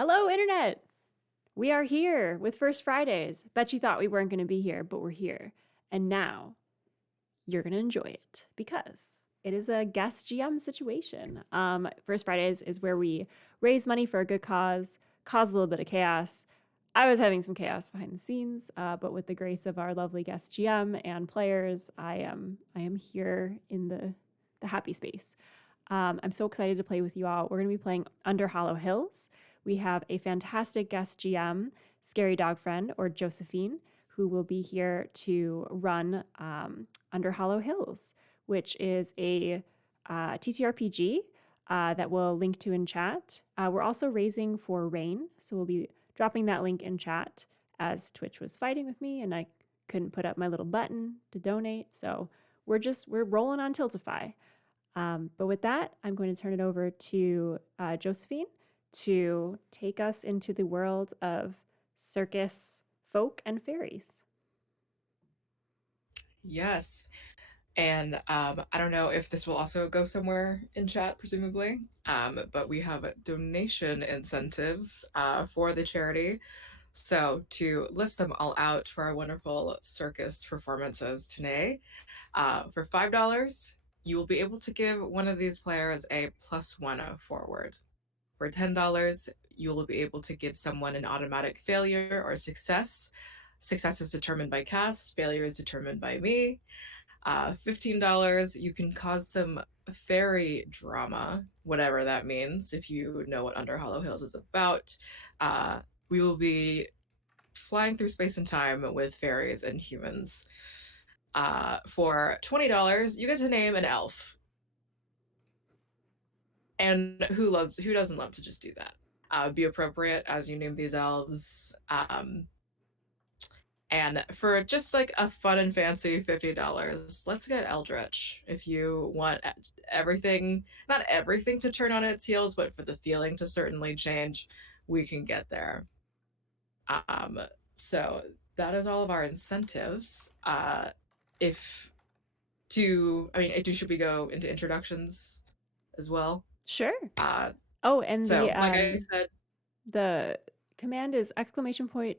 Hello, Internet! We are here with First Fridays. Bet you thought we weren't going to be here, but we're here. And now you're going to enjoy it because it is a guest GM situation. First Fridays is where we raise money for a good cause a little bit of chaos. I was having some chaos behind the scenes, but with the grace of our lovely guest GM and players, I am here in the happy space. I'm so excited to play with you all. We're going to be playing Under Hollow Hills. We have a fantastic guest GM, Scary Dog Friend, or Josephine, who will be here to run Under Hollow Hills, which is a TTRPG that we'll link to in chat. We're also raising for Rain, so we'll be dropping that link in chat as Twitch was fighting with me and I couldn't put up my little button to donate. So we're rolling on Tiltify. But with that, I'm going to turn it over to Josephine to take us into the world of circus folk and fairies. Yes. And I don't know if this will also go somewhere in chat, presumably, but we have donation incentives for the charity. So to list them all out for our wonderful circus performances today, for $5, you will be able to give one of these players a +1 forward. For $10, you will be able to give someone an automatic failure or success. Success is determined by cast, failure is determined by me. $15, you can cause some fairy drama, whatever that means, if you know what Under Hollow Hills is about. We will be flying through space and time with fairies and humans. For $20, you get to name an elf. And who doesn't love to just do that? Be appropriate as you name these elves. And for just like a fun and fancy $50, let's get Eldritch. If you want everything, not everything to turn on its heels, but for the feeling to certainly change, we can get there. Um, so that is all of our incentives. If I mean, should we go into introductions as well? Sure. Uh, Oh, and so, like I said, the command is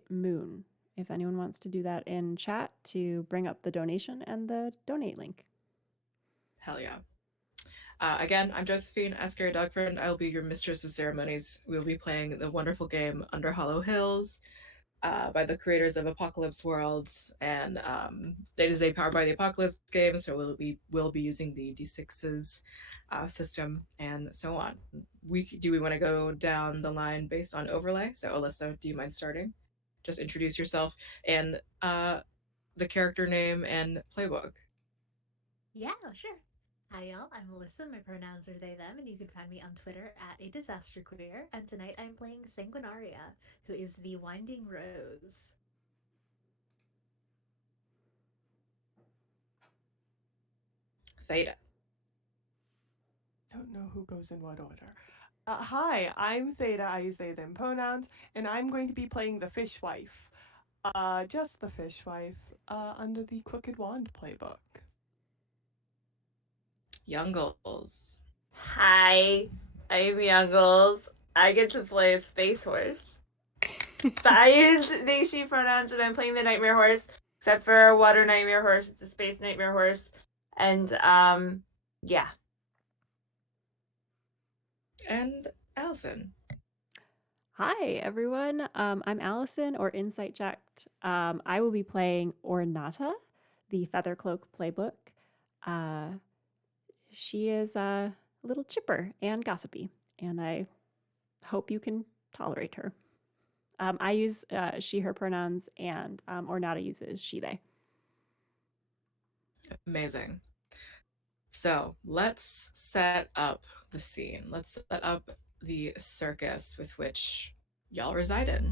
!moon. If anyone wants to do that in chat to bring up the donation and the donate link. hell yeah. Again, I'm Josephine, Scary Dog Friend. I will be your mistress of ceremonies. We will be playing the wonderful game Under Hollow Hills by the creators of Apocalypse Worlds, and it is a Powered by the Apocalypse game, so we'll be using the D6s system and so on. Do we want to go down the line based on overlay? So, Alyssa, do you mind starting? Just introduce yourself and the character name and playbook. Yeah, sure. Hi, y'all. I'm Melissa. My pronouns are they, them, and you can find me on Twitter at a disaster queer. And tonight I'm playing Sanguinaria, who is the Winding Rose. Theta. Don't know who goes in what order. Hi, I'm Theta. I use they, them pronouns, and I'm going to be playing the Fishwife. Just the Fishwife, under the Crooked Wand playbook. Youngles. Hi, I'm Youngles. I get to play a space horse. But I use they, she pronouns and I'm playing the nightmare horse, except for water nightmare horse, it's a space nightmare horse. And yeah. And Allison. Hi, everyone. I'm Allison, or Insight Checked. I will be playing Ornata, the Feathercloak playbook. She is a little chipper and gossipy, and I hope you can tolerate her. I use she, her pronouns, and Ornata uses she, they. Amazing. So let's set up the scene. Let's set up the circus with which y'all reside in.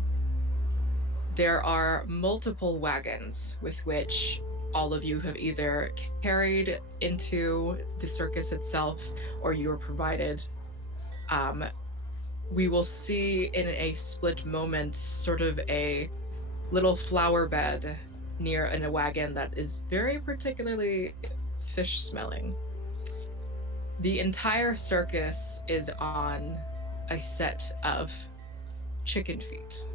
There are multiple wagons with which all of you have either carried into the circus itself or you were provided. We will see in a split moment sort of a little flower bed near a wagon that is very particularly fish smelling. The entire circus is on a set of chicken feet,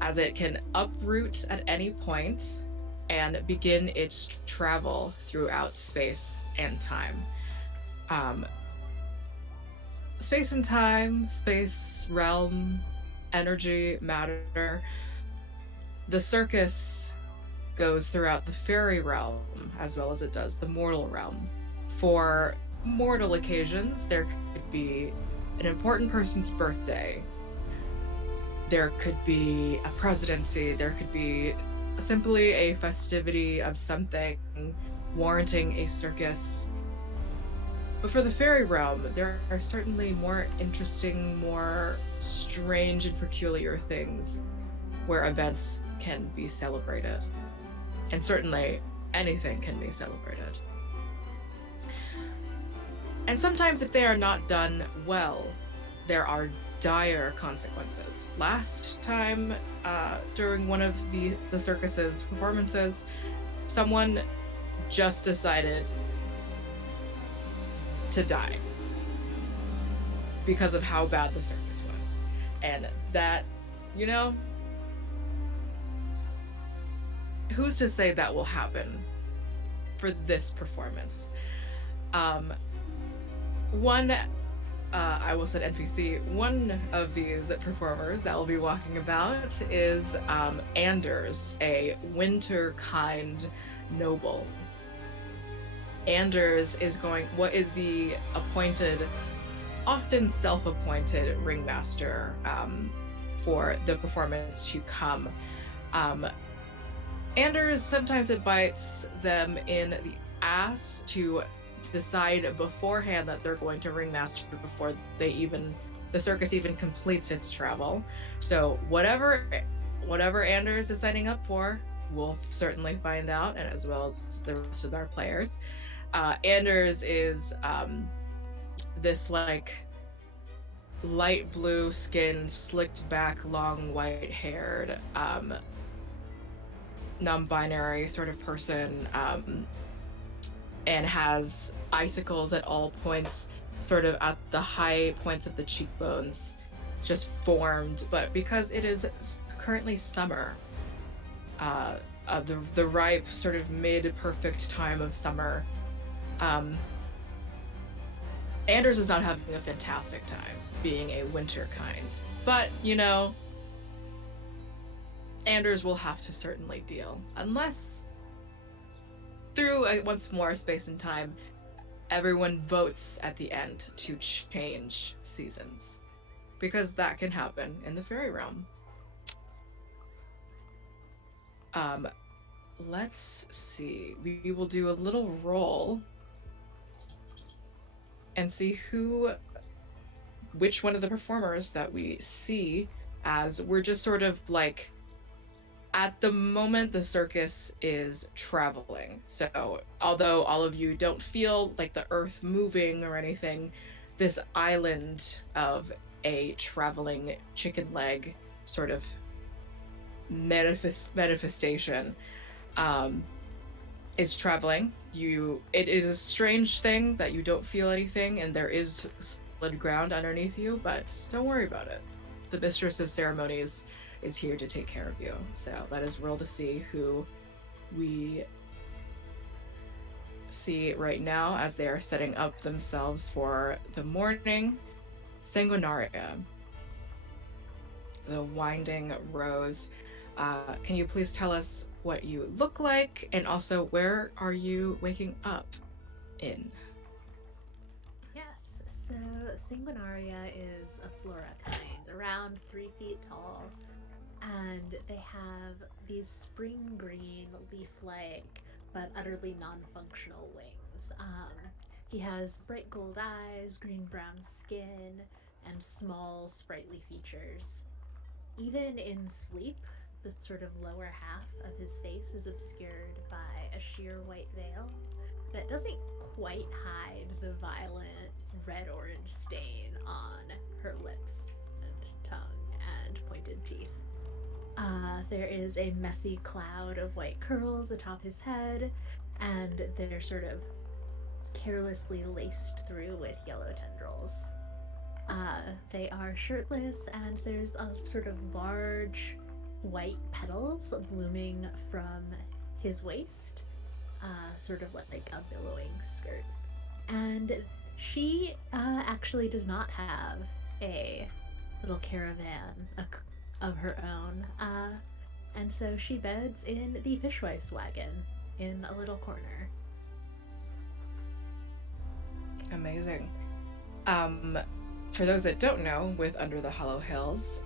as it can uproot at any point and begin its travel throughout space and time. Space and time, space, realm, energy, matter. The circus goes throughout the fairy realm as well as it does the mortal realm. For mortal occasions, there could be an important person's birthday. There could be a presidency. There could be simply a festivity of something warranting a circus. But for the fairy realm, there are certainly more interesting, more strange and peculiar things where events can be celebrated. And certainly anything can be celebrated. And sometimes if they are not done well, there are dire consequences. Last time, during one of the circus's performances, someone just decided to die because of how bad the circus was. And that, you know, who's to say that will happen for this performance? I will say NPC, one of these performers that will be walking about is Anders, a winter-kind noble. Anders is what is the appointed, often self-appointed ringmaster for the performance to come. Anders, sometimes it bites them in the ass to decide beforehand that they're going to ringmaster before the circus even completes its travel. So whatever Anders is signing up for, we'll certainly find out, and as well as the rest of our players. Anders is this like light blue skinned, slicked back, long white haired, non-binary sort of person, and has icicles at all points, sort of at the high points of the cheekbones, just formed. But because it is currently summer, the ripe sort of mid-perfect time of summer, Anders is not having a fantastic time being a winter kind. But, you know, Anders will have to certainly deal, unless through once more space and time, everyone votes at the end to change seasons, because that can happen in the fairy realm. Let's see. We will do a little roll and see which one of the performers that we see, as we're just sort of like, at the moment the circus is traveling. So although all of you don't feel like the earth moving or anything, this island of a traveling chicken leg sort of manifestation is traveling. It is a strange thing that you don't feel anything and there is solid ground underneath you, but don't worry about it. The mistress of ceremonies is here to take care of you. So let us roll to see who we see right now as they are setting up themselves for the morning. Sanguinaria, the winding rose. Can you please tell us what you look like, and also where are you waking up in? Yes, so Sanguinaria is a flora kind, around 3 feet tall, and they have these spring green, leaf-like, but utterly non-functional wings. He has bright gold eyes, green-brown skin, and small, sprightly features. Even in sleep, the sort of lower half of his face is obscured by a sheer white veil that doesn't quite hide the violent red-orange stain on her lips and tongue and pointed teeth. There is a messy cloud of white curls atop his head, and they're sort of carelessly laced through with yellow tendrils. They are shirtless, and there's a sort of large white petals blooming from his waist, sort of like a billowing skirt. And she actually does not have a little caravan of her own, and so she beds in the fishwife's wagon in a little corner. Amazing. For those that don't know, with Under the Hollow Hills,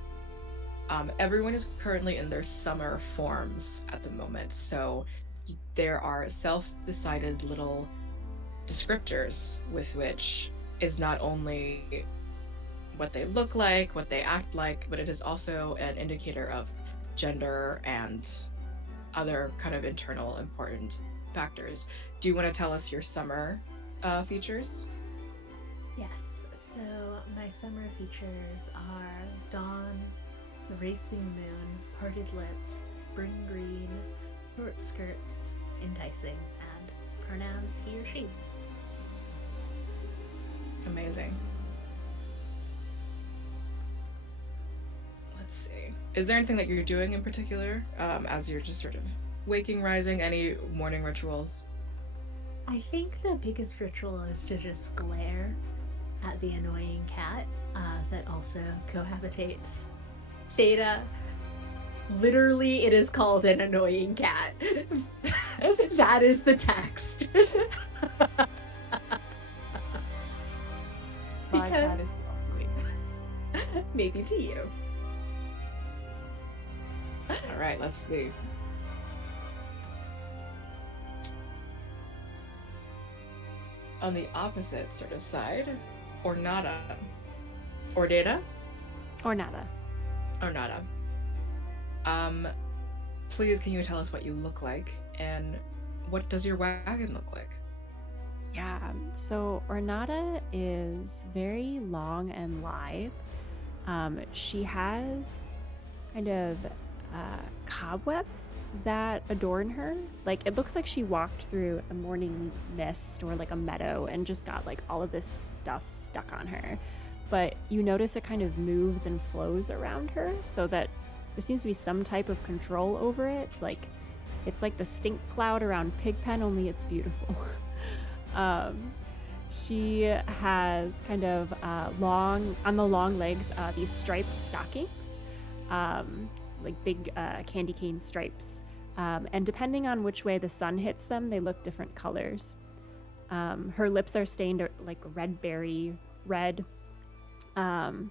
everyone is currently in their summer forms at the moment. So there are self-decided little descriptors with which is not only what they look like, what they act like, but it is also an indicator of gender and other kind of internal important factors. Do you want to tell us your summer features? Yes, so my summer features are dawn, the racing moon, parted lips, spring green, short skirts, enticing, and pronouns he or she. Amazing. Let's see. Is there anything that you're doing in particular as you're just sort of waking, rising? Any morning rituals? I think the biggest ritual is to just glare at the annoying cat that also cohabitates Theta. Literally, it is called an annoying cat. That is the text. My cat is lovely. Maybe to you. All right, let's see. On the opposite sort of side, Ornata. Ordata? Or nada. Ornata. Please can you tell us what you look like and what does your wagon look like? Yeah, so Ornata is very long and lithe. She has kind of cobwebs that adorn her. Like, it looks like she walked through a morning mist or like a meadow and just got like all of this stuff stuck on her. But you notice it kind of moves and flows around her so that there seems to be some type of control over it. Like, it's like the stink cloud around Pigpen, only it's beautiful. She has kind of long, on the long legs, these striped stockings, like big candy cane stripes. And depending on which way the sun hits them, they look different colors. Her lips are stained like red berry red. And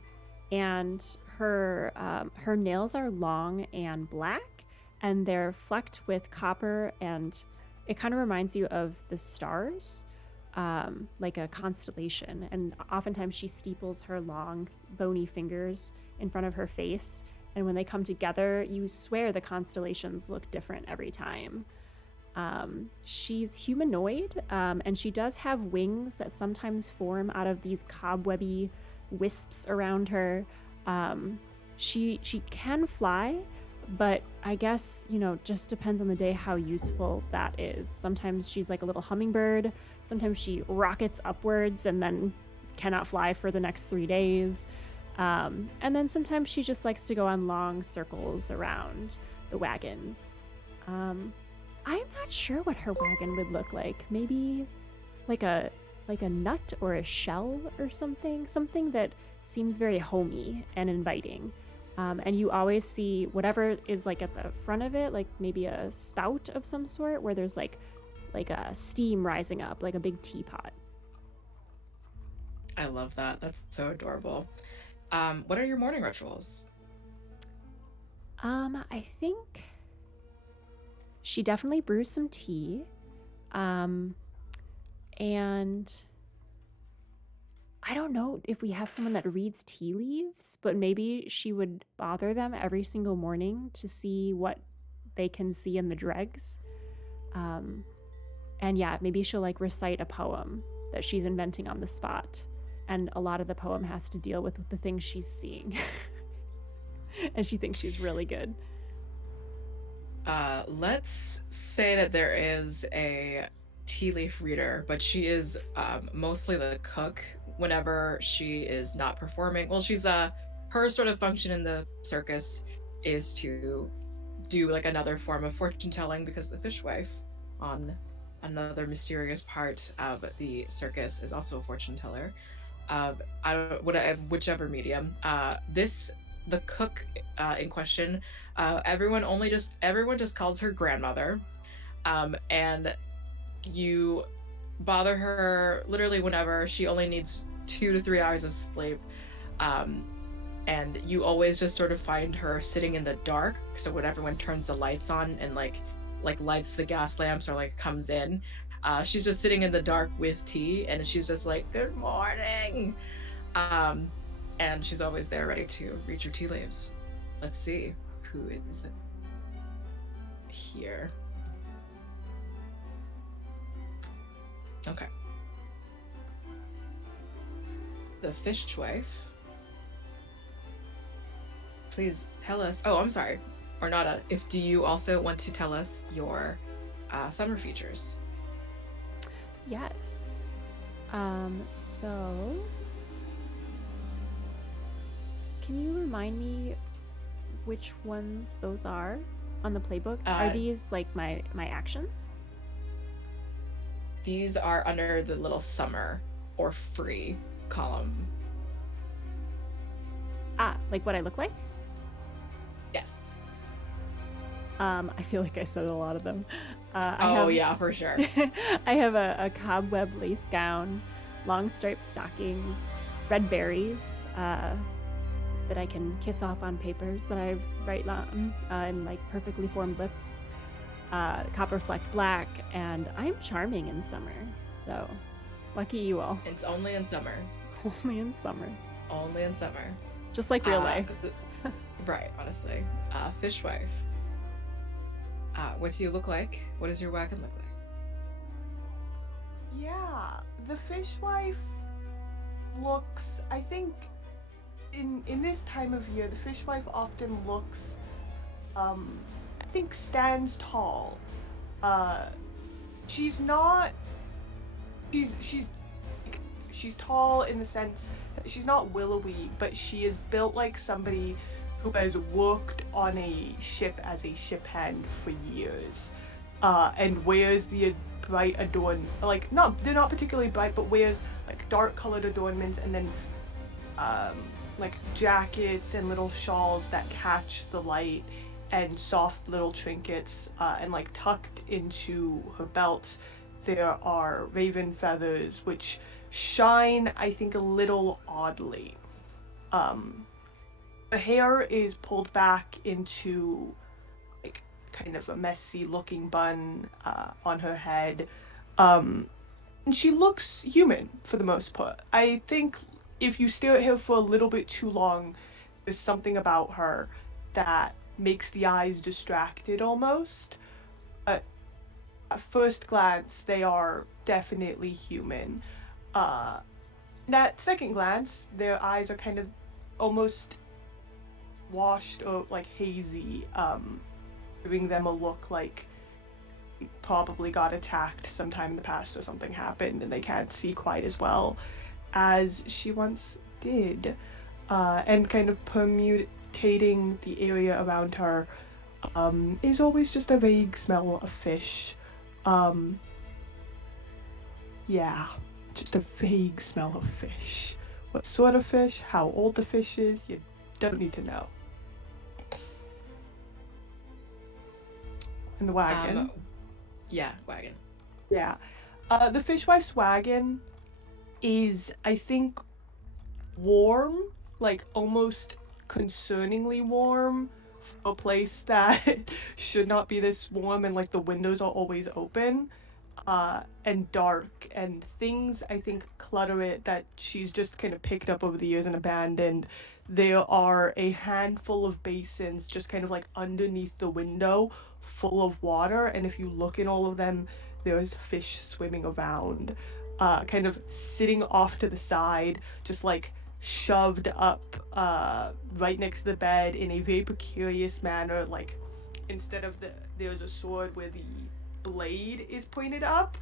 her nails are long and black, and they're flecked with copper, and it kind of reminds you of the stars, like a constellation. And oftentimes she steeples her long, bony fingers in front of her face, and when they come together, you swear the constellations look different every time. She's humanoid, and she does have wings that sometimes form out of these cobwebby wisps around her. She can fly, but I guess, just depends on the day how useful that is. Sometimes she's like a little hummingbird. Sometimes she rockets upwards and then cannot fly for the next 3 days. And then sometimes she just likes to go on long circles around the wagons. I'm not sure what her wagon would look like. Maybe like a nut or a shell or something that seems very homey and inviting. And you always see whatever is like at the front of it, like maybe a spout of some sort where there's like a steam rising up, like a big teapot. I love that. That's so adorable. What are your morning rituals? I think she definitely brews some tea. And I don't know if we have someone that reads tea leaves, but maybe she would bother them every single morning to see what they can see in the dregs. And yeah, maybe she'll like recite a poem that she's inventing on the spot. And a lot of the poem has to deal with the things she's seeing. And she thinks she's really good. Let's say that there is a tea leaf reader, but she is mostly the cook whenever she is not performing. Well, she's her sort of function in the circus is to do like another form of fortune telling, because the fishwife on another mysterious part of the circus is also a fortune teller. I don't whichever medium. The cook in question. Everyone just calls her grandmother, and you bother her literally whenever. She only needs 2 to 3 hours of sleep. Um, and you always just sort of find her sitting in the dark. So when everyone turns the lights on and like lights the gas lamps or like comes in, she's just sitting in the dark with tea, and she's just like, "Good morning," um, and she's always there ready to read your tea leaves. Let's see who is here. Okay. The fishwife. Please tell us. Oh, I'm sorry. Ornata, do you also want to tell us your summer features? Yes. So can you remind me which ones those are on the playbook? Are these like my actions? These are under the little summer or free column. Like what I look like? Yes. I feel like I said a lot of them. Yeah, for sure. I have a cobweb lace gown, long striped stockings, red berries that I can kiss off on papers that I write on in like perfectly formed lips, copper flecked black, and I'm charming in summer. So lucky you all. It's only in summer. Only in summer. Only in summer. Just like real life. Right, honestly. Fishwife. What do you look like? What does your wagon look like? Yeah, the fishwife looks, I think, in this time of year, the fishwife often looks, I think stands tall. She's tall in the sense that she's not willowy, but she is built like somebody who has worked on a ship as a ship hand for years, and wears the bright they're not particularly bright, but wears like dark colored adornments, and then like jackets and little shawls that catch the light, and soft little trinkets, and like tucked into her belt there are raven feathers which shine, I think, a little oddly. The hair is pulled back into like kind of a messy looking bun on her head. And she looks human for the most part. I think if you stare at her for a little bit too long, there's something about her that makes the eyes distracted almost. But at first glance, they are definitely human. And at second glance, their eyes are kind of almost washed or like hazy, giving them a look like probably got attacked sometime in the past or something happened and they can't see quite as well as she once did. And kind of permutating the area around her is always just a vague smell of fish. Yeah, just a vague smell of fish. What sort of fish, how old the fish is, you don't need to know. And the wagon. Wagon. Yeah. The fishwife's wagon is, I think, warm, like almost concerningly warm, for a place that should not be this warm, and like the windows are always open, and dark, and things, I think, clutter it that she's just kind of picked up over the years and abandoned. There are a handful of basins just kind of like underneath the window, full of water, and if you look in all of them, there's fish swimming around, kind of sitting off to the side, just like shoved up right next to the bed in a very precarious manner. Like, instead of there's a sword where the blade is pointed up,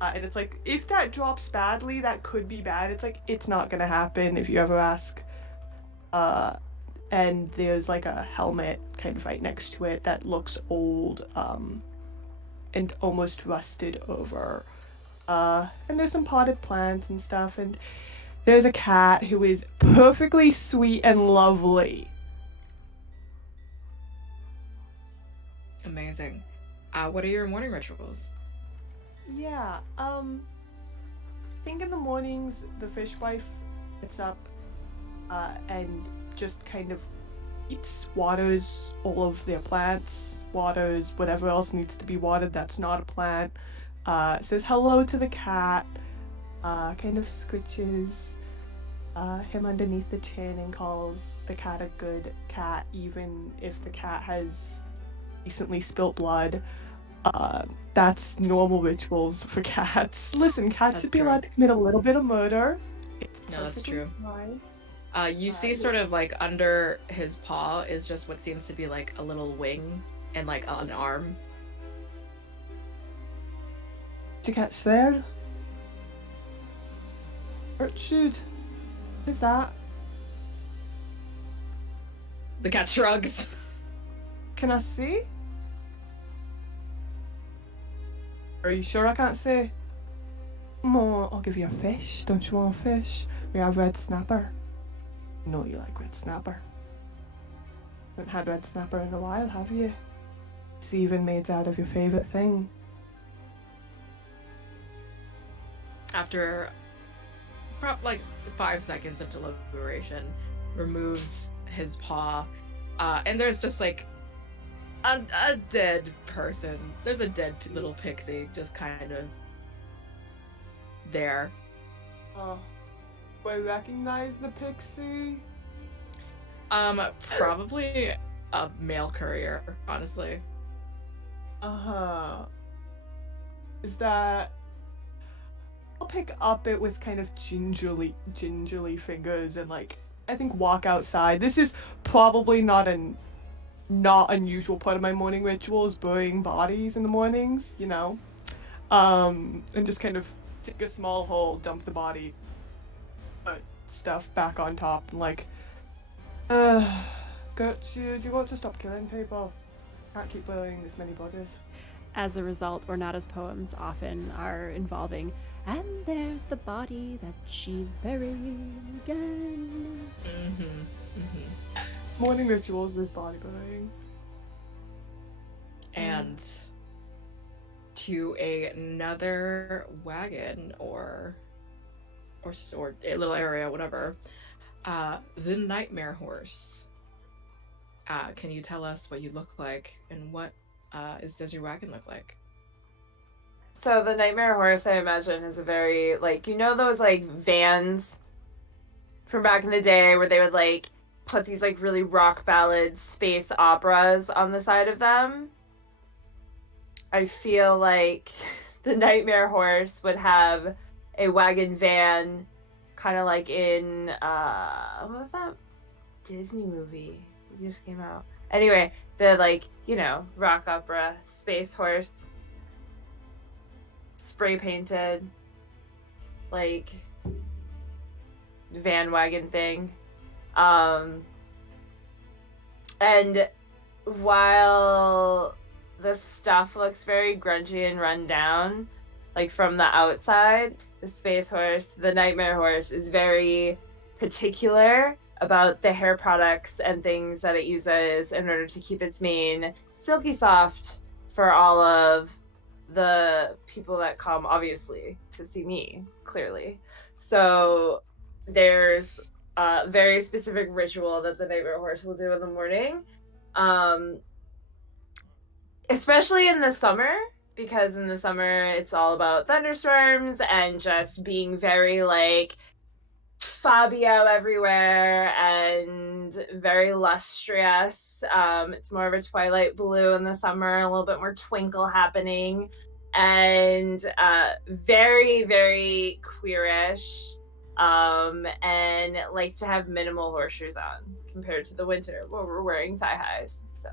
And it's like, if that drops badly, that could be bad. It's like, it's not gonna happen if you ever ask. And there's like a helmet kind of right next to it that looks old, and almost rusted over. And there's some potted plants and stuff, and there's a cat who is perfectly sweet and lovely. Amazing. What are your morning rituals? Yeah, I think in the mornings the fishwife gets up and just kind of eats, waters all of their plants, waters whatever else needs to be watered that's not a plant, says hello to the cat, kind of scritches him underneath the chin and calls the cat a good cat, even if the cat has recently spilt blood. That's normal rituals for cats. Listen, cats should be allowed to commit a little bit of murder. It's No, that's true. fine. You see sort of like under his paw is just what seems to be like a little wing and like an arm. The cat's there. Gertrude, what is that? The cat shrugs. Can I see? Are you sure I can't see? More, I'll give you a fish. Don't you want a fish? We have red snapper. I know you like red snapper. Haven't had red snapper in a while, have you? It's even made out of your favorite thing. After like 5 seconds of deliberation, removes his paw, and there's just like a dead person. There's a dead little pixie just kind of there. Oh, do I recognize the pixie? Probably a mail courier, honestly. Is that... I'll pick up it with kind of gingerly fingers and like, I think walk outside. This is probably not unusual part of my morning rituals, burying bodies in the mornings, you know? And just kind of take a small hole, dump the body, put stuff back on top, and like, Gertrude, you got to stop killing people. Can't keep burying this many bodies. As a result, Ornata's poems often are involving, and there's the body that she's burying again. Morning rituals with body burying. And to another wagon or a little area, whatever. The nightmare horse. Can you tell us what you look like and what does your wagon look like? So the nightmare horse, I imagine, is a very, like, you know those like vans from back in the day where they would like put these like really rock ballad space operas on the side of them? I feel like the nightmare horse would have a wagon van, kind of like in what was that Disney movie that just came out? Anyway, the like, you know, rock opera space horse, spray painted, like van wagon thing. And while the stuff looks very grungy and run down, like from the outside, the space horse, the nightmare horse, is very particular about the hair products and things that it uses in order to keep its mane silky soft for all of the people that come, obviously, to see me, clearly. So there's a very specific ritual that the nightmare horse will do in the morning, especially in the summer, because in the summer it's all about thunderstorms and just being very like Fabio everywhere and very lustrous. It's more of a twilight blue in the summer, a little bit more twinkle happening, and very, very queerish, and likes to have minimal horseshoes on compared to the winter where we're wearing thigh highs. So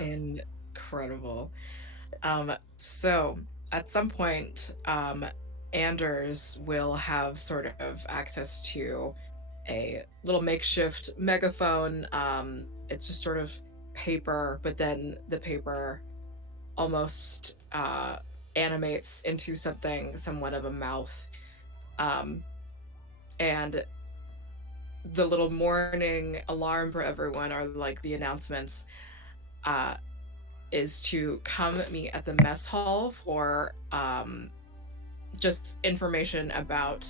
Incredible. So at some point, Anders will have sort of access to a little makeshift megaphone. It's just sort of paper, but then the paper almost animates into something somewhat of a mouth. And the little morning alarm for everyone, or like the announcements, is to come meet at the mess hall for just information about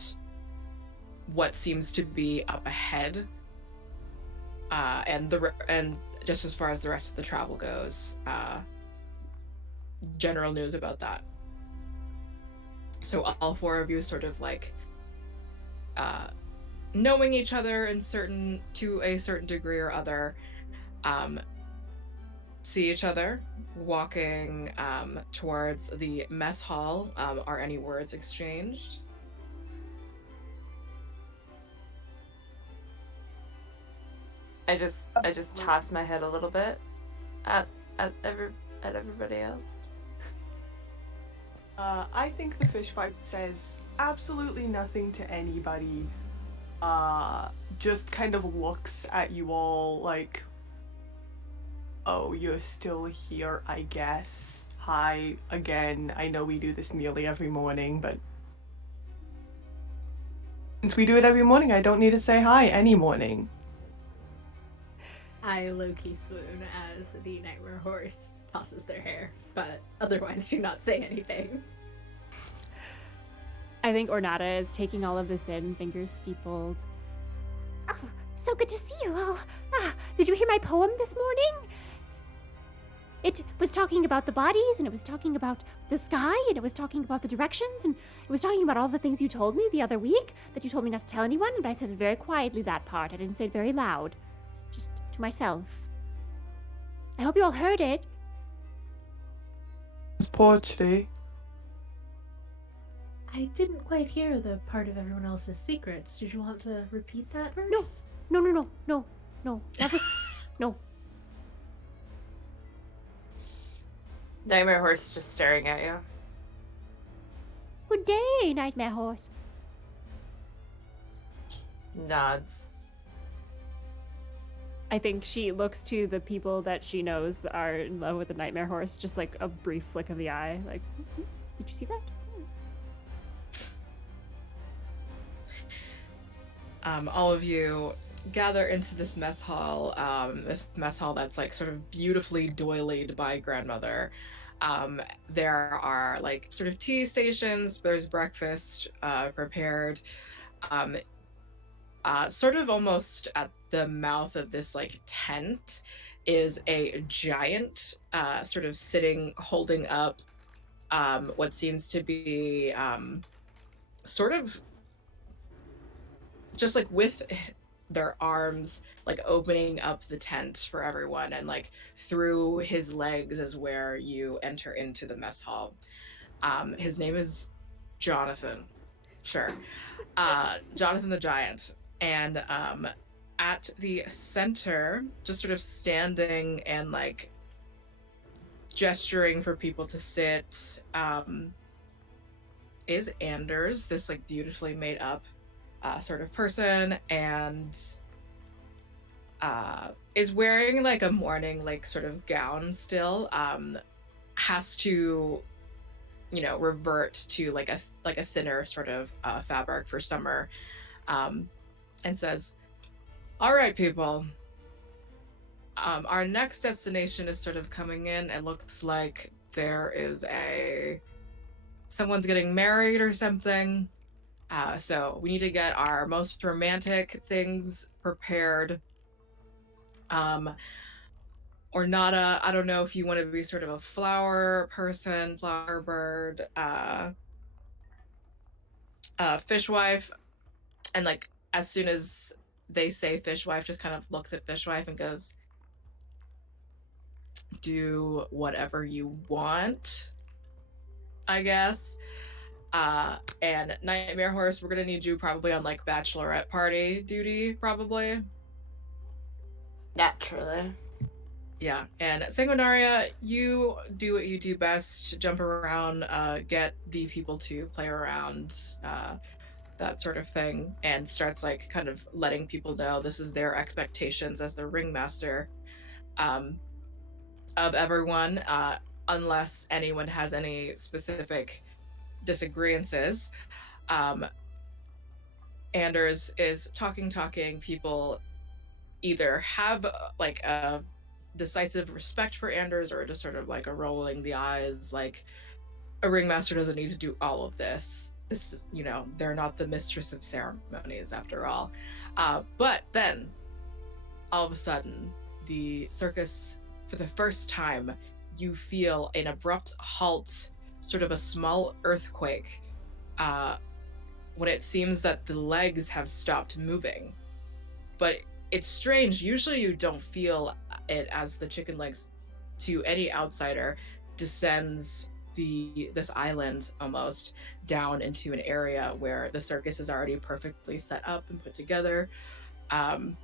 what seems to be up ahead, and just as far as the rest of the travel goes, general news about that. So all four of you sort of like knowing each other to a certain degree or other, see each other walking towards the mess hall. Are any words exchanged? I just toss my head a little bit at everybody else. I think the fishwife says absolutely nothing to anybody. Just kind of looks at you all like, oh, you're still here, I guess. Hi, again. I know we do this nearly every morning, but since we do it every morning, I don't need to say hi any morning. I low-key swoon as the nightmare horse tosses their hair, but otherwise do not say anything. I think Ornata is taking all of this in, fingers steepled. Oh, so good to see you. Oh, did you hear my poem this morning? It was talking about the bodies, and it was talking about the sky, and it was talking about the directions, and it was talking about all the things you told me the other week that you told me not to tell anyone, but I said it very quietly, that part. I didn't say it very loud. Just to myself. I hope you all heard it. It's poetry. I didn't quite hear the part of everyone else's secrets. Did you want to repeat that verse? No. That was... No. Nightmare horse just staring at you. Good day, Nightmare Horse. Nods. I think she looks to the people that she knows are in love with the Nightmare Horse, just like a brief flick of the eye. Like, did you see that? All of you gather into this mess hall that's like sort of beautifully doilied by grandmother. There are like sort of tea stations, there's breakfast prepared. Sort of almost at the mouth of this like tent is a giant sort of sitting, holding up what seems to be sort of just like with their arms like opening up the tent for everyone, and like through his legs is where you enter into the mess hall. His name is Jonathan. Sure. Jonathan the Giant. And at the center, just sort of standing and like gesturing for people to sit, is Anders, this like beautifully made up sort of person, and is wearing like a morning like sort of gown still. Has to, you know, revert to like a thinner sort of fabric for summer, and says, "All right, people. Our next destination is sort of coming in. It looks like there is someone's getting married or something. So we need to get our most romantic things prepared. Ornata, I don't know if you want to be sort of a flower person, flower bird, fishwife." And like as soon as they say fishwife, just kind of looks at fishwife and goes, "Do whatever you want, I guess." And Nightmare Horse, we're gonna need you probably on like bachelorette party duty, probably. Naturally. Yeah, and Sanguinaria, you do what you do best, jump around, get the people to play around, that sort of thing, and starts like kind of letting people know this is their expectations as the ringmaster, um, of everyone, unless anyone has any specific disagreements. Um, Anders is talking. People either have like a decisive respect for Anders or just sort of like a rolling the eyes, like a ringmaster doesn't need to do all of this. This is, they're not the mistress of ceremonies after all. But then, all of a sudden, the circus, for the first time, you feel an abrupt halt, sort of a small earthquake, uh, when it seems that the legs have stopped moving. But it's strange. Usually you don't feel it as the chicken legs to any outsider descends this island almost down into an area where the circus is already perfectly set up and put together. But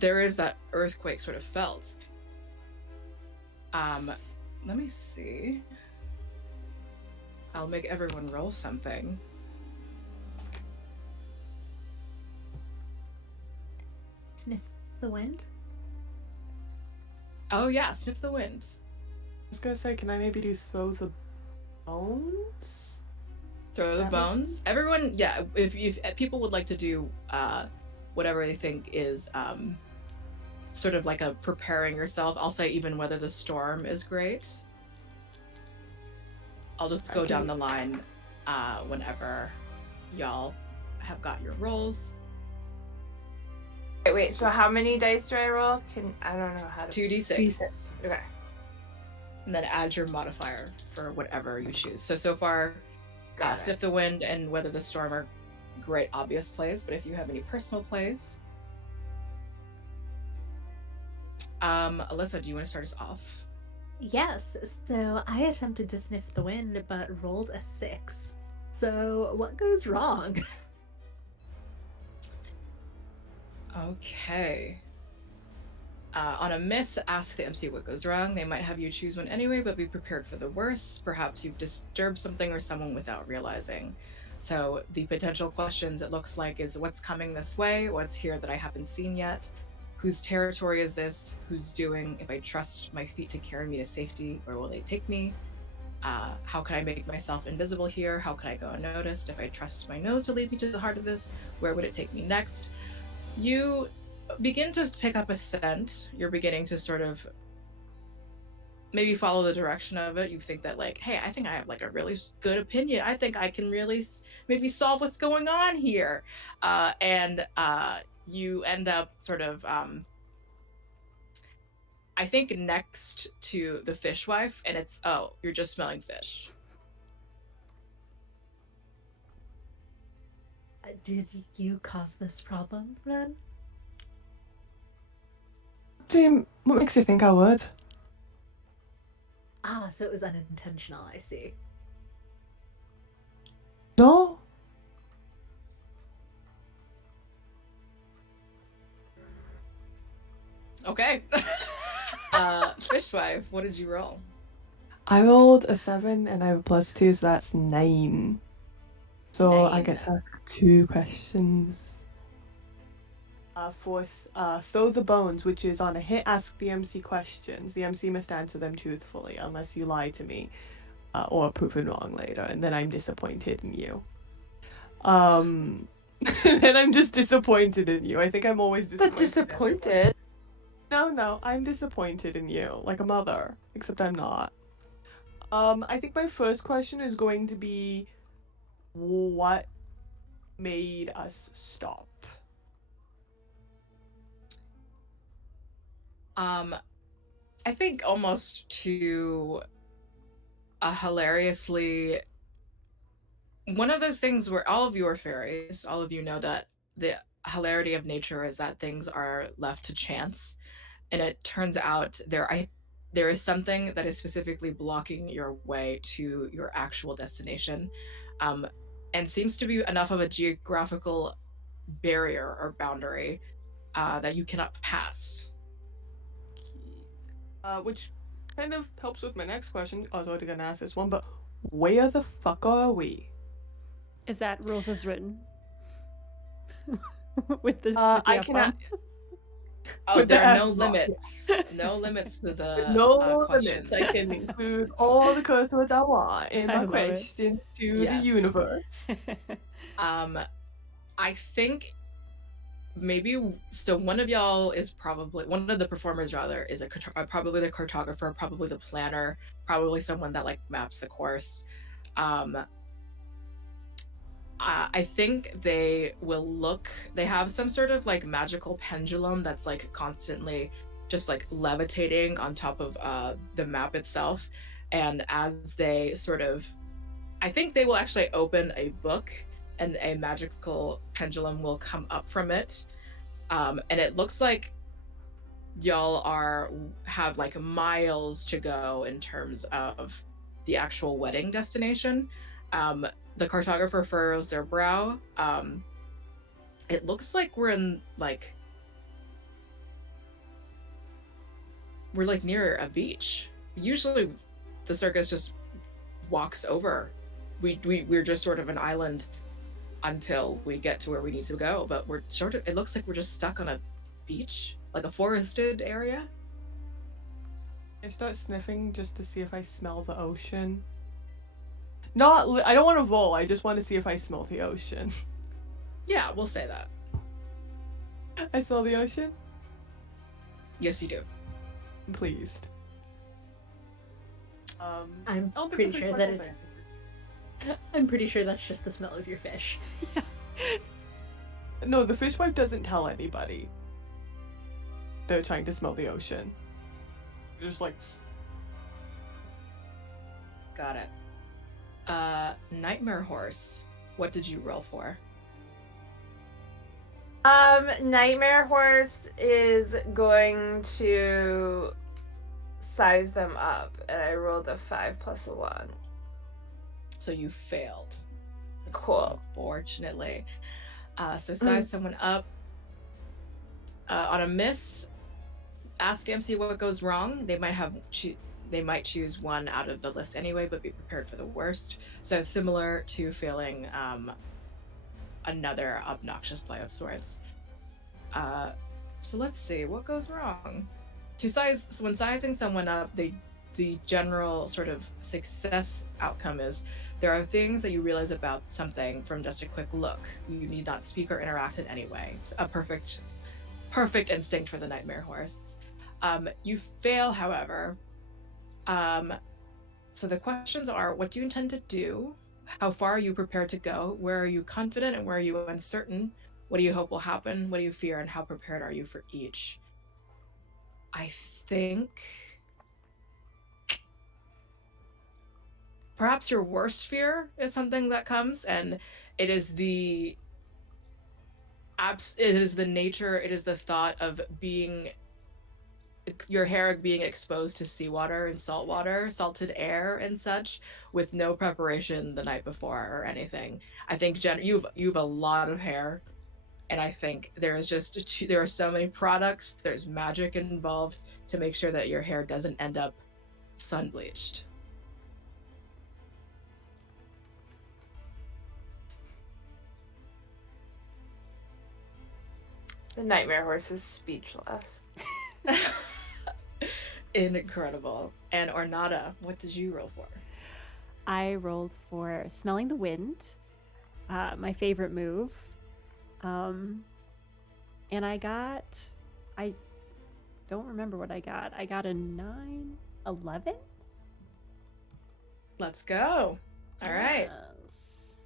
there is that earthquake sort of felt. Let me see. I'll make everyone roll something. Sniff the wind? Oh yeah, sniff the wind. I was gonna say, can I maybe do throw the bones? Throw the bones. Everyone, yeah. If people would like to do whatever they think is sort of like a preparing yourself, I'll say even weather the storm is great. I'll just go down the line whenever y'all have got your rolls. Wait, so how many dice do I roll? I don't know how to... 2d6. Okay. And then add your modifier for whatever you choose. So far, Sniff the Wind and Weather the Storm are great obvious plays, but if you have any personal plays... Alyssa, do you want to start us off? Yes, so I attempted to sniff the wind, but rolled a 6. So what goes wrong? Okay. On a miss, ask the MC what goes wrong. They might have you choose one anyway, but be prepared for the worst. Perhaps you've disturbed something or someone without realizing. So the potential questions, it looks like, is what's coming this way? What's here that I haven't seen yet? Whose territory is this? Who's doing? If I trust my feet to carry me to safety, where will they take me? How can I make myself invisible here? How can I go unnoticed? If I trust my nose to lead me to the heart of this, where would it take me next? You begin to pick up a scent. You're beginning to sort of maybe follow the direction of it. You think that, like, hey, I think I have like a really good opinion. I think I can really maybe solve what's going on here. And you end up sort of, I think, next to the fishwife, and it's, oh, you're just smelling fish. Did you cause this problem, then? Tim, what makes you think I would? Ah, so it was unintentional, I see. No. Okay. Fishwife, what did you roll? I rolled a 7 and I have a +2, so that's 9. So 9. I get to ask 2 questions. For throw the bones, which is on a hit, ask the MC questions. The MC must answer them truthfully, unless you lie to me, or proven wrong later, and then I'm disappointed in you. Then I'm just disappointed in you. I think I'm always disappointed. No, I'm disappointed in you, like a mother, except I'm not. I think my first question is going to be, what made us stop? I think almost to a hilariously, one of those things where all of you are fairies, all of you know that the hilarity of nature is that things are left to chance, and it turns out there is something that is specifically blocking your way to your actual destination, and seems to be enough of a geographical barrier or boundary that you cannot pass. Which kind of helps with my next question. I was already gonna ask this one, but where the fuck are we? Is that rules as written? with the I F can bomb? Oh, with the there are no F-bomb. limits. No limits to the No questions. limits. I can include all the curse words I want in I my love it. questions to the Yes. universe. I think maybe so. One of y'all is probably one of the performers. Rather, is probably the cartographer, probably the planner, probably someone that like maps the course. I think they will look. They have some sort of like magical pendulum that's like constantly just like levitating on top of the map itself, and as they sort of, I think they will actually open a book, and a magical pendulum will come up from it, and it looks like y'all have like miles to go in terms of the actual wedding destination. The cartographer furrows their brow. It looks like we're like near a beach. Usually the circus just walks over. We're just sort of an island until we get to where we need to go, but it looks like we're just stuck on a beach, like a forested area. I start sniffing just to see if I smell the ocean. I don't want to roll. I just want to see if I smell the ocean. Yeah, we'll say that. I smell the ocean. Yes, you do. I'm pleased. I'm I don't think pretty the sure fish that will it's. say I'm pretty sure that's just the smell of your fish. anything. No, the fishwife doesn't tell anybody. They're trying to smell the ocean. They're just like, Got it. Nightmare Horse. What did you roll for? Nightmare Horse is going to size them up, and I rolled a 5 plus a 1. So you failed. Cool. Unfortunately. So size someone up. On a miss, ask the MC what goes wrong. They might choose one out of the list anyway, but be prepared for the worst. So similar to failing another obnoxious play of swords. So let's see what goes wrong. When sizing someone up, the general sort of success outcome is there are things that you realize about something from just a quick look. You need not speak or interact in any way. It's a perfect instinct for the Nightmare Horse. You fail, however. So the questions are: what do you intend to do? How far are you prepared to go? Where are you confident and where are you uncertain? What do you hope will happen? What do you fear, and how prepared are you for each? I think perhaps your worst fear is something that comes, and it is the nature, it is the thought of your hair being exposed to seawater and salted air and such, with no preparation the night before or anything. I think you've a lot of hair, and I think there are so many products, there's magic involved to make sure that your hair doesn't end up sun bleached. The Nightmare Horse is speechless. Incredible. And Ornata, what did you roll for? I rolled for smelling the wind, my favorite move. And I don't remember what I got. I got a 9, 11? Let's go. All right. Yes.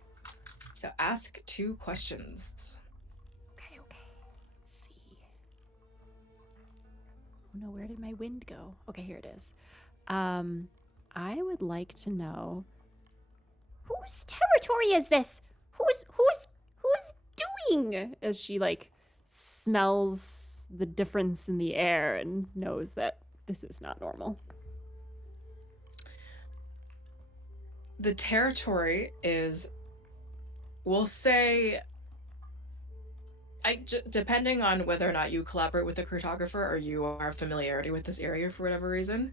So ask 2 questions. Okay. Let's see. Oh no, where did my wind go? Okay, here it is. I would like to know whose territory is this? Who's doing? As she like smells the difference in the air and knows that this is not normal. The territory is, we'll say, Depending on whether or not you collaborate with a cartographer or you are familiarity with this area for whatever reason,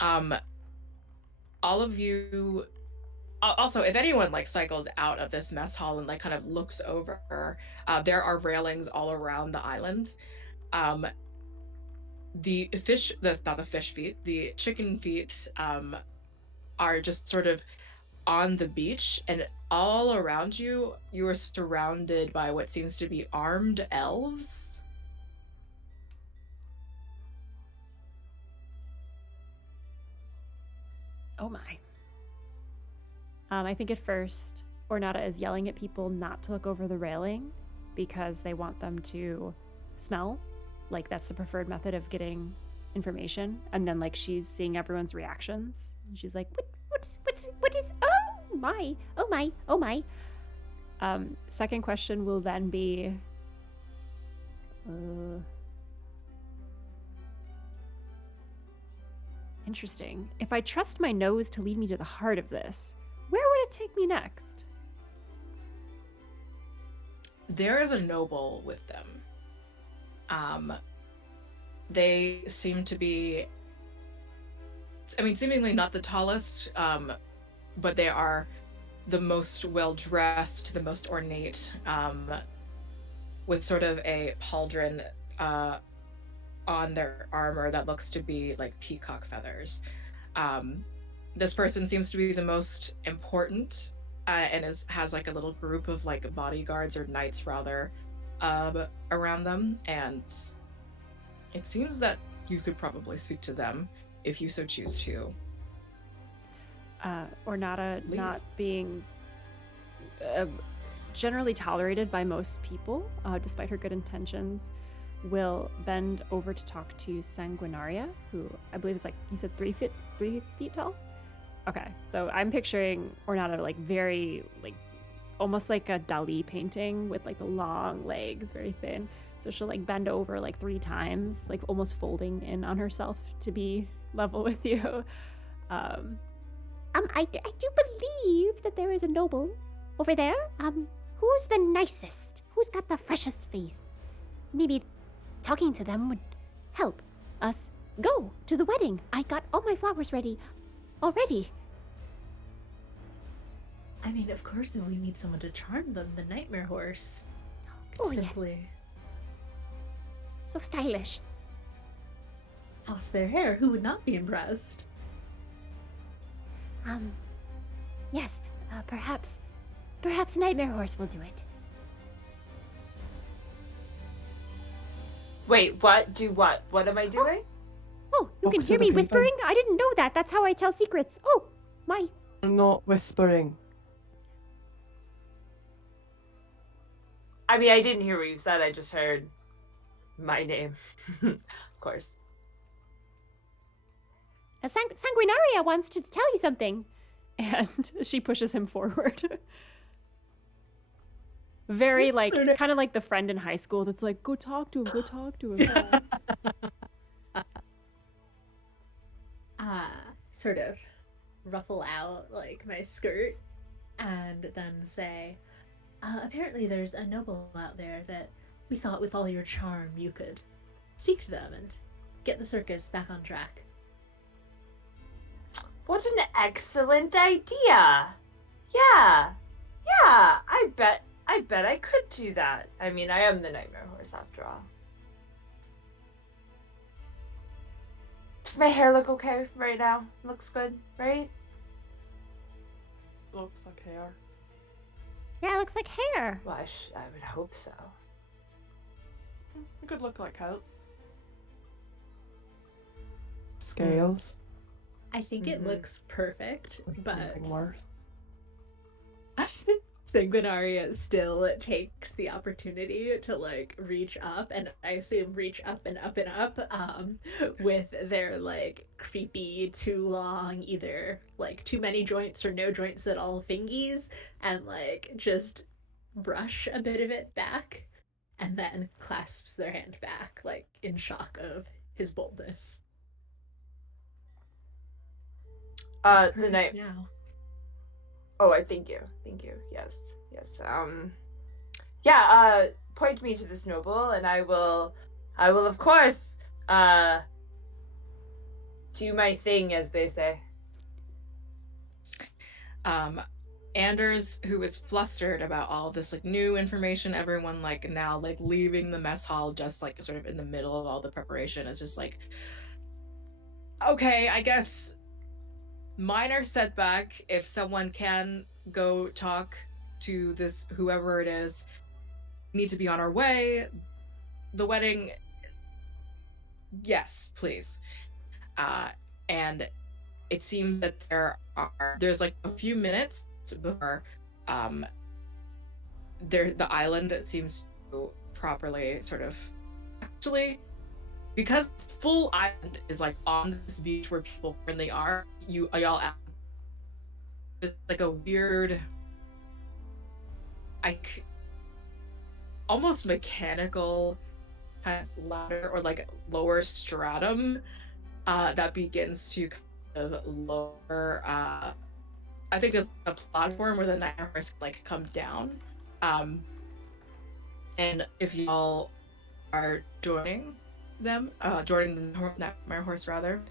um, all of you. Also, if anyone like cycles out of this mess hall and like kind of looks over, there are railings all around the island. Um, the fish, not the fish feet, the chicken feet, are just sort of on the beach, and all around you, you are surrounded by what seems to be armed elves. Oh my. I think at first, Ornata is yelling at people not to look over the railing because they want them to smell. Like, that's the preferred method of getting information. And then, like, she's seeing everyone's reactions. And she's like, what is, oh my, oh my, oh my. Second question will then be, interesting. If I trust my nose to lead me to the heart of this, where would it take me next? There is a noble with them. They seem to be, I mean, seemingly not the tallest, but they are the most well-dressed, the most ornate, with sort of a pauldron on their armor that looks to be like peacock feathers. This person seems to be the most important, and has like a little group of like bodyguards or knights rather around them, and it seems that you could probably speak to them if you so choose to. Ornata Leave. not being generally tolerated by most people, despite her good intentions, will bend over to talk to Sanguinaria, who I believe is like, you said 3 feet tall? Okay, so I'm picturing Ornata like very, like, almost like a Dali painting with like the long legs, very thin. So she'll like bend over like 3 times, like almost folding in on herself to be level with you. I do believe that there is a noble over there. Who's the nicest? Who's got the freshest face? Maybe talking to them would help us go to the wedding. I got all my flowers ready already. I mean, of course, if we need someone to charm them, the nightmare horse could Oh, yes. simply So stylish. toss their hair. Who would not be impressed? Yes, perhaps Nightmare Horse will do it. Wait, what? Do what? What am I doing? Oh, you Talk can to hear the me people. whispering? I didn't know that. That's how I tell secrets. Oh, my. I'm not whispering. I mean, I didn't hear what you said. I just heard my name. Of course. Sanguinaria wants to tell you something. And she pushes him forward. Very like, kind of like the friend in high school that's like, go talk to him. Sort of ruffle out like my skirt and then say, apparently there's a noble out there that we thought with all your charm you could speak to them and get the circus back on track. What an excellent idea. Yeah. I bet I could do that. I mean, I am the nightmare horse after all. Does my hair look okay right now? Looks good, right? Looks like hair. Yeah, it looks like hair. Well, I would hope so. It could look like coat. Scales. I think it looks perfect, but Something worse. Sanguinaria still takes the opportunity to like reach up, and I assume reach up and up and up, with their like creepy, too long, either like too many joints or no joints at all fingies, and like just brush a bit of it back, and then clasps their hand back, like in shock of his boldness. It's The perfect night. now. Oh, I thank you. Yes. Yeah, point me to this noble, and I will of course do my thing, as they say. Anders, who is flustered about all this like new information, everyone like now like leaving the mess hall just like sort of in the middle of all the preparation, is just like, okay, I guess minor setback. If someone can go talk to this whoever it is, we need to be on our way. The wedding, yes, please. And it seems that there's like a few minutes before the island seems to properly sort of actually, because full island is like on this beach where people currently are, y'all it's like a weird, like almost mechanical kind of ladder or like lower stratum that begins to kind of lower I think it's a platform where the nightmare horse like come down. And if y'all are joining them, joining the nightmare horse rather,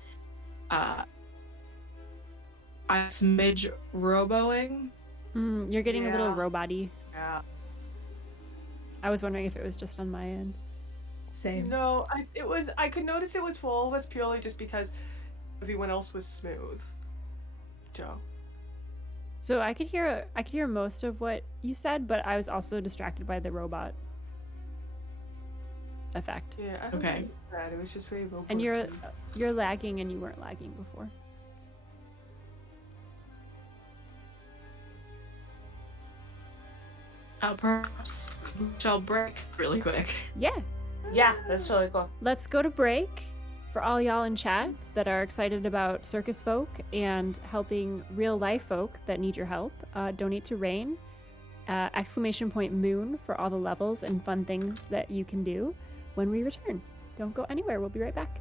a smidge roboing. You're getting a little Yeah. robot-y. Yeah. I was wondering if it was just on my end. Same. No, I could notice it was full was purely just because everyone else was smooth. Joe. So I could hear most of what you said, but I was also distracted by the robot effect. Yeah, I Okay. think that it was just very robot. And you're lagging, and you weren't lagging before. Perhaps we shall break really quick. Yeah. Yeah, that's really cool. Let's go to break. For all y'all in chat that are excited about circus folk and helping real life folk that need your help, donate to Rain. !Moon for all the levels and fun things that you can do when we return. Don't go anywhere. We'll be right back.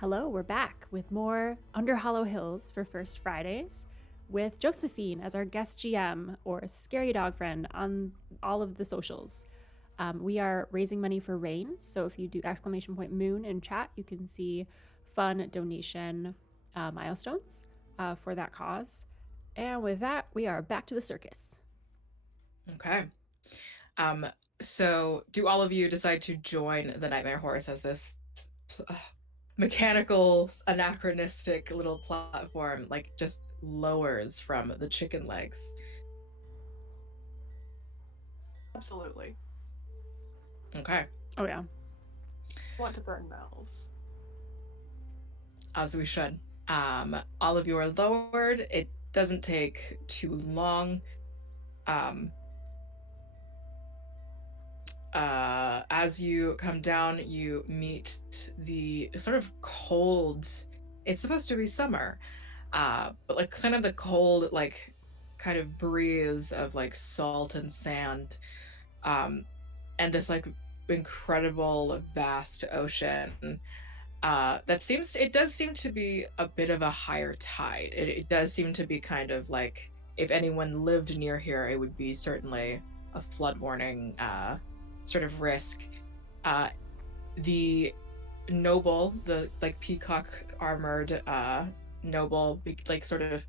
Hello, we're back with more Under Hollow Hills for First Fridays with Josephine as our guest GM or scary dog friend on all of the socials. We are raising money for Rain, so if you do !moon in chat, you can see fun donation milestones for that cause. And with that, we are back to the circus. Okay. So do all of you decide to join the Nightmare Horse as this mechanical, anachronistic little platform, like, just lowers from the chicken legs? Absolutely. Okay. Oh, yeah. Want to burn elves. As we should. All of you are lowered. It doesn't take too long. As you come down, you meet the sort of cold. It's supposed to be summer, but like kind of the cold, like kind of breeze of like salt and sand, and this like incredible vast ocean. It does seem to be a bit of a higher tide. It does seem to be kind of like if anyone lived near here, it would be certainly a flood warning sort of risk. The noble, the like peacock armored noble, like sort of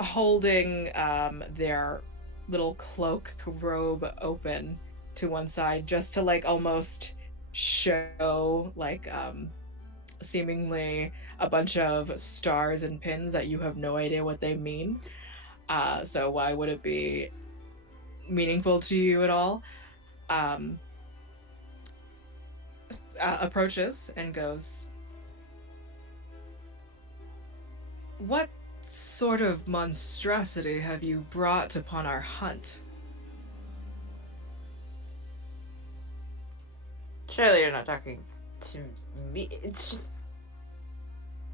holding their little cloak robe open to one side just to like almost show like seemingly a bunch of stars and pins that you have no idea what they mean. So why would it be meaningful to you at all? Approaches and goes, "What sort of monstrosity have you brought upon our hunt?" Surely you're not talking to me. It's just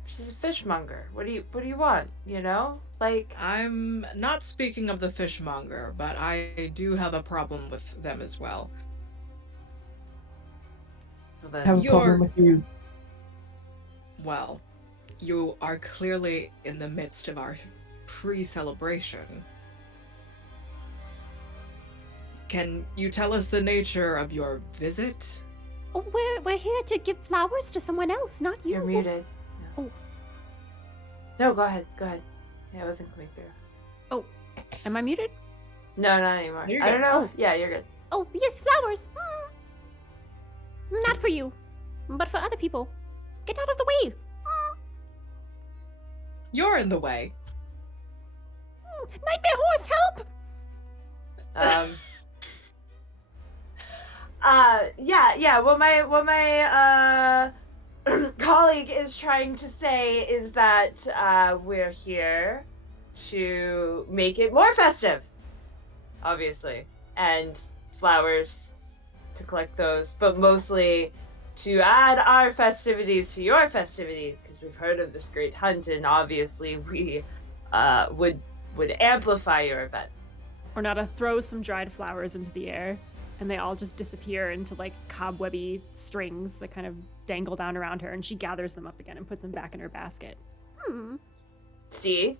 she's a fishmonger. What do you want? You know? Like, I'm not speaking of the fishmonger, but I do have a problem with them as well. well, I then, have a problem with you. Well, you are clearly in the midst of our pre-celebration. Can you tell us the nature of your visit? Oh, we're here to give flowers to someone else, not you. you're muted. No. Oh. No, go ahead. Go ahead. Yeah, it wasn't coming through. Am I muted? No, not anymore. You're I don't good. know. Yeah, you're good. Oh, yes, flowers. Not for you, but for other people. Get out of the way. You're in the way. Nightmare horse, help! Yeah. What my colleague is trying to say is that we're here to make it more festive, obviously, and flowers to collect those, but mostly to add our festivities to your festivities, because we've heard of this great hunt, and obviously we would amplify your event. Ornata throws some dried flowers into the air, and they all just disappear into like cobwebby strings that kind of dangle down around her, and she gathers them up again and puts them back in her basket. See?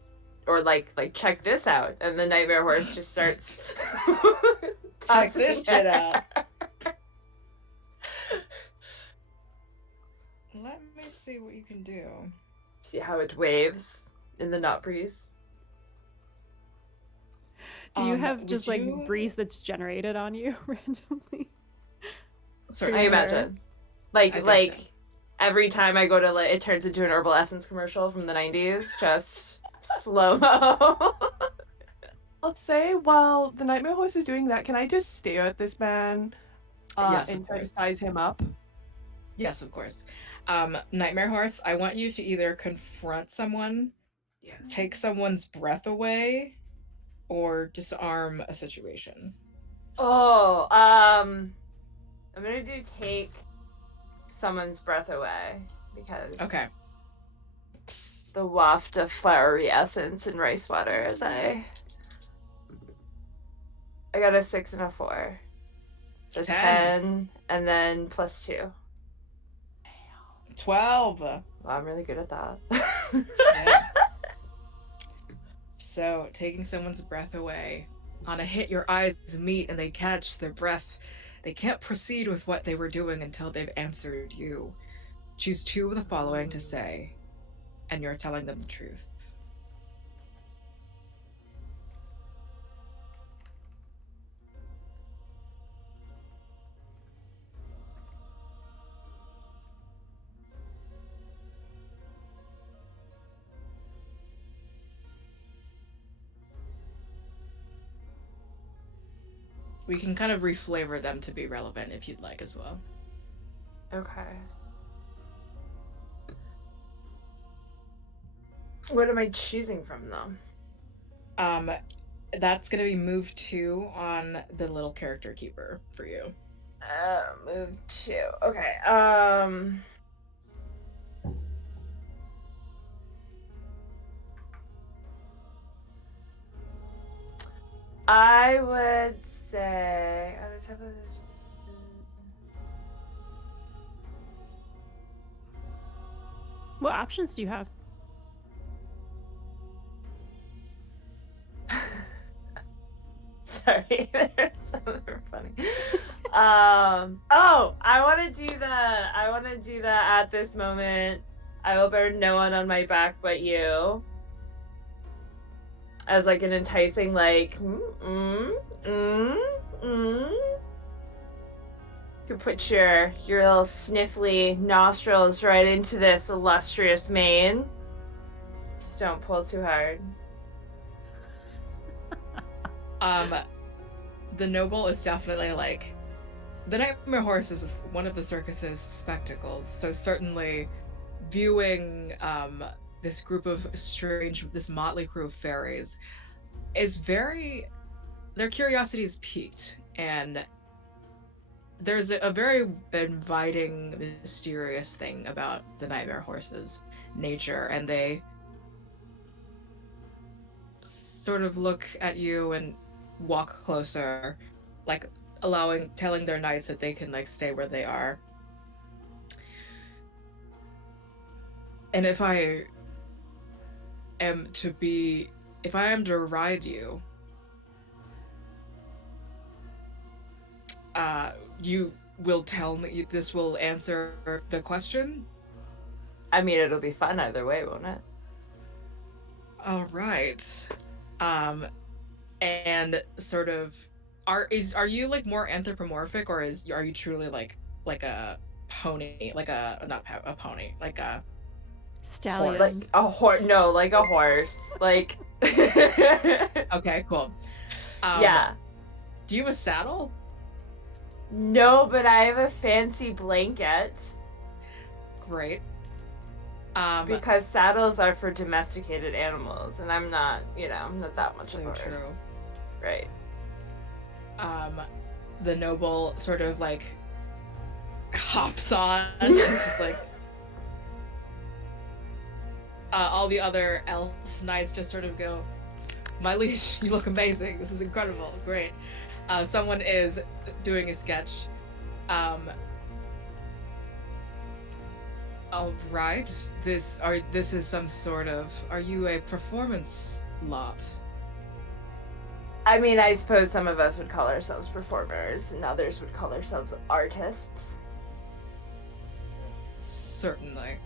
Or like check this out, and the nightmare horse just starts Check this shit out. Let me see what you can do. See how it waves in the knot breeze? Do you have would just you- like breeze that's generated on you randomly? Certainly. I imagine. Like I think so. every time I go to it turns into an Herbal Essence commercial from the 90s, just slow-mo. I'll say while the Nightmare Horse is doing that, can I just stare at this man Yes, and of try to course. size him up? Yes, of course. Nightmare Horse, I want you to either confront someone, Yes. take someone's breath away, or disarm a situation. Oh, I'm gonna do take someone's breath away, because Okay. the waft of flowery essence and rice water as I got a 6 and a 4. So 10, and then +2. 12. Well, I'm really good at that. Yeah. So, taking someone's breath away. On a hit, your eyes meet and they catch their breath. They can't proceed with what they were doing until they've answered you. Choose two of the following to say, and you're telling them the truth. We can kind of reflavor them to be relevant if you'd like as well. Okay. What am I choosing from them? That's gonna be move 2 on the little character keeper for you. Move 2. Okay. I would say at a type of What options do you have? Sorry, there's something funny. I want to do that at this moment. I will burn no one on my back but you. As like an enticing You put your little sniffly nostrils right into this illustrious mane. Just don't pull too hard. The noble is definitely like the Nightmare Horse is one of the circus's spectacles, so certainly viewing this group of this motley crew of fairies is their curiosity is piqued, and there's a very inviting, mysterious thing about the Nightmare Horse's nature, and they sort of look at you and walk closer, like telling their knights that they can like stay where they are. And if I am to ride you, you will tell me, this will answer the question? I mean, it'll be fun either way, won't it? All right. And sort of, are you like more anthropomorphic, or are you truly like a pony, like not a pony, like a Stallion. Like a horse? No, like a horse. Like. Okay, cool. Yeah. Do you have a saddle? No, but I have a fancy blanket. Great. Because saddles are for domesticated animals, and I'm not, I'm not that much of a horse. So true. Right. The noble sort of like hops on. It's just like all the other elf knights just sort of go, "My liege, you look amazing. This is incredible. Great." Someone is doing a sketch. All right. This is some sort of. Are you a performance lot? I mean, I suppose some of us would call ourselves performers, and others would call ourselves artists. Certainly.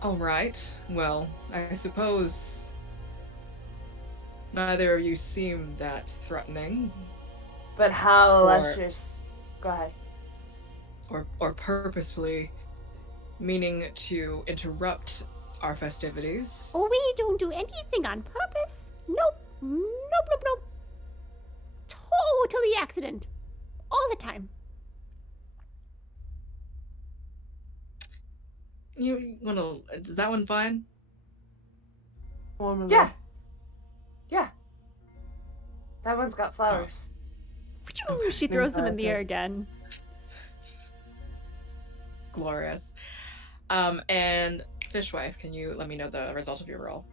All right. Well, I suppose neither of you seem that threatening. But how illustrious? Go ahead. Or purposefully meaning to interrupt our festivities. Oh, we don't do anything on purpose. Nope. Nope. Totally accident. All the time. You wanna? Is that one fine? Yeah. That one's got flowers. Okay. She throws them in the air again. Glorious. And Fishwife, can you let me know the result of your roll?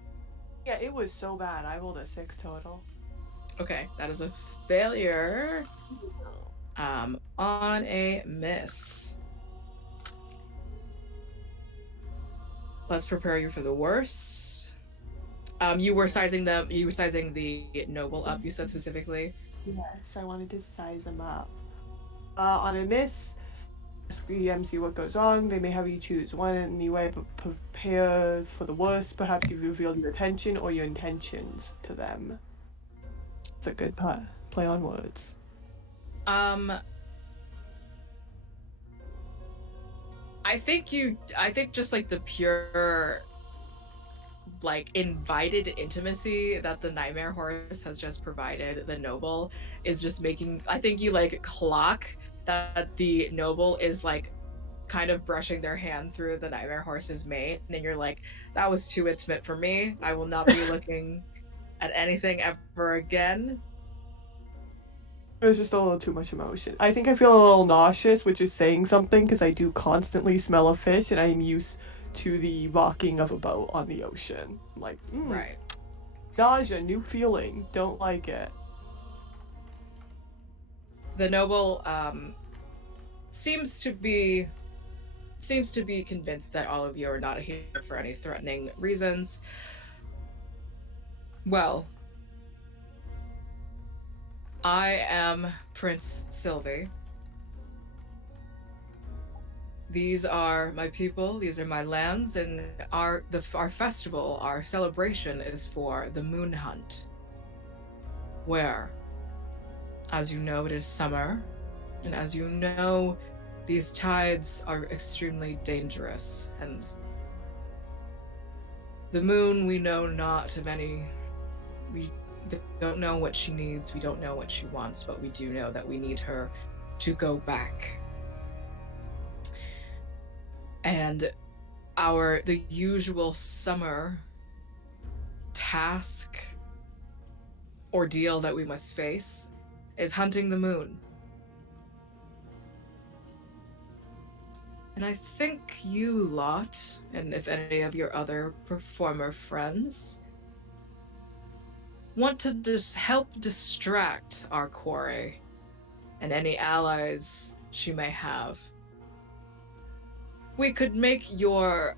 Yeah, it was so bad. I rolled a 6 total. Okay, that is a failure. On a miss. Let's prepare you for the worst. You were sizing the noble up, you said specifically. Yes, I wanted to size them up. On a miss, ask the MC what goes on. They may have you choose one anyway, but prepare for the worst. Perhaps you reveal your attention or your intentions to them. It's a good play on words. I think just like the pure like invited intimacy that the nightmare horse has just provided the noble is just making, I think you like clock that the noble is like kind of brushing their hand through the nightmare horse's mane, and you're like, that was too intimate for me. I will not be looking at anything ever again. It was just a little too much emotion. I think I feel a little nauseous, which is saying something because I do constantly smell a fish and I am used to the rocking of a boat on the ocean. I'm like, Right. nausea, new feeling, don't like it. The noble seems to be convinced that all of you are not here for any threatening reasons. Well, I am Prince Sylvie. These are my people, these are my lands, and our festival, our celebration is for the moon hunt, where, as you know, it is summer, and as you know, these tides are extremely dangerous, and the moon, we know not of any, we don't know what she needs, we don't know what she wants, but we do know that we need her to go back. And the usual summer task, ordeal that we must face is hunting the moon. And I think you lot, and if any of your other performer friends, want to just help distract our quarry and any allies she may have. We could make your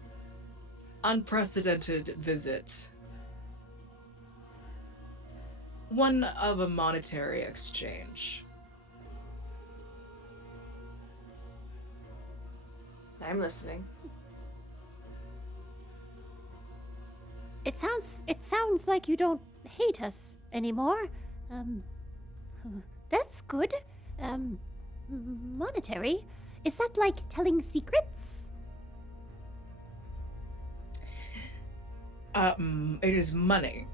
unprecedented visit one of a monetary exchange. I'm listening. It sounds like you don't hate us anymore. That's good. Monetary? Is that like telling secrets? It is money.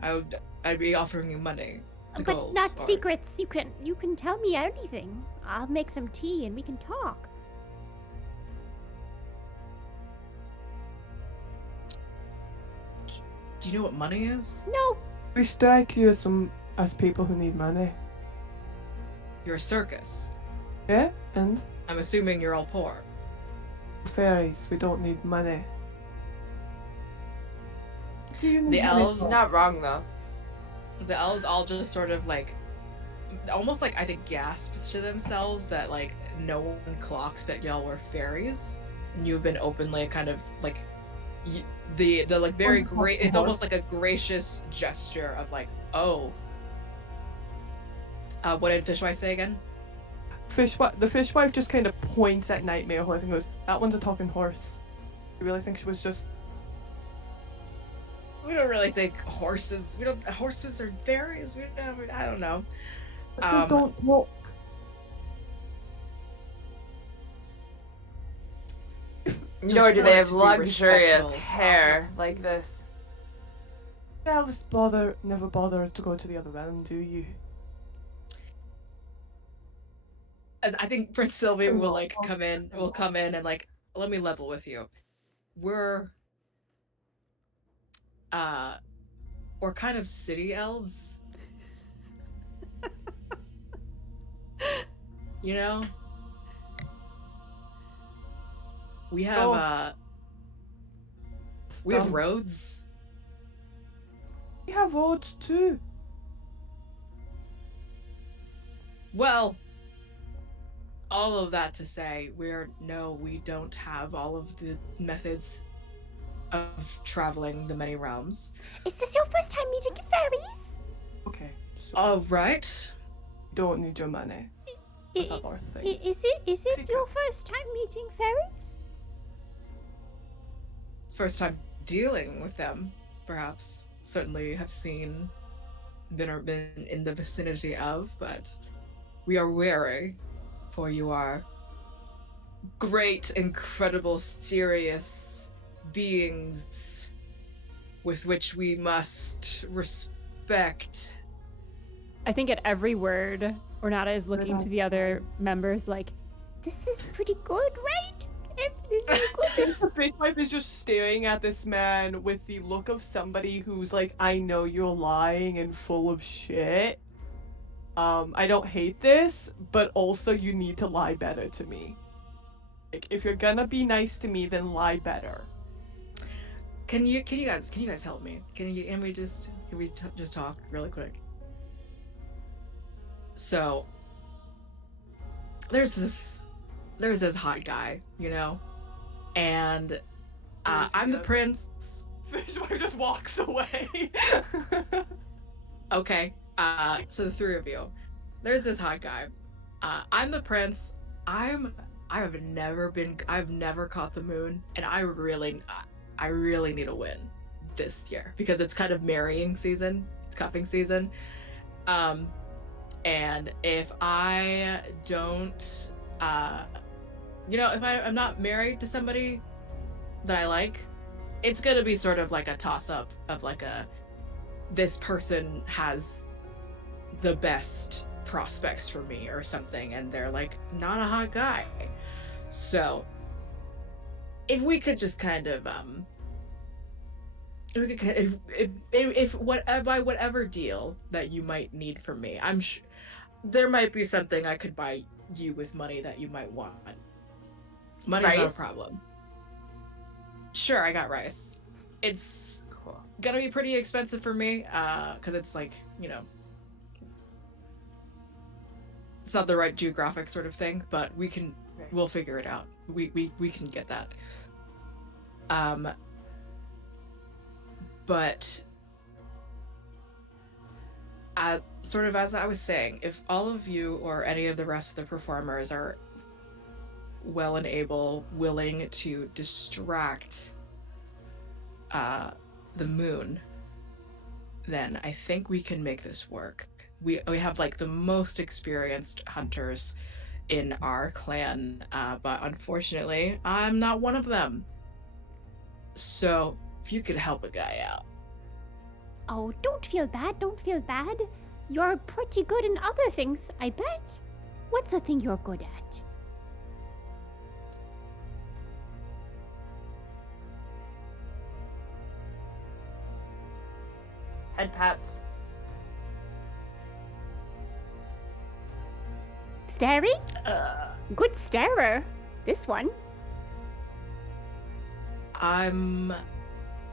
I'd be offering you money. But Gold, not or... secrets. You can tell me anything. I'll make some tea and we can talk. Do you know what money is? No. We strike you as people who need money. You're a circus. Yeah, and I'm assuming you're all poor. fairies, we don't need money. Do you need The money? elves- Not wrong though. The elves all just sort of like, almost like I think gasped to themselves that like no one clocked that y'all were fairies, and you've been openly kind of like the like very great. It's almost like a gracious gesture of like, oh. What did Fishwife say again? The fishwife just kind of points at Nightmare Horse and goes, "That one's a talking horse." I really think she was just. We don't really think horses. Horses are fairies. I don't know. They don't talk. Just Nor do want they it have to be luxurious respectful. hair like this. Elves never bother to go to the other end, do you? I think Prince Sylvie will like come in and like, let me level with you. We're kind of city elves. You know? We have we have roads. We have roads too. Well, all of that to say, we don't have all of the methods of traveling the many realms. Is this your first time meeting fairies? Okay. So All right. don't need your money. There's other things. Is it your Secrets. first time meeting fairies? First time dealing with them, perhaps. Certainly have seen, been in the vicinity of, but we are wary, for you are great, incredible, serious beings with which we must respect. I think at every word, Ornata is looking to the other members like, This is pretty good, right? This is good. The fishwife is just staring at this man with the look of somebody who's like, I know you're lying and full of shit. I don't hate this, but also you need to lie better to me. Like, if you're gonna be nice to me, then lie better. Can you guys help me? Can we just talk really quick? So there's this hot guy, you know, and I'm the prince. Fishwife just walks away. Okay, so the three of you, there's this hot guy. I'm the prince. I've never caught the moon, and I really need a win this year because it's kind of marrying season, it's cuffing season. And if I don't, if I'm not married to somebody that I like, it's gonna be sort of like a toss-up of like this person has the best prospects for me or something, and they're like not a hot guy. So if we could just kind of by whatever deal that you might need from me, I'm sure there might be something I could buy you with money that you might want. Money's not a Rice? problem. Sure, I got rice. It's Cool. gonna be pretty expensive for me, because it's like, it's not the right geographic sort of thing, but we'll figure it out. We can get that. But as I was saying, if all of you or any of the rest of the performers are well and able, willing to distract the moon, then I think we can make this work. We have like the most experienced hunters in our clan, but unfortunately, I'm not one of them. So if you could help a guy out. Oh, don't feel bad, don't feel bad. You're pretty good in other things, I bet. What's a thing you're good at? Head pats. Staring? Good starer. This one. I'm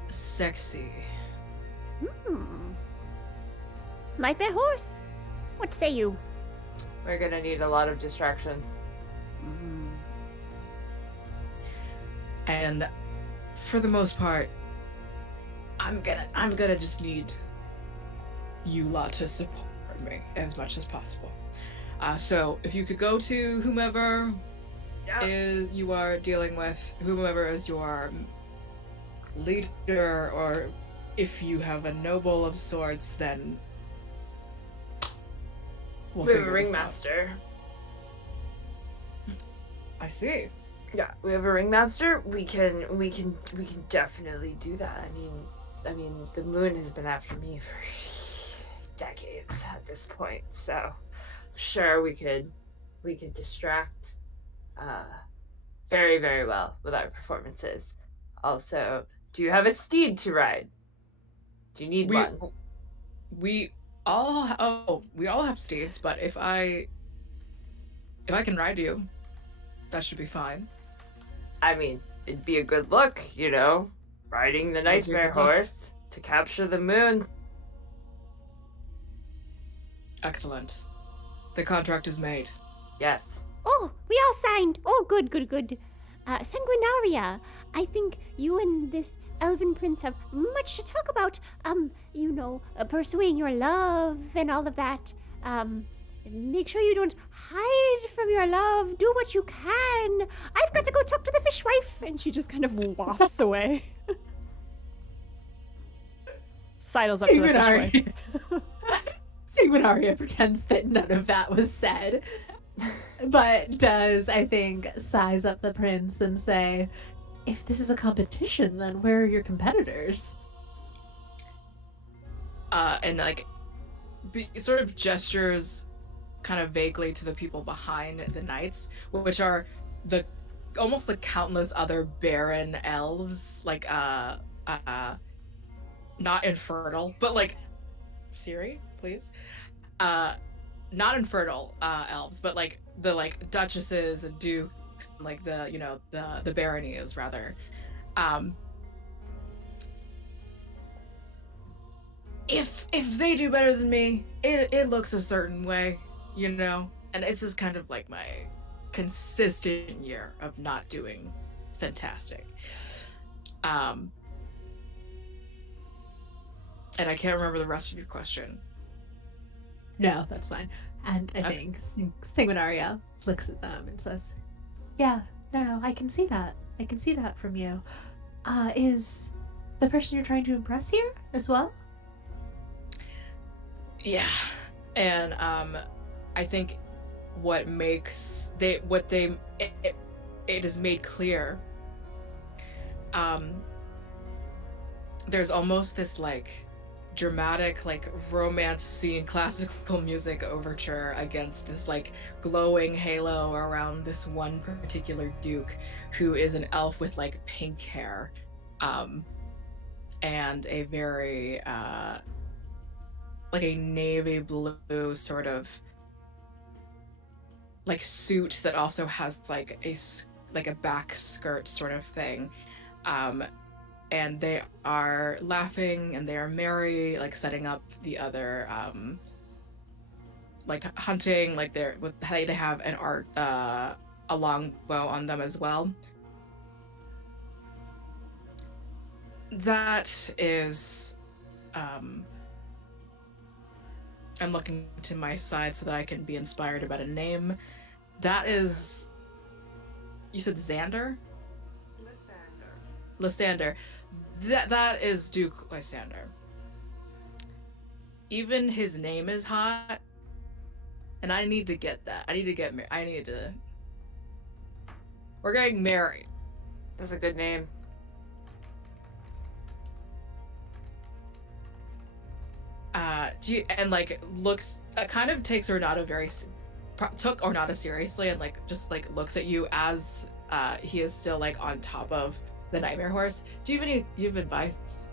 sexy. Nightmare horse? What say you? We're gonna need a lot of distraction. And for the most part, I'm gonna just need you lot to support me as much as possible. So if you could go to whomever you are dealing with, whomever is your leader, or if you have a noble of sorts, then we'll We have a figure this out. ringmaster. I see. Yeah, we have a ringmaster. We can definitely do that. I mean, the moon has been after me for decades at this point, so I'm sure we could distract very, very well with our performances. Also, do you have a steed to ride? Do you need one? We all have steeds, but if I can ride you, that should be fine. I mean, it'd be a good look, riding the It'd be a nightmare good look. horse to capture the moon. Excellent. The contract is made. Yes, Oh, we all signed. Oh, good, good, good. Sanguinaria, I think you and this elven prince have much to talk about. Pursuing your love and all of that. Make sure you don't hide from your love. Do what you can. I've got to go talk to the fishwife. And she just kind of wafts away. Sidles up to the fishwife. Sanguinaria pretends that none of that was said, but does, I think, size up the prince and say, if this is a competition, then where are your competitors? And like, sort of gestures kind of vaguely to the people behind the knights, which are almost the countless other barren elves, like not infertile, but like Siri, please. Not infertile elves, but like the duchesses and dukes, like the baronies rather. If they do better than me, it looks a certain way, and this is kind of like my consistent year of not doing fantastic. And I can't remember the rest of your question. No, that's fine. And I think Sanguinaria looks at them and says, yeah, no, I can see that. I can see that from you. Is the person you're trying to impress here as well? Yeah. And I think what it is made clear, there's almost this like dramatic like romance scene, classical music overture against this like glowing halo around this one particular duke who is an elf with like pink hair, and a very like a navy blue sort of like suit that also has like a back skirt sort of thing. And they are laughing and they are merry, like setting up the other like hunting, like they have an art a longbow on them as well. That is I'm looking to my side so that I can be inspired about a name. That is, you said Xander? Lysander. That is Duke Lysander. Even his name is hot, and I need to get that. I need to get married. We're getting married. That's a good name. And like looks, kind of takes Ornata took Ornata seriously, and like just like looks at you as he is still like on top of the nightmare horse. Do you have advice?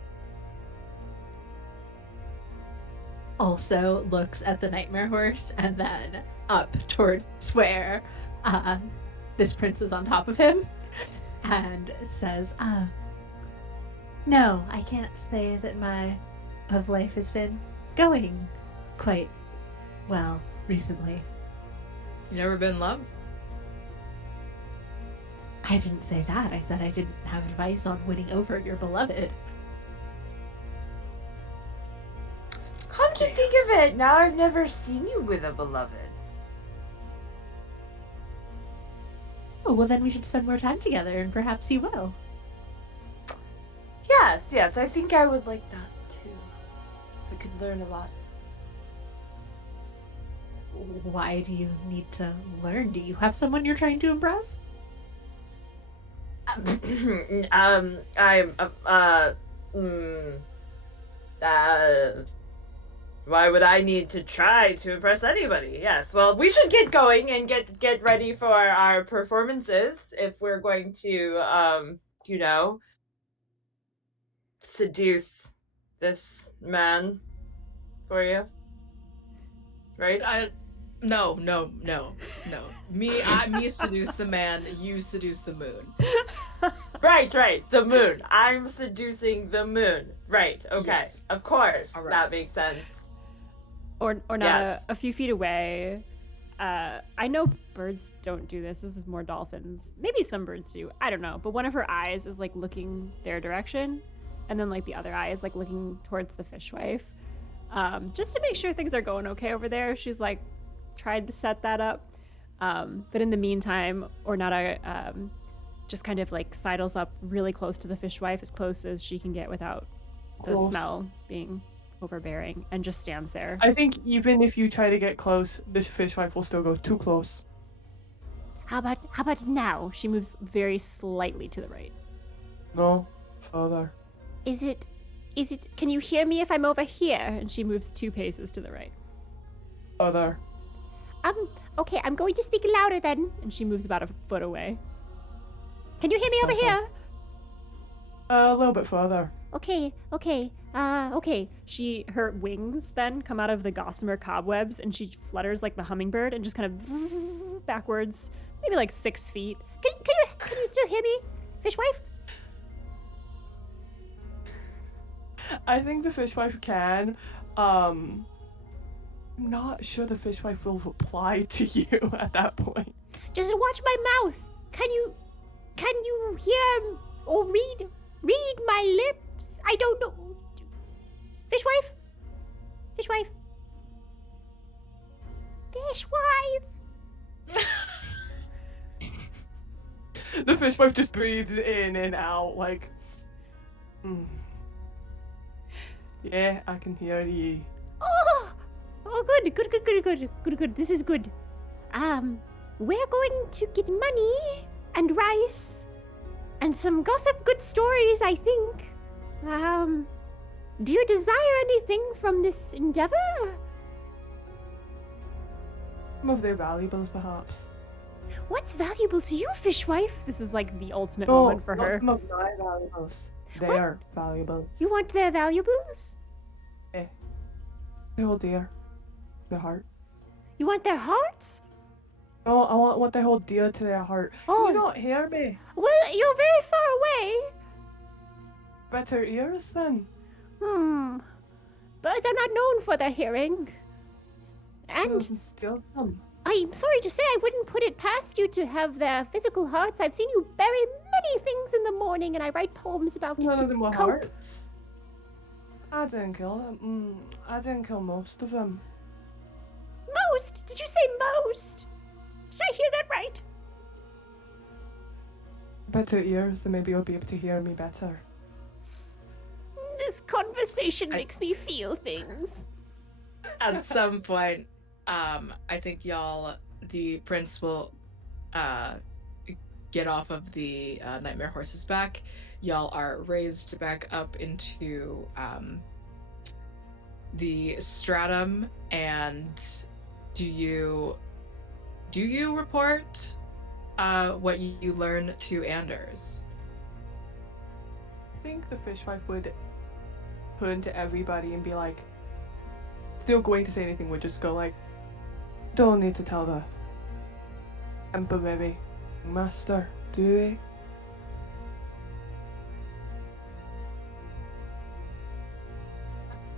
Also looks at the nightmare horse and then up towards where this prince is on top of him and says, no, I can't say that my love life has been going quite well recently. You never been in love? I didn't say that. I said I didn't have advice on winning over your beloved. Come to think of it, now I've never seen you with a beloved. Oh, well then we should spend more time together and perhaps you will. Yes, I think I would like that too. I could learn a lot. Why do you need to learn? Do you have someone you're trying to impress? Why would I need to try to impress anybody? Yes, well, we should get going and get ready for our performances if we're going to, seduce this man for you. Right? No. Me seduce the man, you seduce the moon. Right. The moon. I'm seducing the moon. Right. Okay. Yes. Of course. All right. That makes sense. Or not Yes. a few feet away, I know birds don't do this. This is more dolphins. Maybe some birds do. I don't know. But one of her eyes is like looking their direction, and then like the other eye is like looking towards the fishwife. Just to make sure things are going okay over there. She's like tried to set that up. But in the meantime, Ornata just kind of like sidles up really close to the fishwife, as close as she can get without the smell being overbearing, and just stands there. I think even if you try to get close, this fishwife will still go too close. How about now? She moves very slightly to the right. No, further. Is it can you hear me if I'm over here? And she moves 2 paces to the right. Further. Okay, I'm going to speak louder then. And she moves about a foot away. Can you hear me over here? A little bit further. Okay. Okay. Her wings then come out of the gossamer cobwebs, and she flutters like the hummingbird and just kind of backwards, maybe like 6 feet. Can you still hear me, fishwife? I think the fishwife can. I'm not sure the fishwife will reply to you at that point. Just watch my mouth. Can you hear or read my lips? I don't know. Fishwife? Fishwife? Fishwife? The fishwife just breathes in and out like, Yeah, I can hear you. Oh, good. This is good. We're going to get money and rice and some gossip, good stories, I think. Do you desire anything from this endeavor? Some of their valuables, perhaps. What's valuable to you, fishwife? This is like the ultimate No, moment for not her. some of my valuables. Their valuables. You want their valuables? Oh dear. The heart. You want their hearts? No, I want what they hold dear to their heart. Oh. Can you not hear me? Well, you're very far away. Better ears then. Birds are not known for their hearing. And Still some. I'm sorry to say I wouldn't put it past you to have their physical hearts. I've seen you bury many things in the morning, and I write poems about it. None to of them were cope. hearts. I didn't kill them. I didn't kill most of them. Most? Did you say most? Did I hear that right? Better ears, then maybe you'll be able to hear me better. This conversation makes me feel things. At some point, I think the prince will get off of the nightmare horse's back. Y'all are raised back up into the stratum, and do you report what you learn to Anders? I think the fishwife would turn to everybody and be like, still going to say anything, would just go like, don't need to tell the temporary master, do we?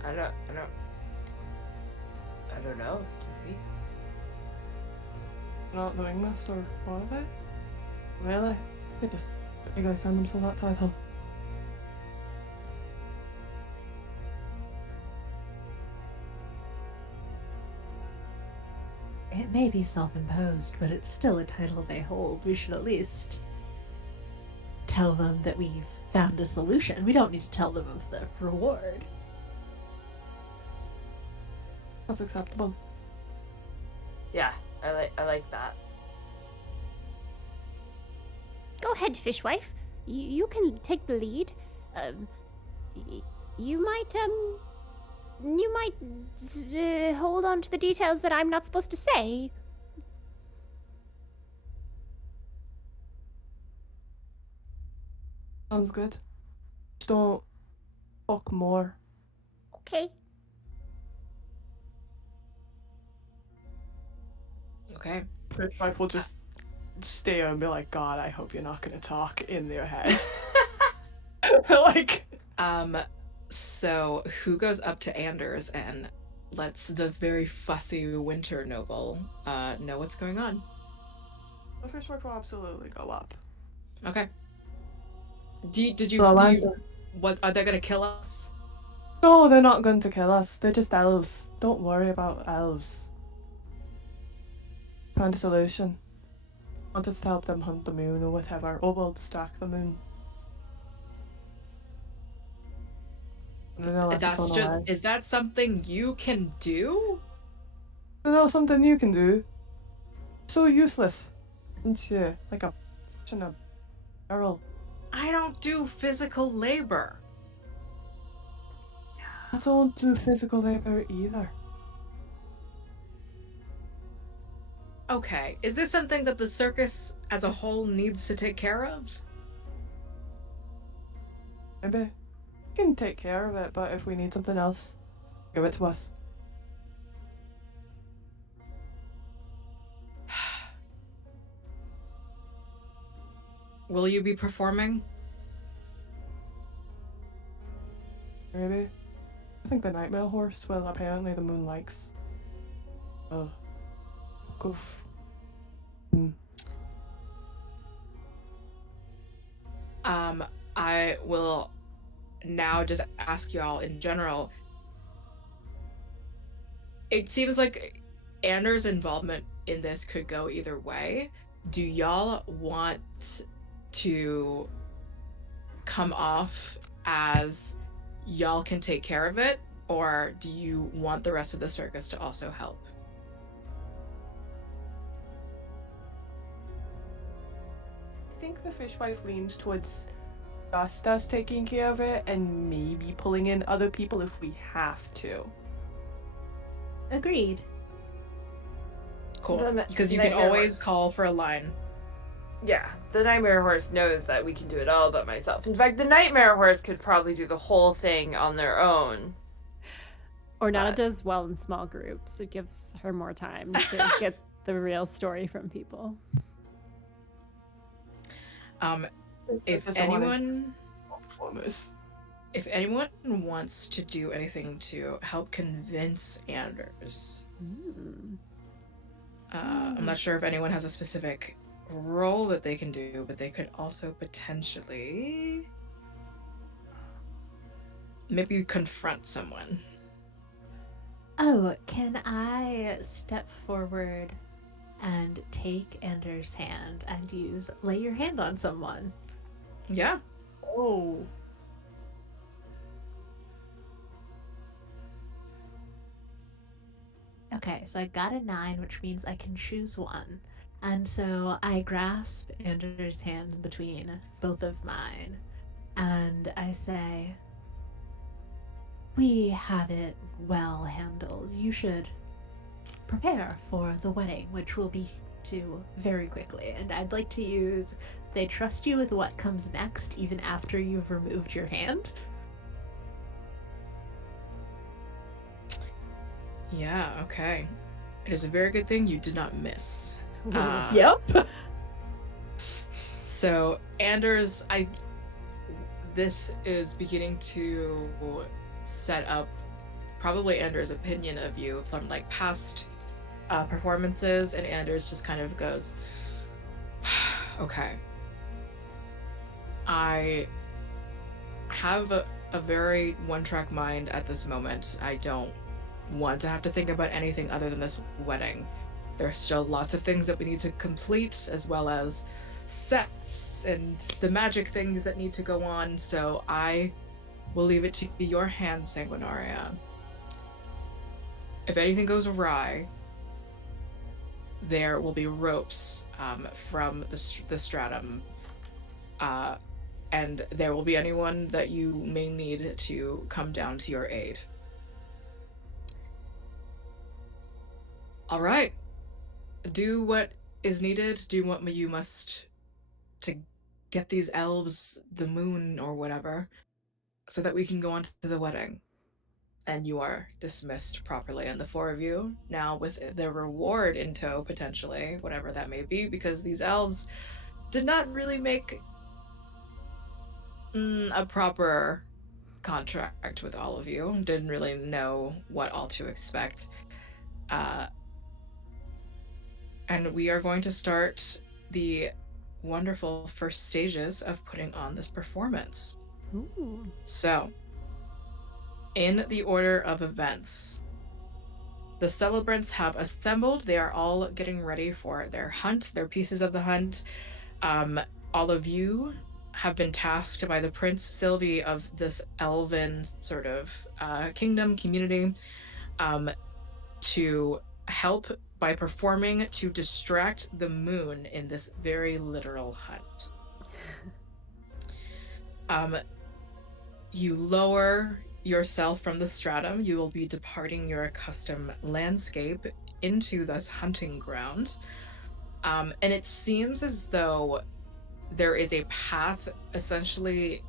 I don't know. Do we? Not the ringmaster, are they? Really? They just big guys send themselves that title. It may be self-imposed, but it's still a title they hold. We should at least tell them that we've found a solution. We don't need to tell them of the reward. That's acceptable. Yeah, I like that. Go ahead, fishwife. You can take the lead. You might hold on to the details that I'm not supposed to say. Sounds good. Just don't talk more. Okay. Okay. Fishwife will just stare and be like, God, I hope you're not gonna talk in their head. Like, So who goes up to Anders and lets the very fussy winter noble know what's going on. The fishwife will absolutely go up. Okay. What are they gonna kill us? No, they're not going to kill us. They're just elves. Don't worry about elves. Find a solution. I'll just help them hunt the moon or whatever, or we'll distract the moon. Is that something you can do? Not something you can do. So useless. Isn't you? Like a fish in a barrel. I don't do physical labor. I don't do physical labor either. Okay, is this something that the circus as a whole needs to take care of? Maybe. We can take care of it, but if we need something else, give it to us. Will you be performing? Maybe. I think the nightmare horse will. Apparently the moon likes. Oh. Goof. I will now just ask y'all in general. It seems like Anders' involvement in this could go either way. Do y'all want to come off as y'all can take care of it, or do you want the rest of the circus to also help? I think the fishwife leans towards just us taking care of it and maybe pulling in other people if we have to. Agreed. Cool. Because you can always call for a line. Yeah, the Nightmare Horse knows that we can do it all but myself. In fact, the Nightmare Horse could probably do the whole thing on their own. Ornata does well in small groups. It gives her more time to get the real story from people. If anyone wants to do anything to help convince Anders, I'm not sure if anyone has a specific role that they can do, but they could also potentially maybe confront someone. Oh, can I step forward and take Anders' hand and use lay your hand on someone? Yeah. Oh. Okay, so I got a 9, which means I can choose one. And so I grasp Anders' hand between both of mine, and I say, "We have it well handled. You should prepare for the wedding, which will be to very quickly. And I'd like to use, they trust you with what comes next, even after you've removed your hand." Yeah, okay. It is a very good thing you did not miss. Yep. So, Anders, this is beginning to set up probably Anders' opinion of you from like past performances, and Anders just kind of goes, okay. I have a very one-track mind at this moment. I don't want to have to think about anything other than this wedding. There are still lots of things that we need to complete, as well as sets and the magic things that need to go on, so I will leave it to your hands, Sanguinaria. If anything goes awry, there will be ropes from the stratum, and there will be anyone that you may need to come down to your aid. All right. Do what is needed. Do what you must to get these elves the moon or whatever, so that we can go on to the wedding. And you are dismissed properly, and the four of you, now with the reward in tow, potentially, whatever that may be, because these elves did not really make a proper contract with all of you. Didn't really know what all to expect. And we are going to start the wonderful first stages of putting on this performance. Ooh. So, in the order of events, the celebrants have assembled. They are all getting ready for their hunt, their pieces of the hunt. All of you have been tasked by the Prince Sylvie of this elven sort of kingdom, community, to help by performing to distract the moon in this very literal hunt. You lower yourself from the stratum. You will be departing your accustomed landscape into this hunting ground. And it seems as though there is a path essentially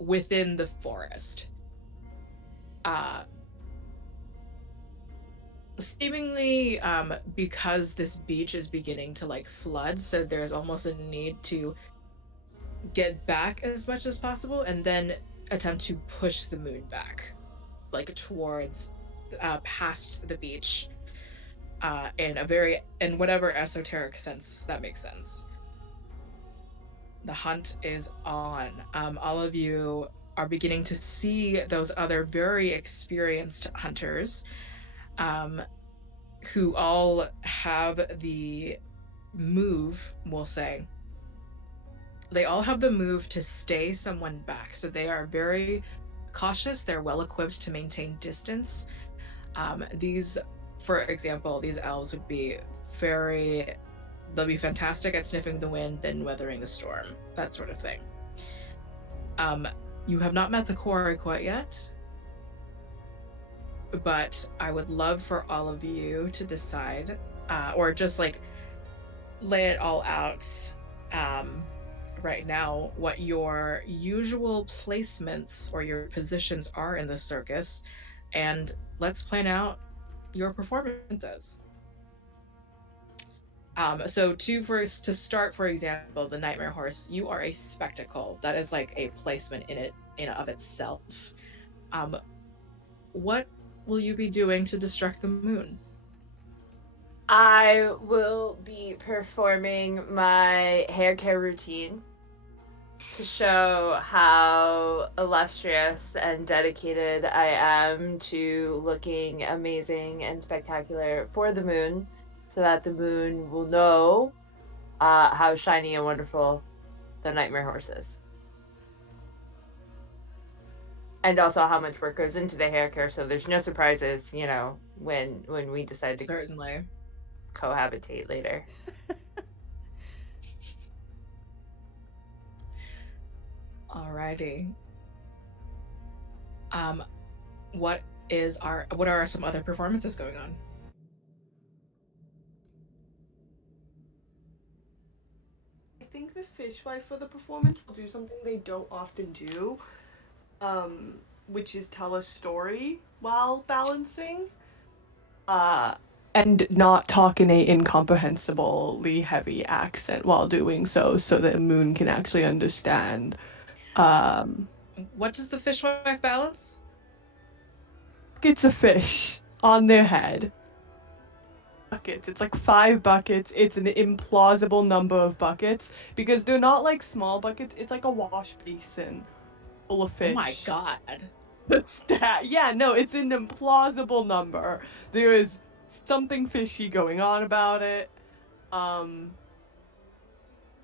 within the forest. Seemingly because this beach is beginning to like flood, so there's almost a need to get back as much as possible and then attempt to push the moon back, like towards past the beach, in whatever esoteric sense that makes sense. The hunt is on. All of you are beginning to see those other very experienced hunters, who all have the move, we'll say. They all have the move to stay someone back. So they are very cautious. They're well equipped to maintain distance. These, for example, these elves would be they'll be fantastic at sniffing the wind and weathering the storm, that sort of thing. You have not met the quarry quite yet, but I would love for all of you to decide, or just like lay it all out right now, what your usual placements or your positions are in the circus, and let's plan out your performances. So to start, for example, the Nightmare Horse, you are a spectacle. That is like a placement in and of itself. What will you be doing to distract the moon? I will be performing my hair care routine to show how illustrious and dedicated I am to looking amazing and spectacular for the moon, so that the moon will know how shiny and wonderful the Nightmare Horse is. And also how much work goes into the hair care, so there's no surprises, when we decide to Certainly cohabitate later. Alrighty. What are some other performances going on? I think the fishwife for the performance will do something they don't often do, which is tell a story while balancing, and not talk in a incomprehensibly heavy accent while doing so that Moon can actually understand. What does the fishwife balance? Buckets of fish on their head. Buckets. It's like 5 buckets. It's an implausible number of buckets because they're not like small buckets. It's like a wash basin full of fish. Oh my god. Yeah, no, it's an implausible number. There is something fishy going on about it.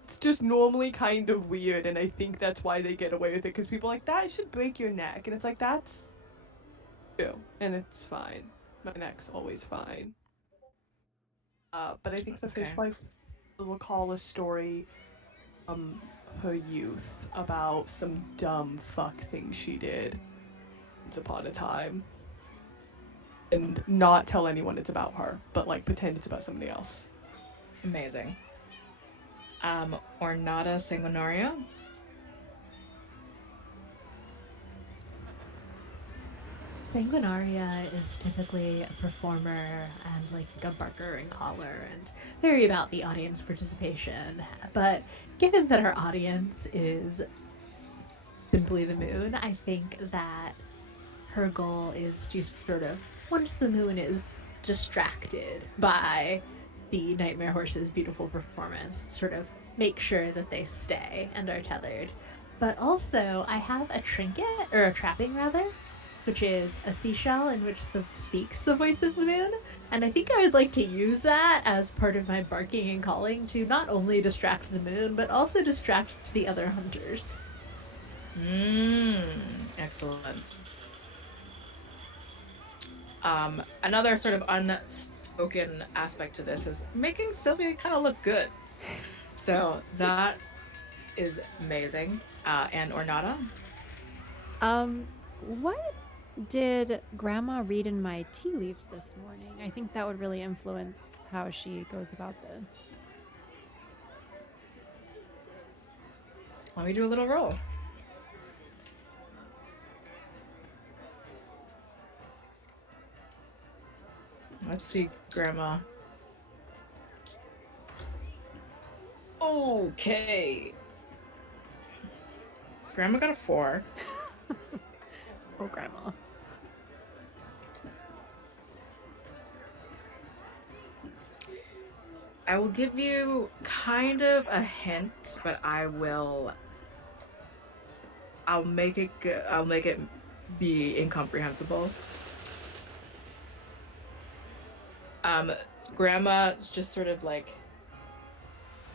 It's just normally kind of weird, and I think that's why they get away with it, because people are like, that should break your neck, and it's like, that's true, and it's fine. My neck's always fine. But I think the fishwife will recall a story from her youth about some dumb fuck thing she did once upon a time. And not tell anyone it's about her, but like pretend it's about somebody else. Amazing. Ornata Sanguinaria? Sanguinaria is typically a performer and like a barker and caller and very about the audience participation. But given that our audience is simply the moon. I think that her goal is to sort of, once the moon is distracted by the Nightmare Horse's beautiful performance, sort of make sure that they stay and are tethered. But also, I have a trinket, or a trapping rather, which is a seashell in which speaks the voice of the moon. And I think I would like to use that as part of my barking and calling to not only distract the moon, but also distract the other hunters. Excellent. Another sort of unspoken aspect to this is making Sylvia kind of look good. So that is amazing. And Ornata? What did Grandma read in my tea leaves this morning? I think that would really influence how she goes about this. Let me do a little roll. Let's see, Grandma. Okay. Grandma got a 4. Oh, Grandma. I will give you kind of a hint, but I'll make it be incomprehensible. Grandma just sort of like,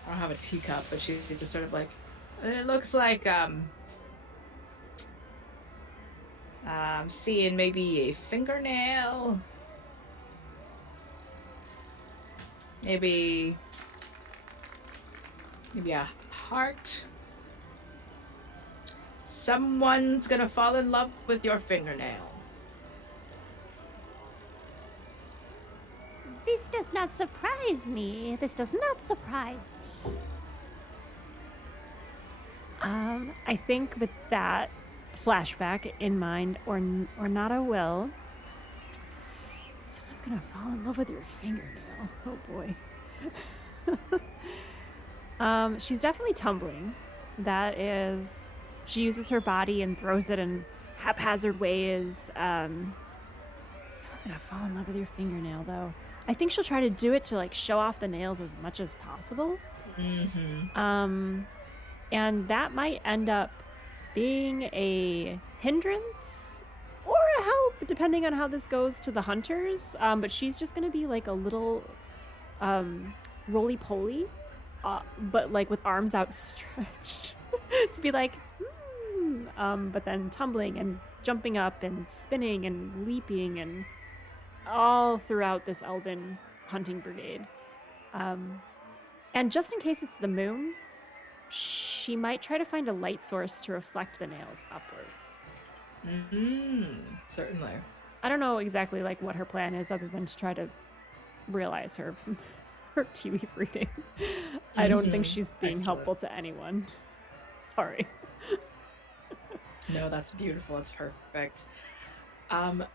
I don't have a teacup, but she just sort of like, it looks like I'm seeing maybe a fingernail, maybe a heart. Someone's gonna fall in love with your fingernail. This does not surprise me. This does not surprise me. I think with that flashback in mind, Ornata will. Someone's gonna fall in love with your fingernail. Oh boy. She's definitely tumbling. That is, she uses her body and throws it in haphazard ways. Someone's gonna fall in love with your fingernail, though. I think she'll try to do it to like show off the nails as much as possible. Mm-hmm. And that might end up being a hindrance or a help, depending on how this goes to the hunters. But she's just gonna be like a little roly-poly, but like with arms outstretched to be like, but then tumbling and jumping up and spinning and leaping and all throughout this elven hunting brigade. And just in case it's the moon, she might try to find a light source to reflect the nails upwards. Certainly. I don't know exactly like what her plan is other than to try to realize her tea leaf reading. I don't think she's being helpful to anyone. Sorry. No, that's beautiful. It's perfect.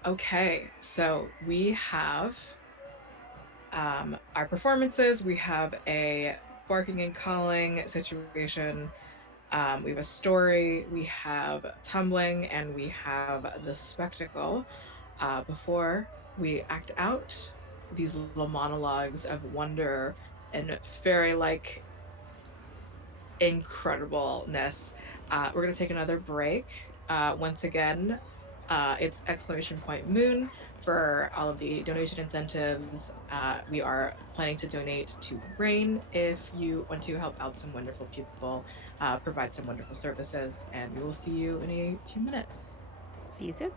Okay, so we have our performances. We have a barking and calling situation. We have a story. We have tumbling, and we have the spectacle. Before we act out these little monologues of wonder and fairy-like incredibleness, we're gonna take another break. Once again, it's !moon for all of the donation incentives. We are planning to donate to Rain if you want to help out some wonderful people, provide some wonderful services, and we will see you in a few minutes. See you soon.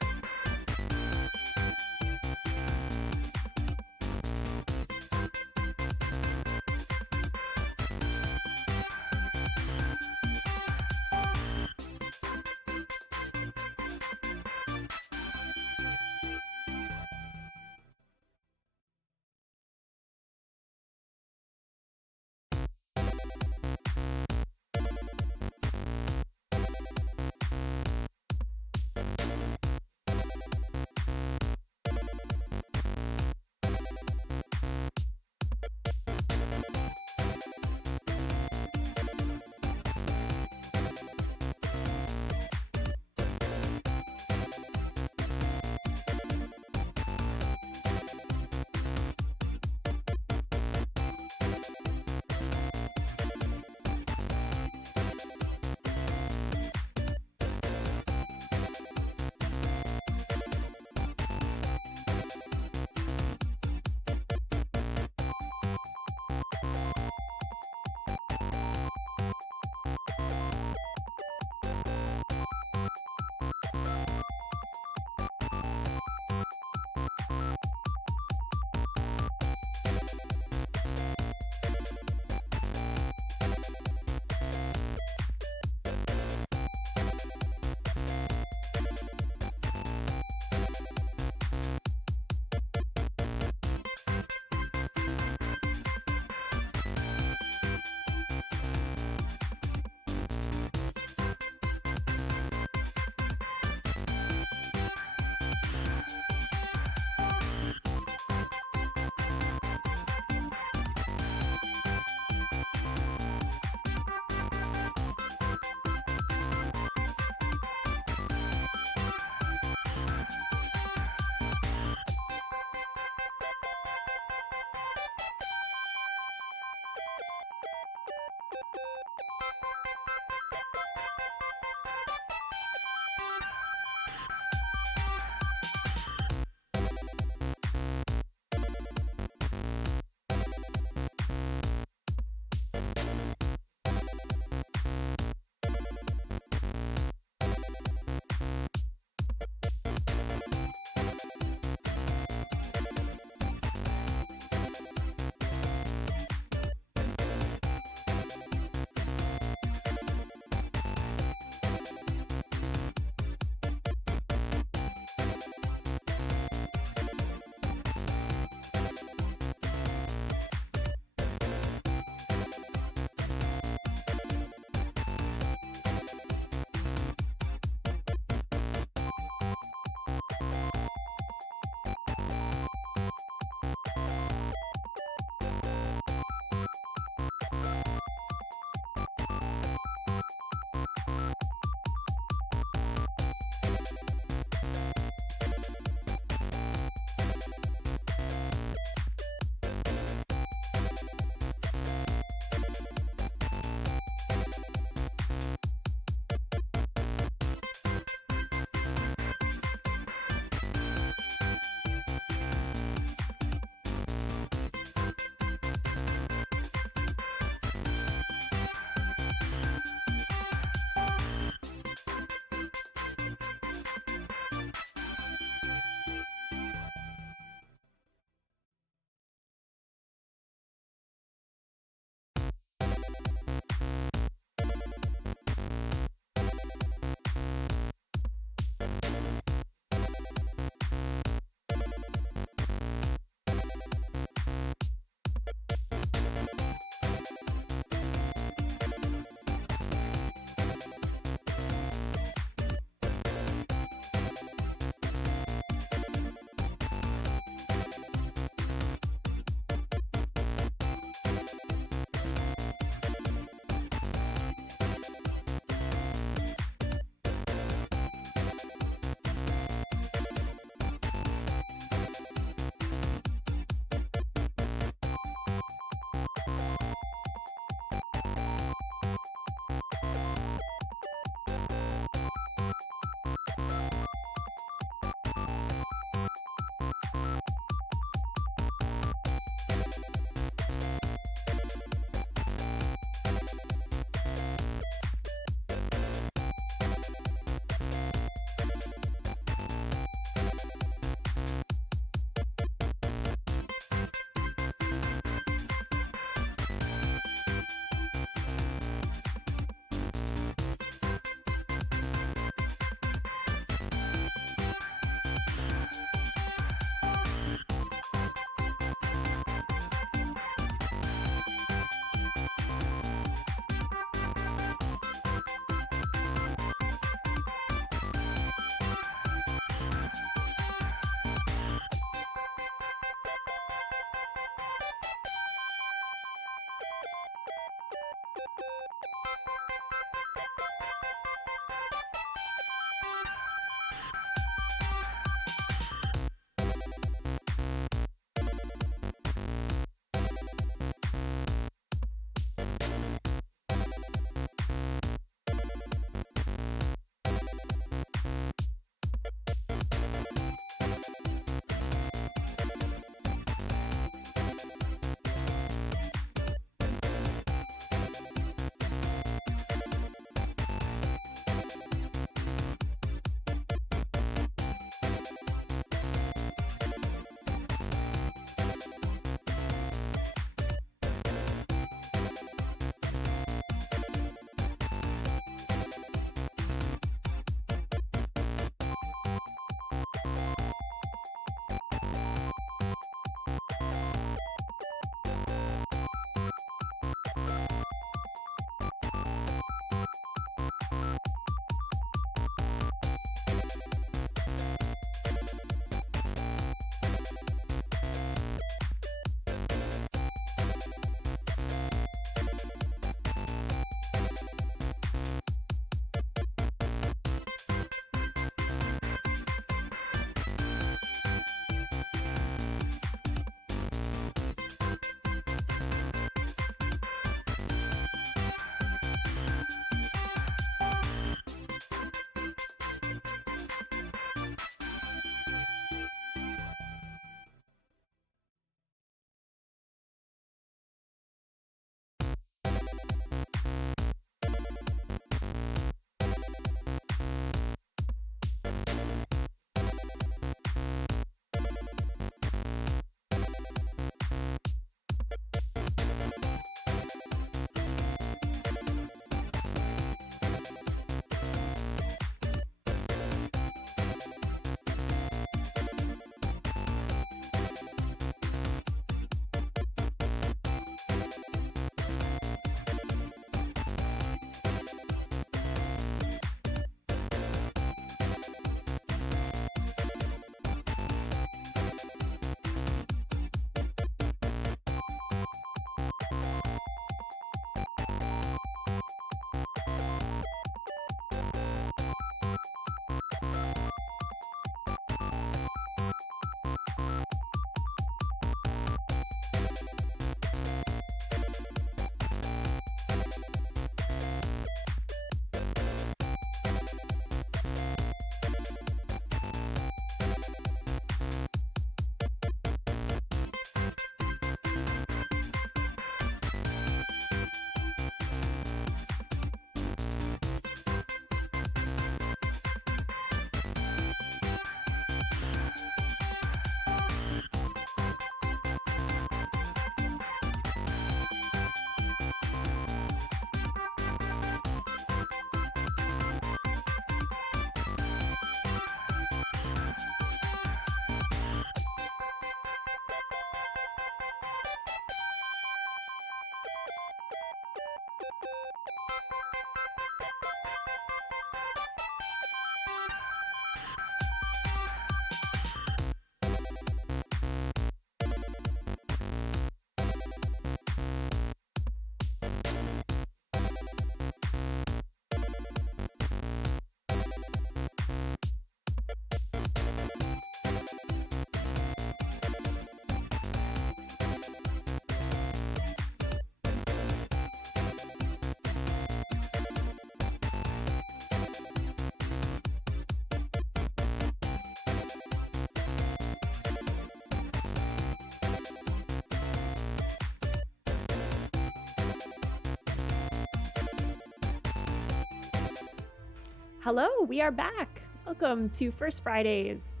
Hello, we are back. Welcome to First Fridays.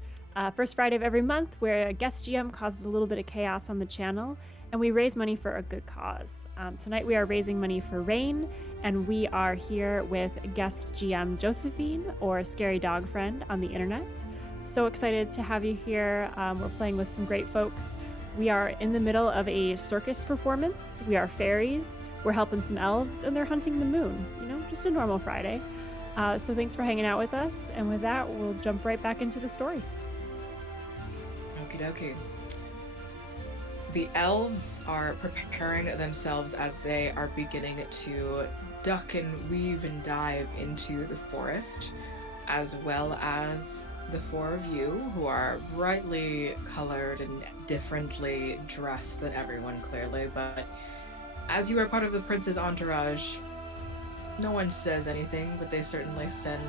First Friday of every month, where a guest GM causes a little bit of chaos on the channel, and we raise money for a good cause. Tonight we are raising money for Rain, and we are here with guest GM Josephine, or Scary Dog Friend on the internet. So excited to have you here. We're playing with some great folks. We are in the middle of a circus performance. We are fairies. We're helping some elves, and they're hunting the moon. You know, just a normal Friday. So thanks for hanging out with us. And with that, we'll jump right back into the story. Okie dokie. The elves are preparing themselves as they are beginning to duck and weave and dive into the forest, as well as the four of you, who are brightly colored and differently dressed than everyone, clearly, but as you are part of the prince's entourage, no one says anything, but they certainly send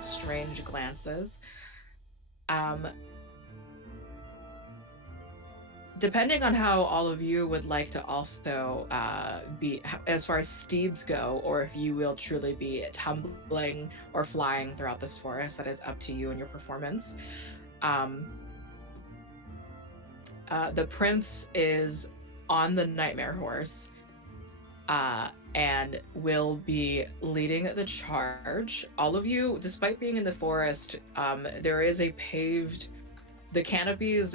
strange glances. Depending on how all of you would like to also be, as far as steeds go, or if you will truly be tumbling or flying throughout this forest, that is up to you and your performance. The prince is on the nightmare horse and will be leading the charge. All of you, despite being in the forest, there is a paved, the canopies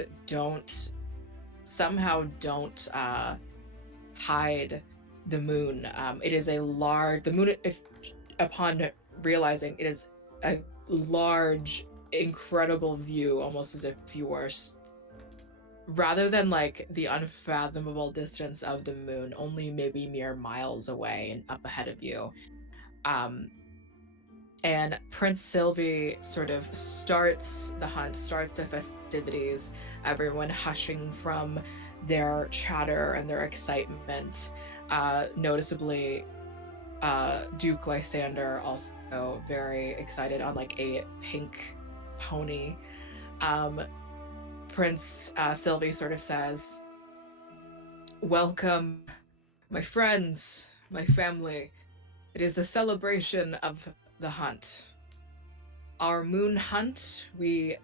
somehow don't hide the moon. It is a large, the moon, upon realizing it is a large, incredible view, almost as if you were, rather than like the unfathomable distance of the moon, only maybe mere miles away and up ahead of you. And Prince Sylvie sort of starts the hunt, starts the festivities, everyone hushing from their chatter and their excitement. Noticeably, Duke Lysander also very excited on like a pink pony. Prince Sylvie sort of says, "Welcome, my friends, my family. It is the celebration of the hunt. Our moon hunt, we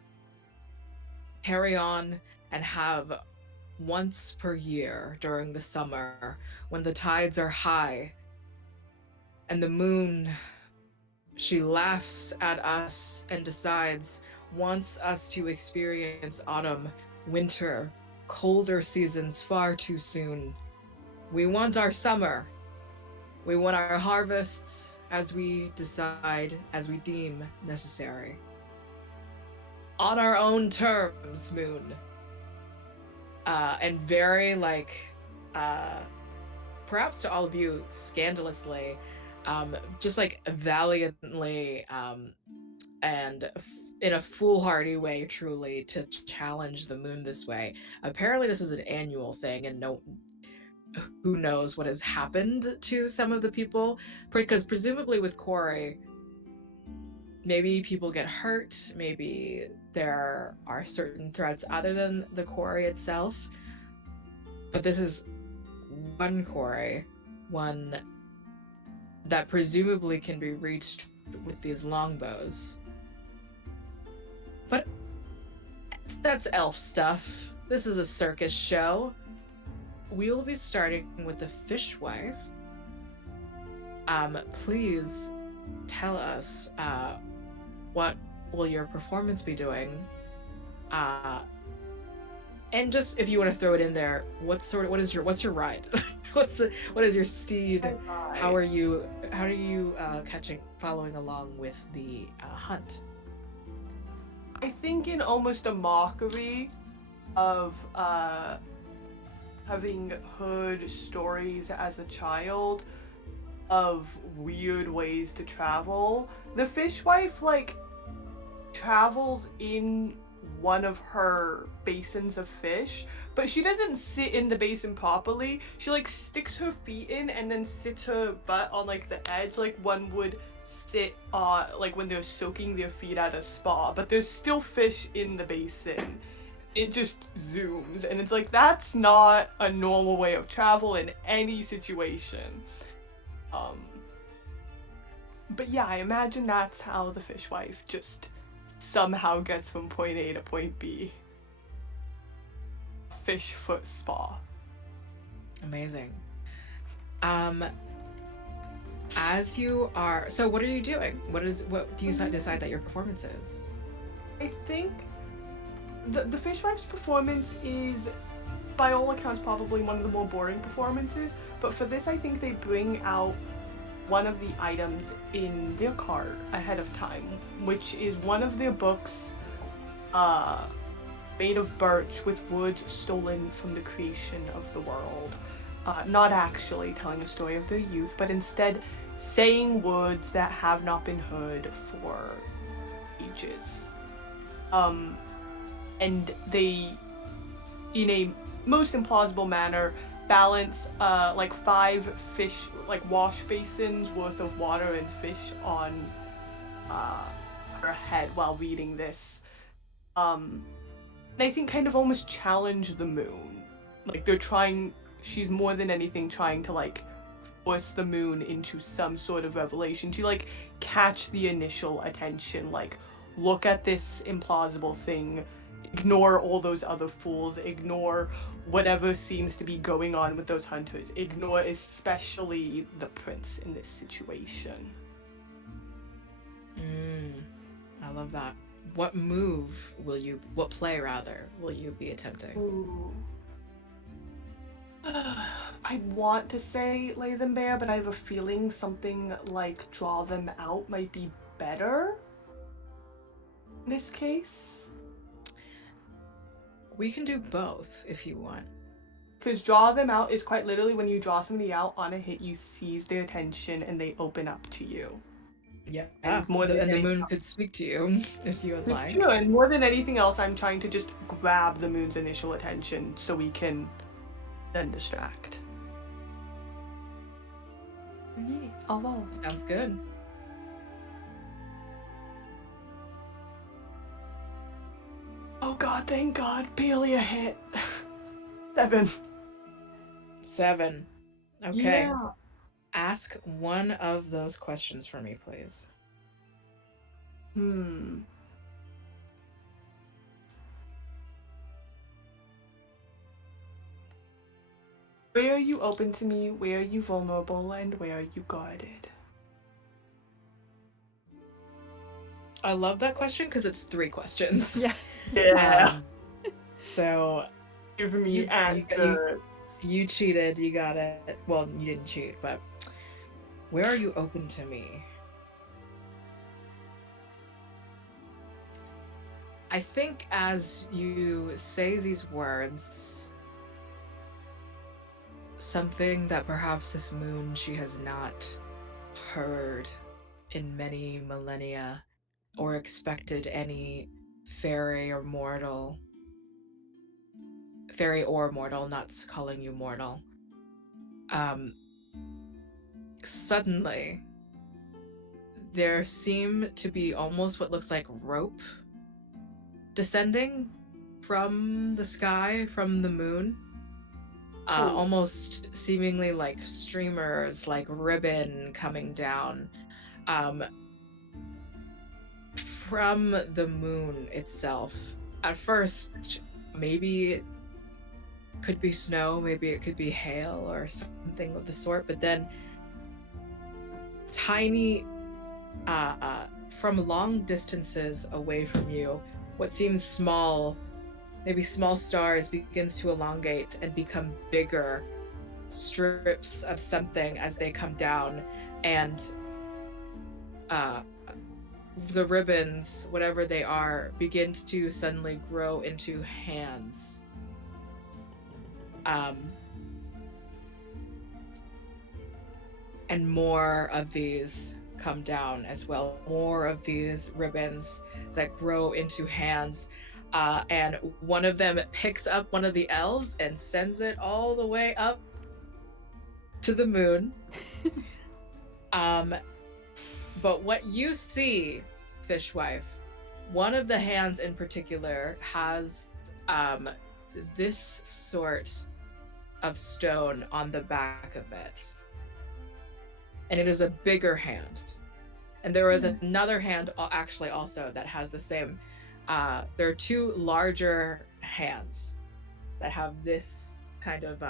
carry on and have once per year during the summer when the tides are high and the moon, she laughs at us and wants us to experience autumn, winter, colder seasons far too soon. We want our summer. We want our harvests as we decide, as we deem necessary. On our own terms, moon." And very perhaps to all of you, scandalously, just like valiantly, and in a foolhardy way, truly, to challenge the moon this way. Apparently this is an annual thing, and who knows what has happened to some of the people, because presumably with quarry, maybe people get hurt, maybe there are certain threats other than the quarry itself, but this is one quarry, one that presumably can be reached with these longbows. But that's elf stuff. This is a circus show. We will be starting with the fishwife. Please tell us, what will your performance be doing? And just if you want to throw it in there, what's your ride? What is your steed? How are you following along with the hunt? I think in almost a mockery of having heard stories as a child of weird ways to travel, the fishwife travels in one of her basins of fish, but she doesn't sit in the basin properly. She sticks her feet in and then sits her butt on the edge, like one would sit when they're soaking their feet at a spa, but there's still fish in the basin. It just zooms, and it's that's not a normal way of travel in any situation. But yeah, I imagine that's how the fishwife just somehow gets from point A to point B. Fish foot spa. Amazing. As you are, so what are you doing? What do you decide that your performance is? I think the fishwife's performance is, by all accounts, probably one of the more boring performances. But for this, I think they bring out one of the items in their cart ahead of time, which is one of their books, made of birch with words stolen from the creation of the world. Not actually telling a story of their youth, but instead saying words that have not been heard for ages. And they, in a most implausible manner, balance like 5 fish, like wash basins worth of water and fish on her head while reading this. And I think kind of almost challenge the moon. Like she's more than anything trying to like force the moon into some sort of revelation, to like catch the initial attention, like look at this implausible thing, ignore all those other fools, ignore whatever seems to be going on with those hunters, ignore especially the prince in this situation. I love that. What play will you be attempting? Ooh. I want to say lay them bare, but I have a feeling something like draw them out might be better in this case. We can do both if you want. Because draw them out is quite literally when you draw somebody out on a hit, you seize their attention and they open up to you. Yeah. And the moon could speak to you if you would like. Sure, and more than anything else, I'm trying to just grab the moon's initial attention so we can then distract. Yeah, although. Sounds good. Oh god, thank god, barely a hit. 7. Okay. Yeah. Ask one of those questions for me, please. Where are you open to me? Where are you vulnerable? And where are you guarded? I love that question because it's 3 questions. Yeah. Yeah. So Give me answers. You cheated. You got it. Well, you didn't cheat, but where are you open to me? I think as you say these words, something that perhaps this moon she has not heard in many millennia or expected any fairy or mortal, not calling you mortal, suddenly there seem to be almost what looks like rope descending from the sky, from the moon, almost seemingly like streamers, like ribbon coming down from the moon itself. At first, maybe it could be snow, maybe it could be hail or something of the sort, but then tiny, from long distances away from you, what seems small, maybe small stars, begins to elongate and become bigger strips of something as they come down, and the ribbons, whatever they are, begin to suddenly grow into hands. And more of these come down as well. More of these ribbons that grow into hands. And one of them picks up one of the elves and sends it all the way up to the moon. But what you see, Fishwife, one of the hands in particular has this sort of stone on the back of it. And it is a bigger hand. And there was another hand actually also that has the same. There are two larger hands that have this kind of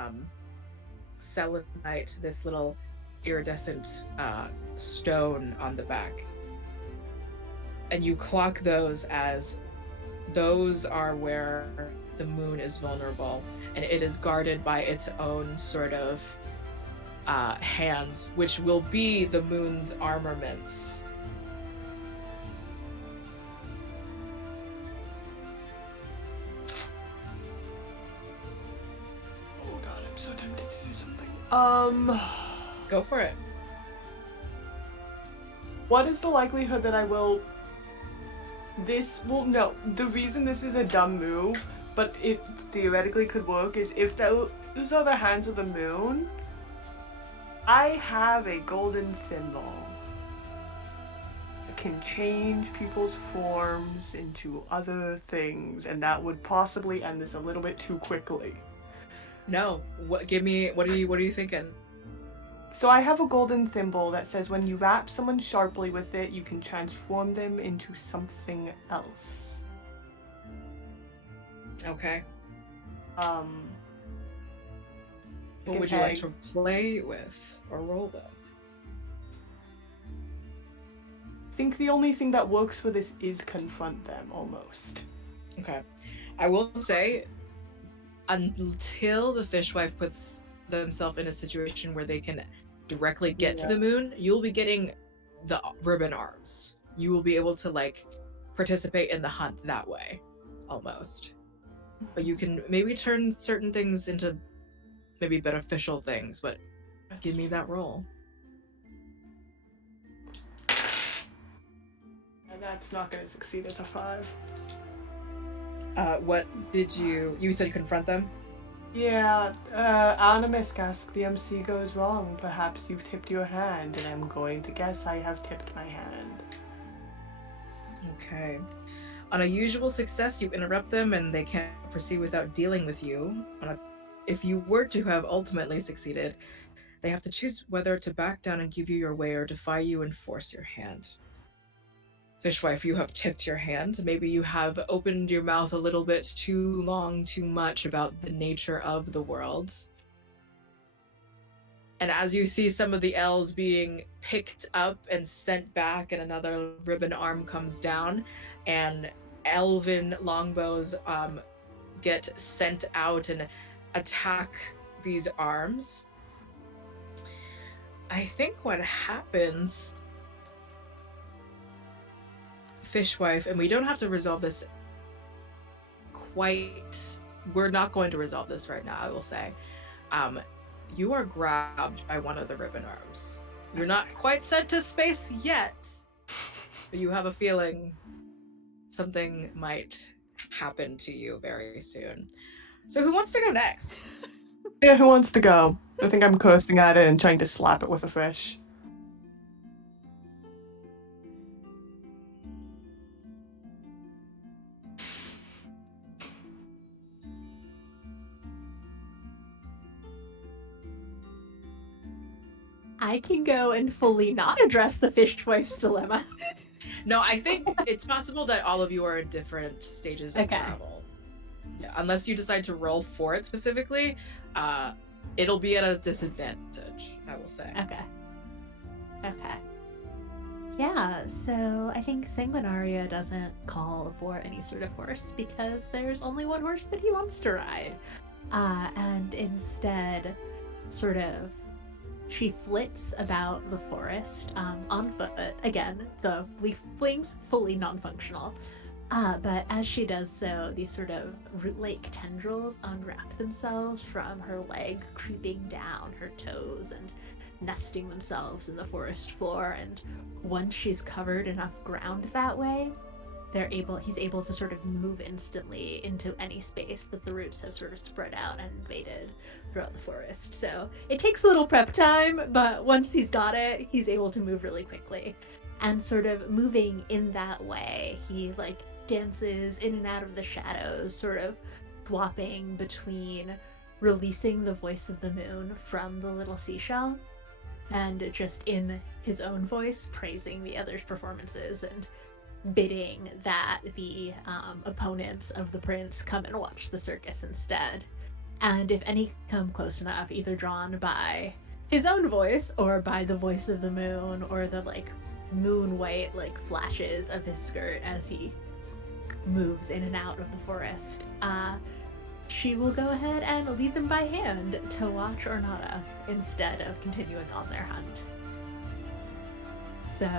selenite, this little iridescent stone on the back. And you clock those as those are where the moon is vulnerable, and it is guarded by its own sort of hands, which will be the moon's armaments. Oh god, I'm so tempted to do something. Go for it. What is the likelihood that I will... No, the reason this is a dumb move, but it theoretically could work, is if those are the hands of the moon, I have a golden thimble that can change people's forms into other things, and that would possibly end this a little bit too quickly. No. What are you thinking? So I have a golden thimble that says when you wrap someone sharply with it, you can transform them into something else. Okay. What would you like to play with or roll with? I think the only thing that works for this is confront them, almost. Okay. I will say, until the fishwife puts themselves in a situation where they can directly get to the moon, you'll be getting the ribbon arms. You will be able to like participate in the hunt that way, almost. But you can maybe turn certain things into maybe beneficial things, but give me that roll. And that's not going to succeed as a 5. What did you said confront them? Yeah, Animisk, the MC goes wrong. Perhaps you've tipped your hand, and I'm going to guess I have tipped my hand. Okay. On a usual success, you interrupt them and they can't proceed without dealing with you. If you were to have ultimately succeeded, they have to choose whether to back down and give you your way or defy you and force your hand. Fishwife, you have tipped your hand. Maybe you have opened your mouth a little bit too long, too much about the nature of the world. And as you see some of the elves being picked up and sent back, and another ribbon arm comes down, and elven longbows get sent out and attack these arms, I think what happens, Fishwife, and we don't have to resolve this quite, we're not going to resolve this right now, I will say. You are grabbed by one of the ribbon arms. You're not quite sent to space yet, but you have a feeling something might happen to you very soon. So who wants to go next? Yeah, who wants to go? I think I'm cursing at it and trying to slap it with a fish. I can go and fully not address the fishwife's dilemma. No, I think it's possible that all of you are in different stages of travel. Yeah, unless you decide to roll for it specifically, it'll be at a disadvantage, I will say. Okay. Yeah, so I think Sanguinaria doesn't call for any sort of horse because there's only one horse that he wants to ride. And instead, sort of, she flits about the forest on foot. Again, the leaf wings fully non-functional. But as she does so, these sort of root-like tendrils unwrap themselves from her leg, creeping down her toes and nesting themselves in the forest floor. And once she's covered enough ground that way, he's able to sort of move instantly into any space that the roots have sort of spread out and invaded throughout the forest. So it takes a little prep time, but once he's got it, he's able to move really quickly. And sort of moving in that way, he like dances in and out of the shadows, sort of swapping between releasing the voice of the moon from the little seashell and just in his own voice praising the others' performances and bidding that the opponents of the prince come and watch the circus instead. And if any come close enough, either drawn by his own voice or by the voice of the moon or the like moon white like flashes of his skirt as he moves in and out of the forest, she will go ahead and lead them by hand to watch Ornata instead of continuing on their hunt. So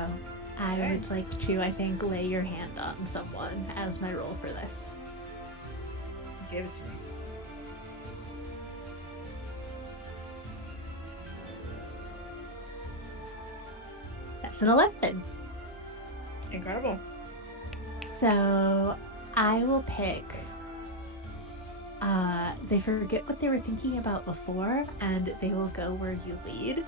I would like to, I think, lay your hand on someone as my role for this. Give it to me. That's an 11. Incredible. So I will pick. They forget what they were thinking about before, and they will go where you lead.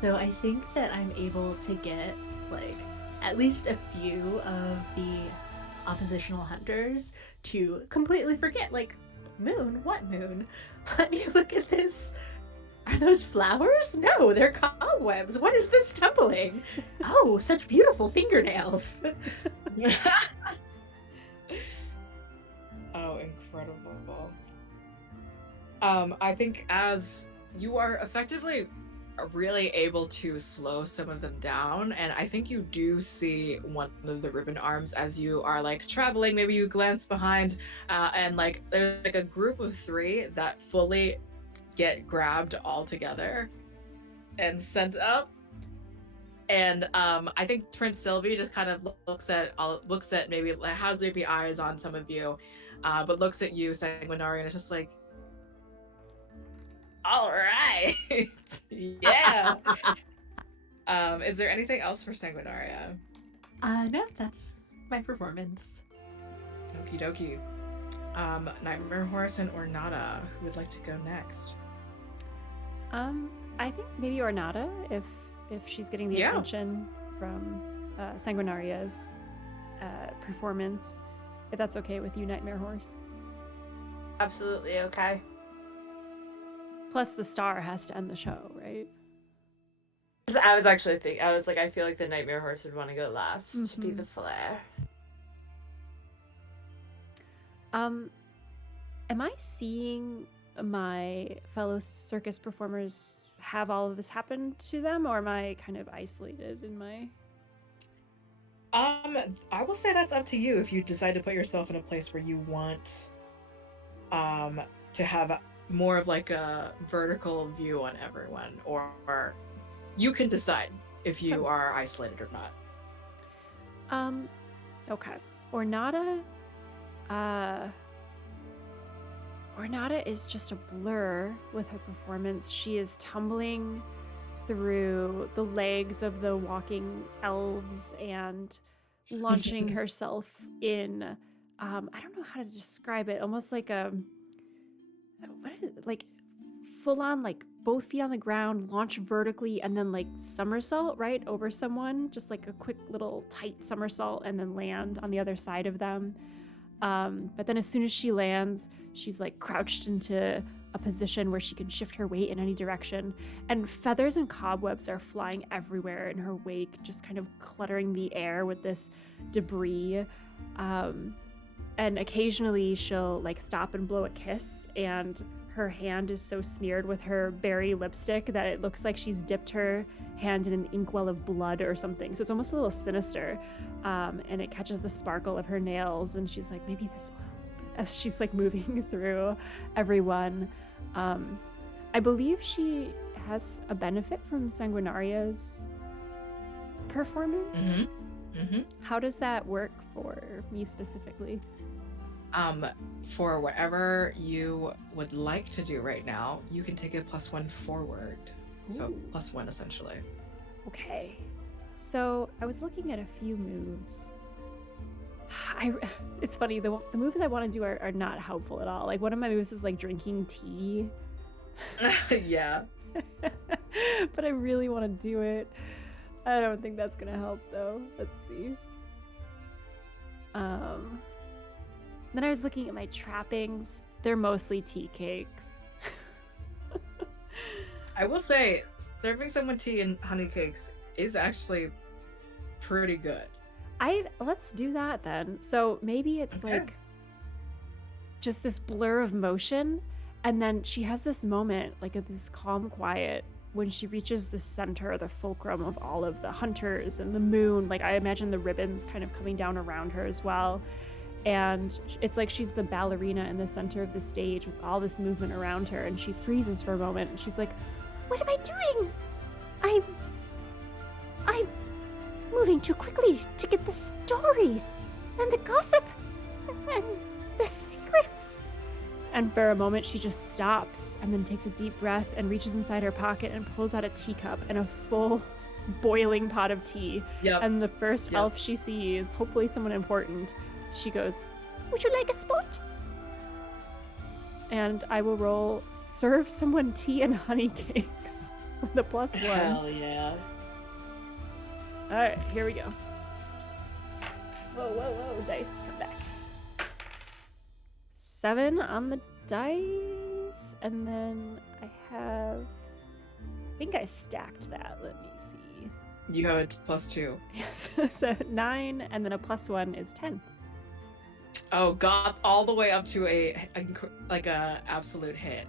So I think that I'm able to get like at least a few of the oppositional hunters to completely forget, like, moon? What moon? Let me look at this. Are those flowers? No, they're cobwebs. What is this tumbling? Oh, such beautiful fingernails. Oh, incredible. I think as you are effectively really able to slow some of them down, and I think you do see one of the ribbon arms as you are like traveling. Maybe you glance behind, and like there's like a group of 3 that fully get grabbed all together and sent up. And I think Prince Sylvie just kind of looks at maybe has maybe eyes on some of you, but looks at you, Sanguinari, and it's just like, all right. Yeah. Is there anything else for Sanguinaria? No, that's my performance. Okie dokie. Nightmare Horse and Ornata, who would like to go next? I think maybe Ornata, if she's getting the attention from Sanguinaria's performance, if that's okay with you, Nightmare Horse. Absolutely okay. Plus, the star has to end the show, right? I was actually thinking, I was like, I feel like the Nightmare Horse would want to go last to be the flare. Am I seeing my fellow circus performers have all of this happen to them, or am I kind of isolated in my... I will say that's up to you if you decide to put yourself in a place where you want to have more of like a vertical view on everyone, or you can decide if you are isolated or not. Okay. Ornata is just a blur with her performance. She is tumbling through the legs of the walking elves and launching herself in, I don't know how to describe it, almost like a, what is it? Like full on, like both feet on the ground, launch vertically, and then like somersault right over someone, just like a quick little tight somersault, and then land on the other side of them. But then as soon as she lands, she's like crouched into a position where she can shift her weight in any direction, and feathers and cobwebs are flying everywhere in her wake, just kind of cluttering the air with this debris. And occasionally she'll like stop and blow a kiss, and her hand is so smeared with her berry lipstick that it looks like she's dipped her hand in an inkwell of blood or something. So it's almost a little sinister. And it catches the sparkle of her nails, and she's like, maybe this will help, as she's like moving through everyone. I believe she has a benefit from Sanguinaria's performance. How does that work for me specifically? For whatever you would like to do right now, you can take a +1 forward. Ooh. So +1 essentially. Okay. So I was looking at a few moves. It's funny, the moves I want to do are not helpful at all. Like one of my moves is like drinking tea. Yeah. But I really want to do it. I don't think that's gonna help though. Let's see. Then I was looking at my trappings. They're mostly tea cakes. I will say, serving someone tea and honey cakes is actually pretty good. Let's do that then. So maybe it's Okay. like just this blur of motion, and then she has this moment, like of this calm quiet, when she reaches the center, the fulcrum of all of the hunters and the moon. Like I imagine the ribbons kind of coming down around her as well. And it's like she's the ballerina in the center of the stage with all this movement around her, and she freezes for a moment and she's like, What am I doing? I'm moving too quickly to get the stories and the gossip and the secrets. and for a moment she just stops and then takes a deep breath and reaches inside her pocket and pulls out a teacup and a full boiling pot of tea. Yep. And the first Yep. elf she sees, hopefully someone important, she goes, Would you like a spot? and I will roll serve someone tea and honey cakes with a +1. Hell yeah. All right, here we go. Whoa, dice, come back. 7 on the dice, and then I think I stacked that. Let me see. You have a +2. Yes, so 9, and then a +1 is 10. Oh, got all the way up to a absolute hit.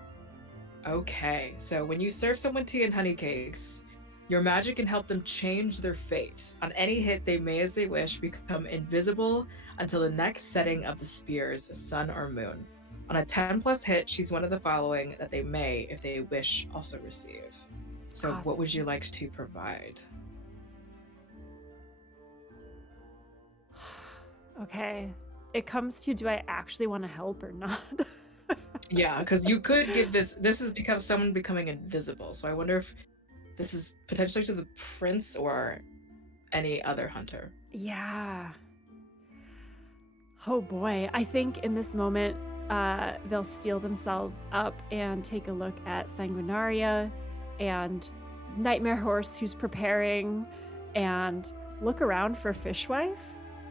Okay, so when you serve someone tea and honey cakes, your magic can help them change their fate. On any hit, they may, as they wish, become invisible until the next setting of the spear's sun or moon. On a 10+ hit, choose one of the following that they may, if they wish, also receive. So what would you like to provide? Okay, it comes to, do I actually want to help or not? Yeah, because you could give this has become someone becoming invisible. So I wonder if this is potentially to the prince or any other hunter. Yeah. Oh boy, I think in this moment, they'll steel themselves up and take a look at Sanguinaria and Nightmare Horse, who's preparing, and look around for Fishwife.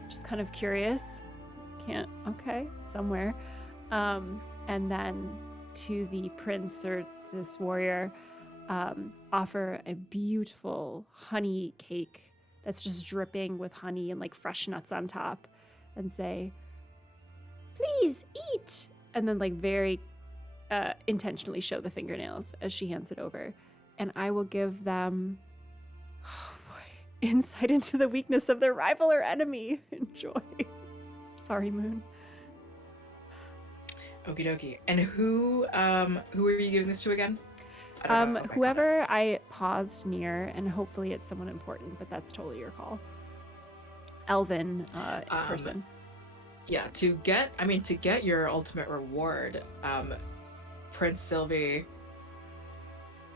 Just kind of curious. Okay, somewhere. And then to the prince or this warrior, offer a beautiful honey cake that's just dripping with honey and like fresh nuts on top, and say, please eat, and then like very intentionally show the fingernails as she hands it over. And I will give them, oh boy, insight into the weakness of their rival or enemy. Enjoy. Sorry, Moon. Okie dokie. And who are you giving this to again? I don't know. Oh my God. Whoever I paused near, and hopefully it's someone important, but that's totally your call. Elven person. Yeah, to get your ultimate reward, Prince Sylvie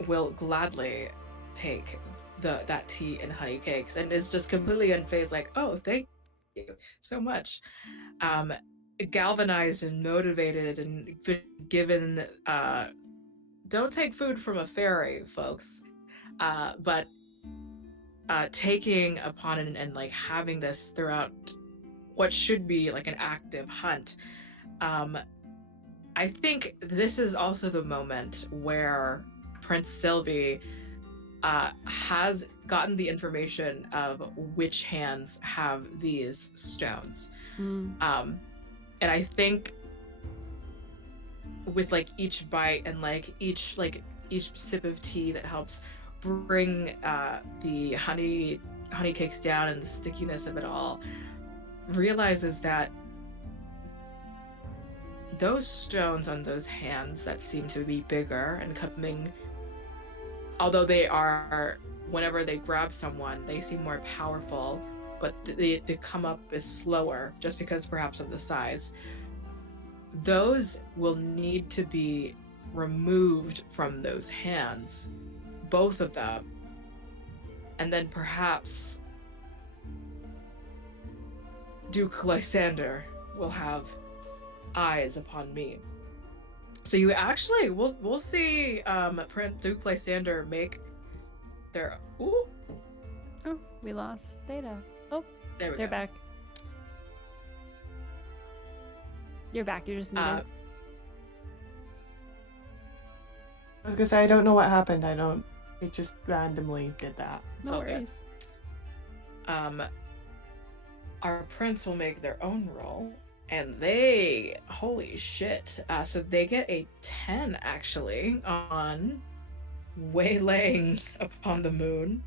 will gladly take that tea and honey cakes and is just completely unfazed, like, oh, thank you so much. Galvanized and motivated and given don't take food from a fairy, folks, but taking upon and like having this throughout what should be like an active hunt. I think this is also the moment where Prince Sylvie has gotten the information of which hands have these stones. And I think with like each bite and like each sip of tea that helps bring the honey cakes down and the stickiness of it all, realizes that those stones on those hands that seem to be bigger and coming, although they are, whenever they grab someone, they seem more powerful, but the come up is slower just because perhaps of the size. Those will need to be removed from those hands, both of them, and then perhaps Duke Lysander will have eyes upon me. So you actually, we'll see Prince Duke Lysander make their, ooh. Oh, we lost Theta. Oh, There we they're go. back. You're back. You're just muted. I was gonna say, I don't know what happened. It just randomly did that. It's No all good. worries. our prince will make their own roll, and they, holy shit, so they get a 10 actually on waylaying upon the moon.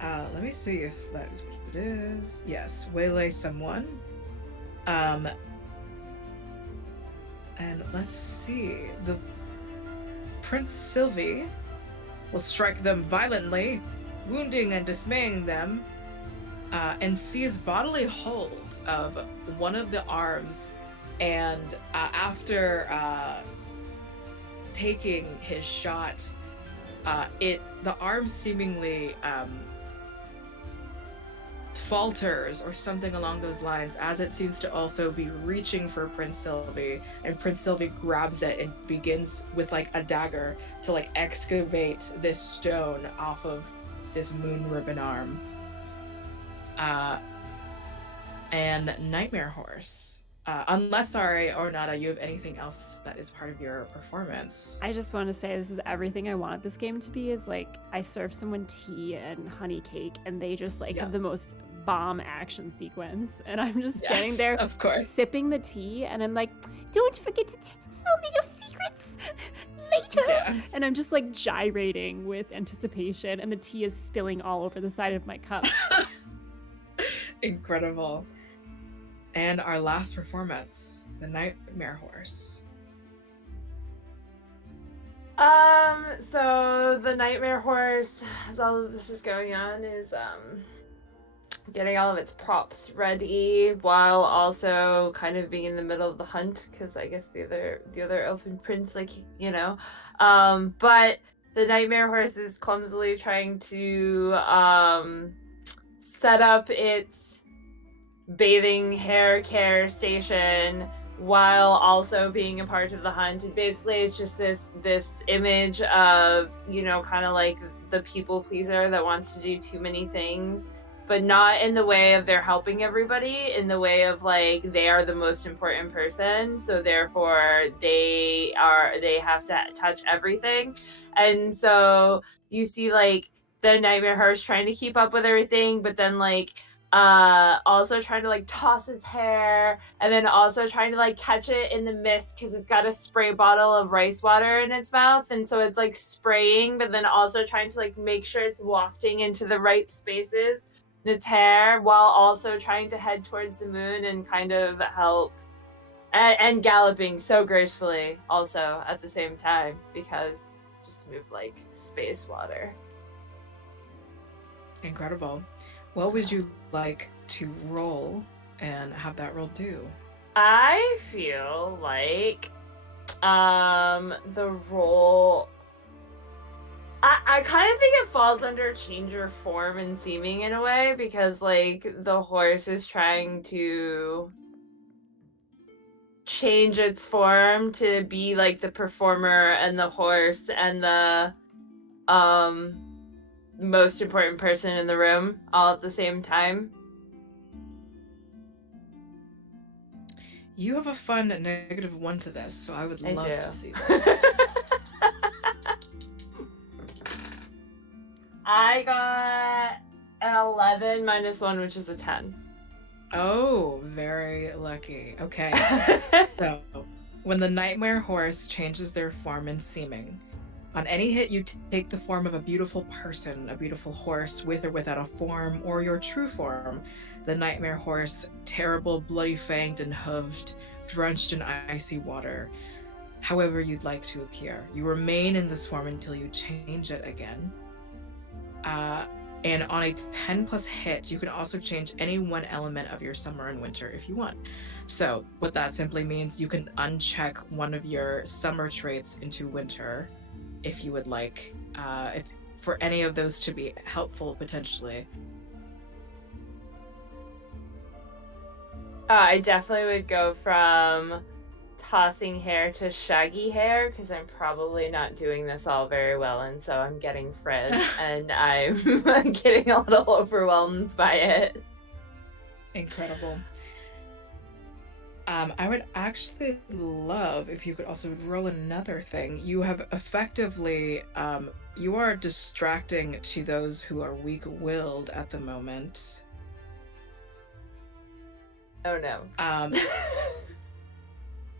Let me see if that is what it is. Yes, waylay someone. And let's see, the Prince Sylvie will strike them violently, wounding and dismaying them, and seize bodily hold of one of the arms, and after taking his shot, the arm seemingly falters or something along those lines, as it seems to also be reaching for Prince Sylvie, and Prince Sylvie grabs it and begins with like a dagger to like excavate this stone off of this moon ribbon arm. And Nightmare Horse. Unless, sorry, Ornata, you have anything else that is part of your performance. I just want to say this is everything I wanted this game to be. Is like I serve someone tea and honey cake, and they just like have the most bomb action sequence, and I'm just standing there, of course, sipping the tea, and I'm like, "Don't forget to tell me your secrets later." And I'm just like gyrating with anticipation, and the tea is spilling all over the side of my cup. Incredible. And our last performance, the Nightmare Horse. So the Nightmare Horse, as all of this is going on, is getting all of its props ready while also kind of being in the middle of the hunt, because I guess the other elfin prince, like, you know, but the Nightmare Horse is clumsily trying to set up its bathing hair care station while also being a part of the hunt. And basically it's just this image of, you know, kind of like the people pleaser that wants to do too many things, but not in the way of they're helping everybody, in the way of like they are the most important person, so therefore they have to touch everything. And so you see like the Nightmare Horse trying to keep up with everything, but then like also trying to like toss its hair, and then also trying to like catch it in the mist because it's got a spray bottle of rice water in its mouth, and so it's like spraying, but then also trying to like make sure it's wafting into the right spaces in its hair, while also trying to head towards the moon and kind of help, and galloping so gracefully also at the same time, because just move like space water. Incredible. What would you like to roll and have that roll do? I feel like the roll, I kind of think it falls under change your form and seeming in a way, because like the horse is trying to change its form to be like the performer and the horse and the most important person in the room all at the same time. You have a fun -1 to this, so I would love to see that. I got an 11 minus 1, which is a 10. Oh, very lucky. Okay. So, when the Nightmare Horse changes their form and seeming, on any hit, you take the form of a beautiful person, a beautiful horse, with or without a form, or your true form. The Nightmare Horse, terrible, bloody-fanged and hooved, drenched in icy water. However you'd like to appear. You remain in this form until you change it again. And on a 10+ hit, you can also change any one element of your summer and winter if you want. So what that simply means, you can uncheck one of your summer traits into winter, if you would like, if for any of those to be helpful potentially. I definitely would go from tossing hair to shaggy hair, because I'm probably not doing this all very well, and so I'm getting frizz and I'm getting a little overwhelmed by it. Incredible. I would actually love if you could also roll another thing. You have effectively, you are distracting to those who are weak-willed at the moment. Oh no.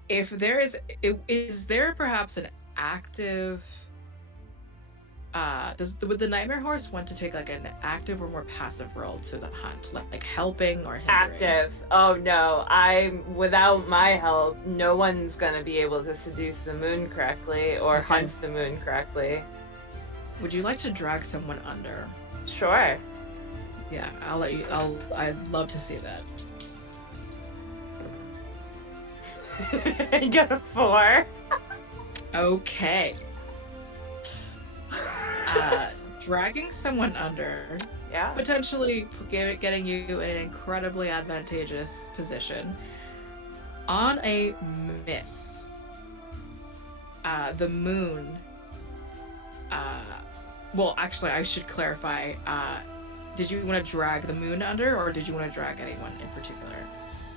If there is there perhaps an active would the nightmare horse want to take like an active or more passive role to the hunt, like helping or hindering? Active. Oh no, without my help, no one's gonna be able to seduce the moon correctly or hunt the moon correctly. Would you like to drag someone under? Sure. Yeah, I'd love to see that. I got a 4. Okay. Dragging someone under, Yeah. potentially getting you in an incredibly advantageous position. On a miss, the moon. Well, actually, I should clarify. Did you want to drag the moon under, or did you want to drag anyone in particular?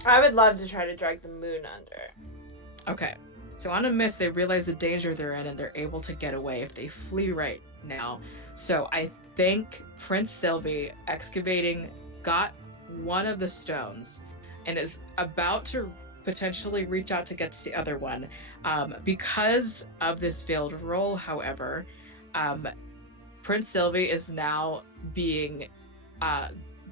I would love to try to drag the moon under. Okay. So on a miss, they realize the danger they're in, and they're able to get away if they flee right now. So I think Prince Sylvie, excavating, got one of the stones and is about to potentially reach out to get to the other one. Because of this failed roll, however, Prince Sylvie is now being...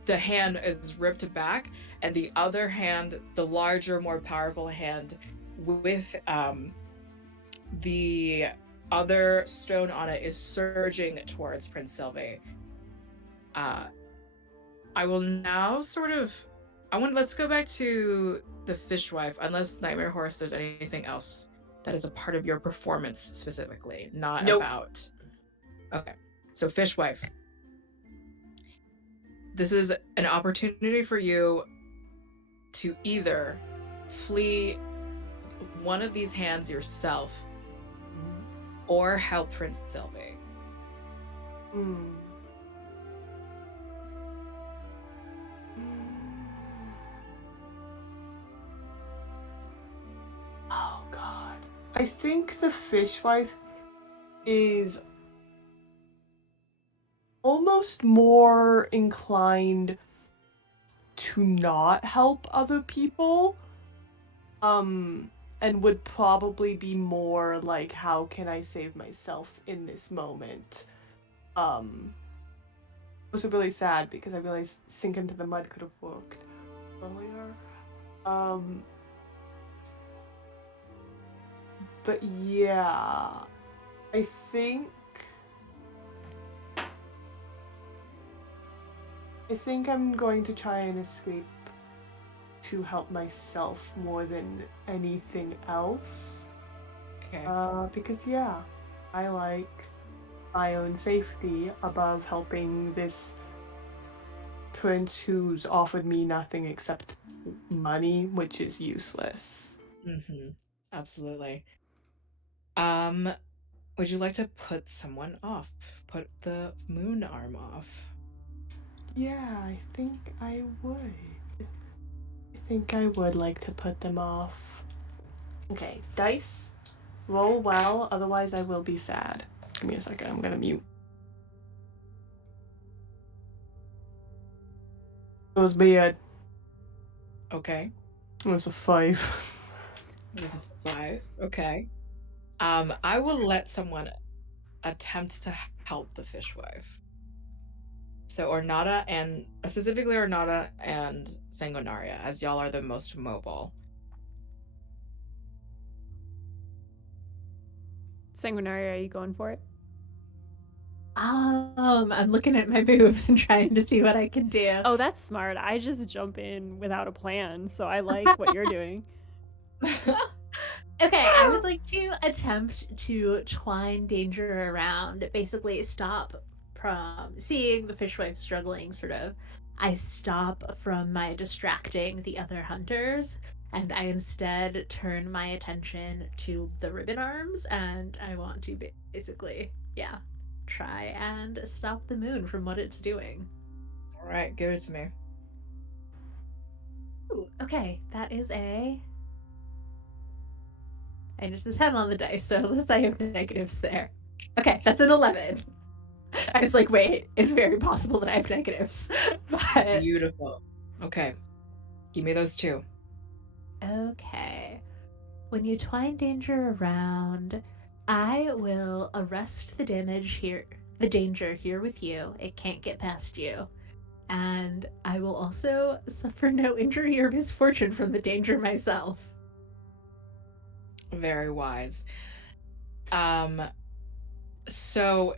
the hand is ripped back, and the other hand, the larger, more powerful hand, with the other stone on it, is surging towards Prince Sylvie. I will now let's go back to the fishwife, unless Nightmare Horse, there's anything else that is a part of your performance specifically, not Nope. about... Okay, so fishwife. This is an opportunity for you to either flee one of these hands yourself or help Prince Sylvie. Oh god. I think the fishwife is almost more inclined to not help other people. And would probably be more like, how can I save myself in this moment? Was really sad because I realized sink into the mud could have worked earlier. But yeah, I think I'm going to try and escape to help myself more than anything else. Okay. Because yeah, I like my own safety above helping this prince who's offered me nothing except money, which is useless. Mm-hmm. Absolutely. Would you like to put someone off? Put the moon arm off? Yeah, I think I would. Like to put them off. Okay, dice. Roll well, otherwise I will be sad. Give me a second, I'm gonna mute. It was bad. Okay. It was a 5. It was a 5. Okay. I will let someone attempt to help the fishwife. So Ornata and specifically Ornata and Sanguinaria, as y'all are the most mobile. Sanguinaria, are you going for it? I'm looking at my moves and trying to see what I can do. Oh, that's smart. I just jump in without a plan, so I like what you're doing. Okay, I would like to attempt to twine danger around, basically stop from seeing the fishwife struggling, sort of. I stop from my distracting the other hunters, and I instead turn my attention to the ribbon arms, and I want to basically, try and stop the moon from what it's doing. All right, give it to me. Ooh, okay, that is a And it's a 10 on the dice, so unless I have negatives there. Okay, that's an 11. I was like, wait, it's very possible that I have negatives. But Beautiful. Okay. Give me those two. okay. When you twine danger around, I will arrest the danger here with you. It can't get past you. And I will also suffer no injury or misfortune from the danger myself. Very wise. So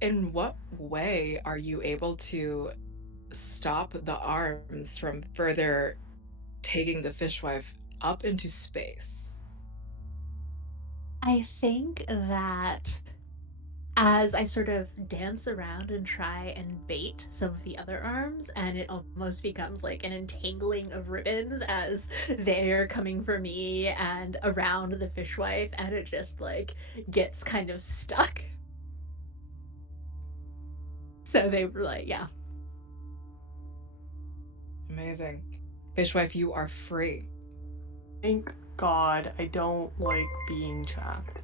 in what way are you able to stop the arms from further taking the fishwife up into space? I think that as I sort of dance around and try and bait some of the other arms, and it almost becomes like an entangling of ribbons as they're coming for me and around the fishwife, and it just like gets kind of stuck. So they were like, yeah. Amazing. Fishwife, you are free. Thank God I don't like being trapped.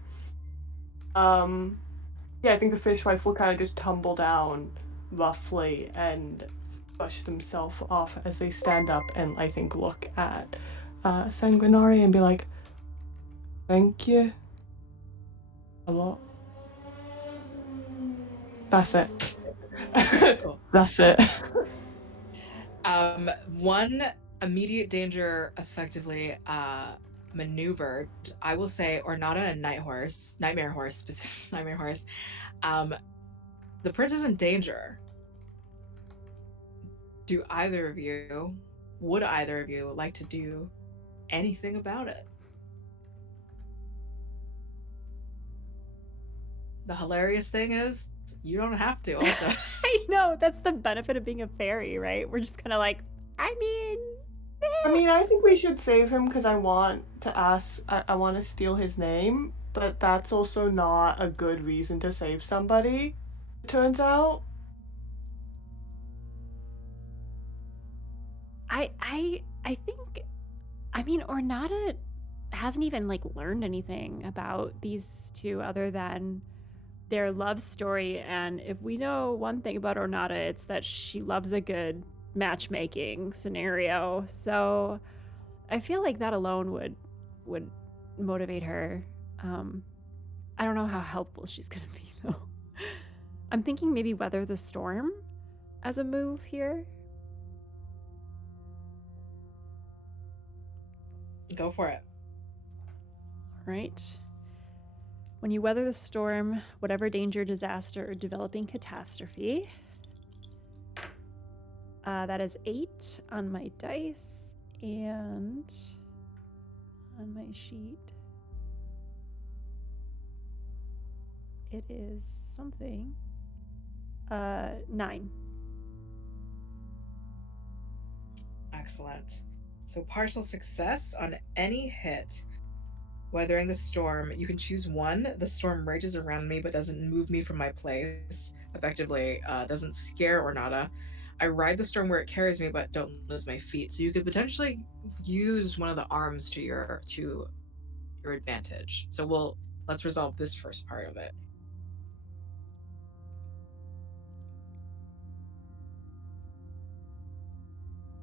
Yeah, I think the fishwife will kind of just tumble down roughly and brush themselves off as they stand up and I think look at Sanguinari and be like, thank you a lot. That's it. Cool. That's it. One immediate danger effectively maneuvered, I will say. Ornata and Nightmare Horse, Nightmare Horse. The prince is in danger. Would either of you like to do anything about it? The hilarious thing is, you don't have to also. I know, that's the benefit of being a fairy, right? We're just kind of like, I mean, I think we should save him because I want to ask, I want to steal his name, but that's also not a good reason to save somebody, it turns out. I think, I mean, Ornata hasn't even like learned anything about these two other than their love story. And if we know one thing about Ornata, it's that she loves a good matchmaking scenario. So I feel like that alone would motivate her. I don't know how helpful she's gonna be though. I'm thinking maybe weather the storm as a move here. Go for it. All right. When you weather the storm, whatever danger, disaster, or developing catastrophe, that is 8 on my dice and on my sheet. It is something. 9. Excellent. So partial success on any hit. Weathering the storm, you can choose one. The storm rages around me but doesn't move me from my place. Effectively, doesn't scare Ornata. I ride the storm where it carries me but don't lose my feet. So you could potentially use one of the arms to your advantage. So let's resolve this first part of it.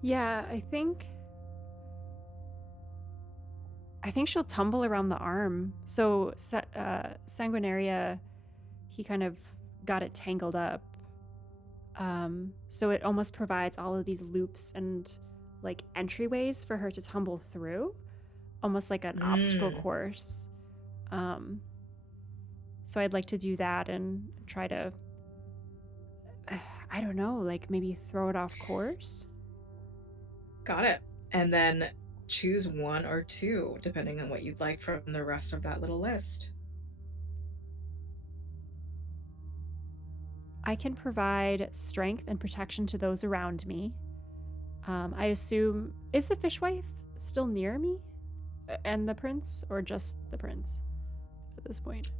Yeah, I think she'll tumble around the arm. So Sanguinaria, he kind of got it tangled up. So it almost provides all of these loops and like entryways for her to tumble through, almost like an obstacle course. So I'd like to do that and try to, I don't know, like maybe throw it off course. Got it. And then choose one or two, depending on what you'd like from the rest of that little list. I can provide strength and protection to those around me. I assume, is the fishwife still near me and the prince, or just the prince at this point?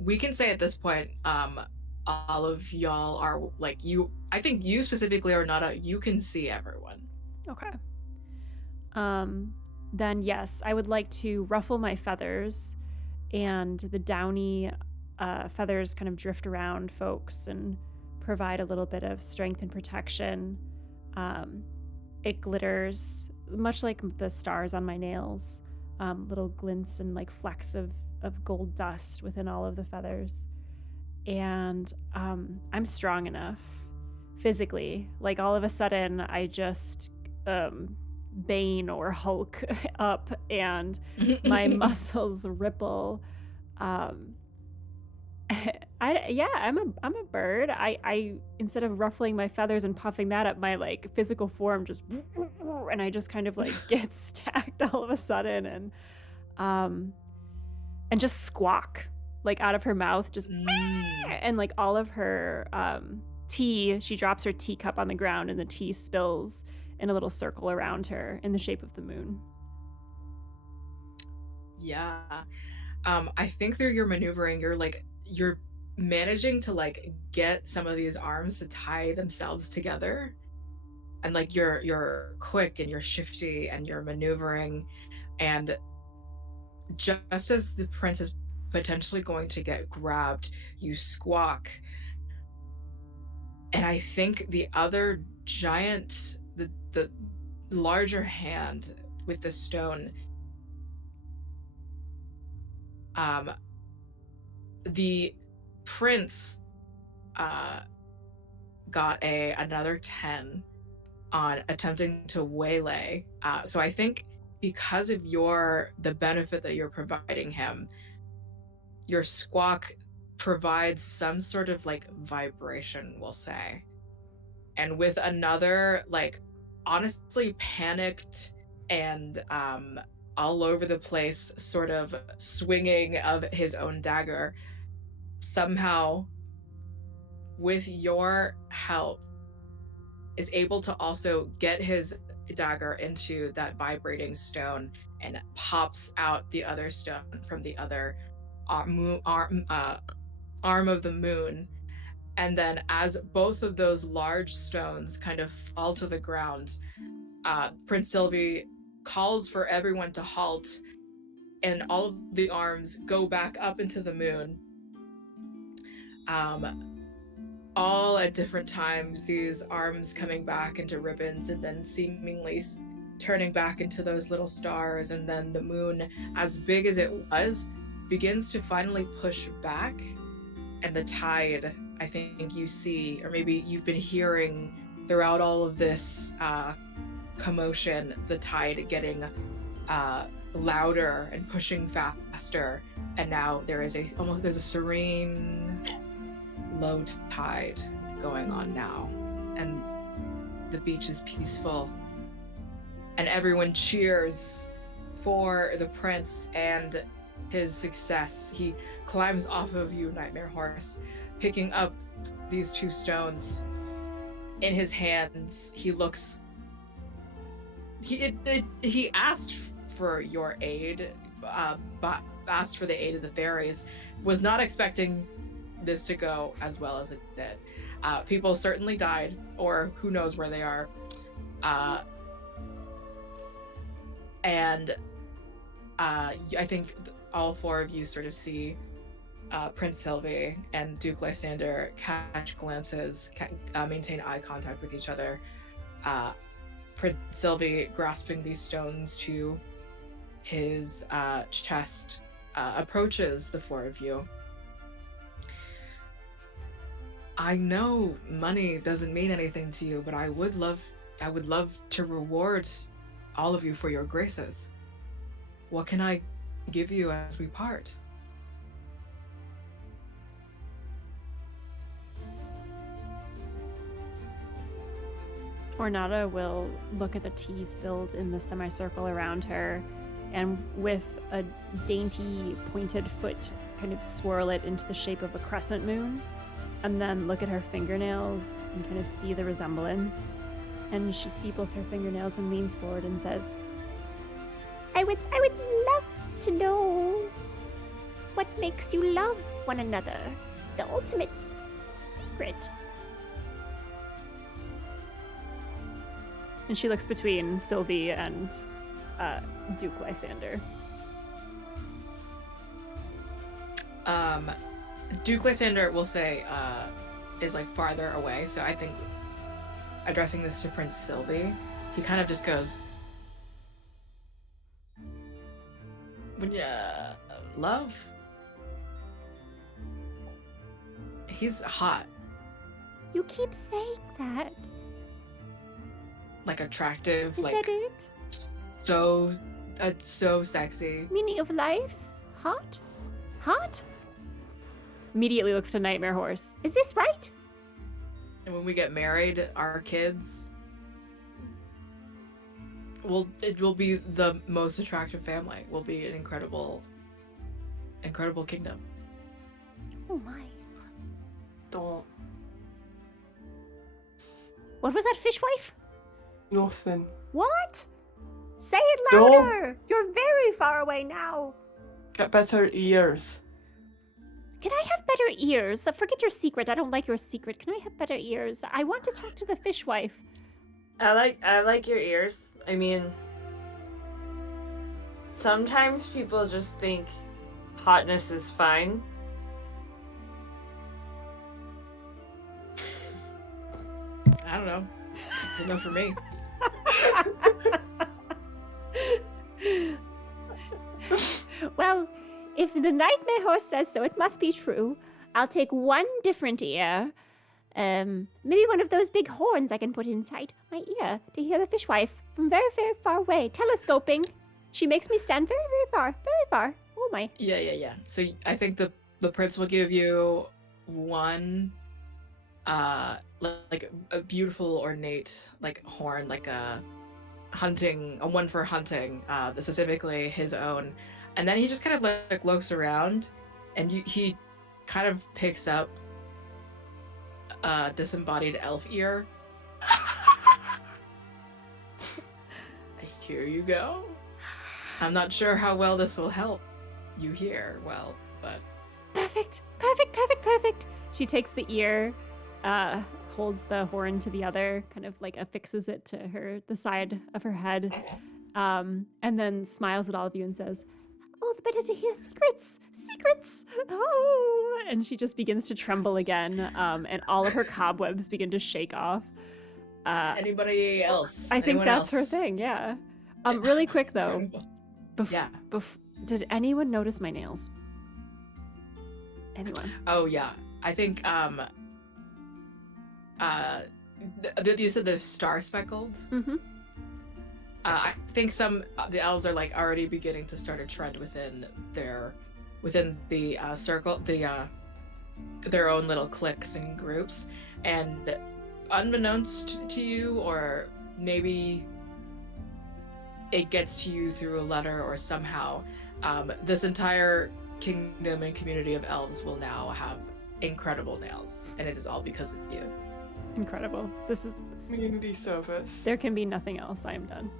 We can say at this point, all of y'all are like you. I think you specifically are not you can see everyone. Okay. then yes, I would like to ruffle my feathers, and the downy feathers kind of drift around folks and provide a little bit of strength and protection. It glitters, much like the stars on my nails, little glints and like flecks of gold dust within all of the feathers. And I'm strong enough physically. Like all of a sudden, I just Bane or Hulk up, and my muscles ripple. I'm a bird. I instead of ruffling my feathers and puffing that up, my like physical form just and I just kind of like get stacked all of a sudden and just squawk like out of her mouth, just and like all of her tea. She drops her teacup on the ground and the tea spills in a little circle around her in the shape of the moon. Yeah. I think through your maneuvering, you're managing to like get some of these arms to tie themselves together. And like you're quick and you're shifty and you're maneuvering, and just as the prince is potentially going to get grabbed, you squawk. And I think the other giant, the larger hand with the stone, the prince got another 10 on attempting to waylay. So I think because of the benefit that you're providing him, your squawk provides some sort of like vibration, we'll say. And with another like honestly panicked and all over the place sort of swinging of his own dagger, somehow with your help is able to also get his dagger into that vibrating stone and pops out the other stone from the other arm of the moon. And then as both of those large stones kind of fall to the ground, Prince Sylvie calls for everyone to halt, and all of the arms go back up into the moon. All at different times, these arms coming back into ribbons and then seemingly turning back into those little stars, and then the moon, as big as it was, begins to finally push back, and the tide, I think you see, or maybe you've been hearing throughout all of this commotion, the tide getting louder and pushing faster, and now there's a serene low tide going on now, and the beach is peaceful, and everyone cheers for the prince and his success. He climbs off of you, Nightmare Horse, picking up these two stones in his hands. He looks he asked for your aid, but asked for the aid of the fairies, was not expecting this to go as well as it did. People certainly died, or who knows where they are. And I think all four of you sort of see Prince Sylvie and Duke Lysander catch glances, maintain eye contact with each other. Prince Sylvie grasping these stones to his chest approaches the four of you. I know money doesn't mean anything to you, but I would love to reward all of you for your graces. What can I give you as we part? Ornata will look at the tea spilled in the semicircle around her, and with a dainty pointed foot kind of swirl it into the shape of a crescent moon, and then look at her fingernails and kind of see the resemblance. And she steeples her fingernails and leans forward and says, I would love to know what makes you love one another. The ultimate secret. and she looks between Sylvie and Duke Lysander. Duke Lysander will say is like farther away, so I think addressing this to Prince Sylvie, he kind of just goes, love? He's hot. You keep saying that. Like attractive, Is like that it? so sexy. Meaning of life? Hot? Hot? Immediately looks to Nightmare Horse. Is this right? And when we get married, our kids it will be the most attractive family. We'll be an incredible kingdom. Oh my. Don't. What was that, fishwife? Nothing. What? Say it No. louder! You're very far away now. Get better ears. Can I have better ears? Forget your secret. I don't like your secret. Can I have better ears? I want to talk to the fishwife. I like your ears. I mean, sometimes people just think hotness is fine. I don't know. It's enough for me. Well, if the Nightmare Horse says so, it must be true. I'll take one different ear. Maybe one of those big horns I can put inside my ear to hear the fishwife from very, very far away. Telescoping. She makes me stand very, very far. Very far. Oh my. Yeah. So I think the prince will give you one like a beautiful ornate like horn, like a one for hunting, specifically his own. And then he just kind of like looks around, and he kind of picks up a disembodied elf ear. Here you go. I'm not sure how well this will help you hear well, but Perfect. She takes the ear, holds the horn to the other, kind of like affixes it to the side of her head, and then smiles at all of you and says, Oh, the better to hear secrets. Secrets. "Oh!" And she just begins to tremble again, and all of her cobwebs begin to shake off. anybody else? I think Anyone that's else? her thing. Yeah. Really quick though. Incredible. Yeah. Did anyone notice my nails? Anyone? Oh yeah. I think you said the star speckled. Mm-hmm. I think the elves are like already beginning to start a trend within the circle, their own little cliques and groups, and unbeknownst to you, or maybe it gets to you through a letter or somehow, this entire kingdom and community of elves will now have incredible nails, and it is all because of you. Incredible. This is. Community service. There can be nothing else. I am done.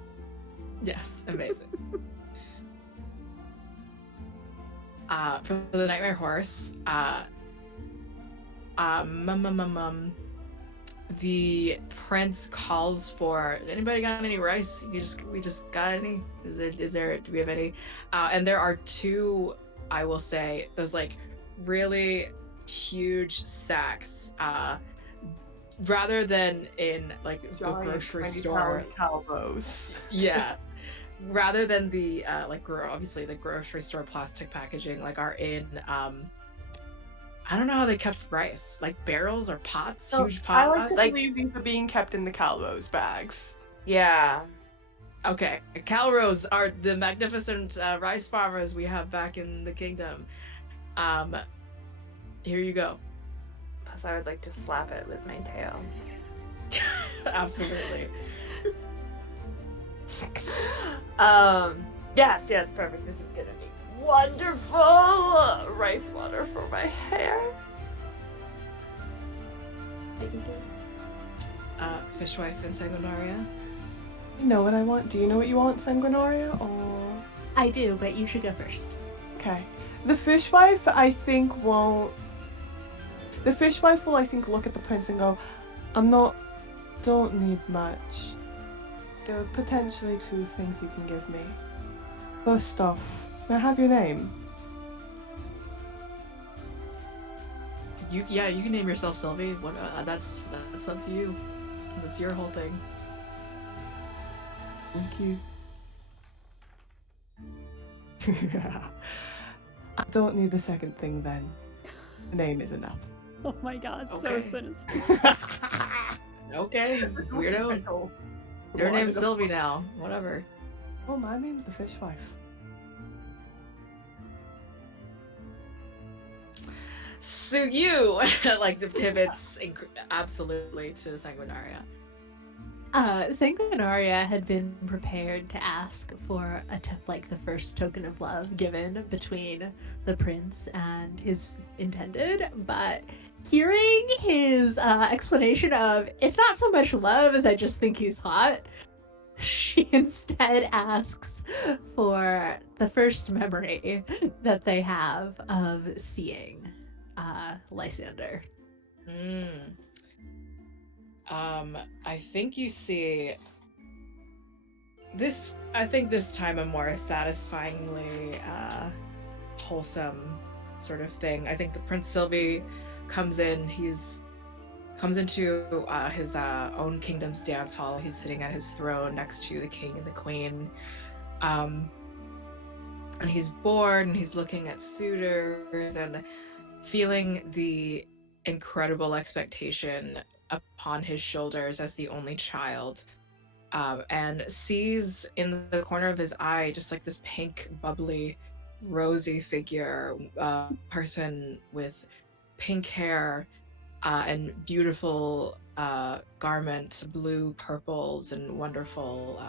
Yes, amazing. For the Nightmare Horse, the prince calls for, anybody got any rice? We just got any? Do we have any? And there are two, I will say, those like really huge sacks, rather than in like the Giant grocery 20 store. pound calvos. Yeah. Rather than the obviously the grocery store plastic packaging, like are in I don't know how they kept rice, like barrels or pots, huge I like pots. to believe these are being kept in the calvos bags. Yeah. Okay, Calrose are the magnificent rice farmers we have back in the kingdom. Here you go. Plus, I would like to slap it with my tail. Absolutely. Yes, perfect. This is gonna be wonderful. Rice water for my hair. Fishwife and Sanguinaria. You know what I want? Do you know what you want, Sanguinaria? Or I do, but you should go first. okay. The fishwife, I think, won't. The fishwife will, I think, look at the prince and go, don't need much. There are potentially two things you can give me. First off, may I have your name? You can name yourself Sylvie. What? That's up to you. That's your whole thing. Thank you. I don't need the second thing then. The name is enough. Oh my god, so Okay. sinister. Okay, weirdo. Your name's Sylvie now. Whatever. Oh, my name's the Fishwife. So you like the pivots absolutely to Sanguinaria. Sanguinaria had been prepared to ask for the first token of love given between the prince and his intended, but hearing his explanation of it's not so much love as I just think he's hot, she instead asks for the first memory that they have of seeing Lysander. I think you see this. I think this time a more satisfyingly wholesome sort of thing. I think the Prince Sylvie comes in. Comes into his own kingdom's dance hall. He's sitting at his throne next to the king and the queen. And he's bored and he's looking at suitors and feeling the incredible expectation upon his shoulders as the only child, and sees in the corner of his eye just like this pink, bubbly, rosy figure, person with pink hair and beautiful garment, blue purples and wonderful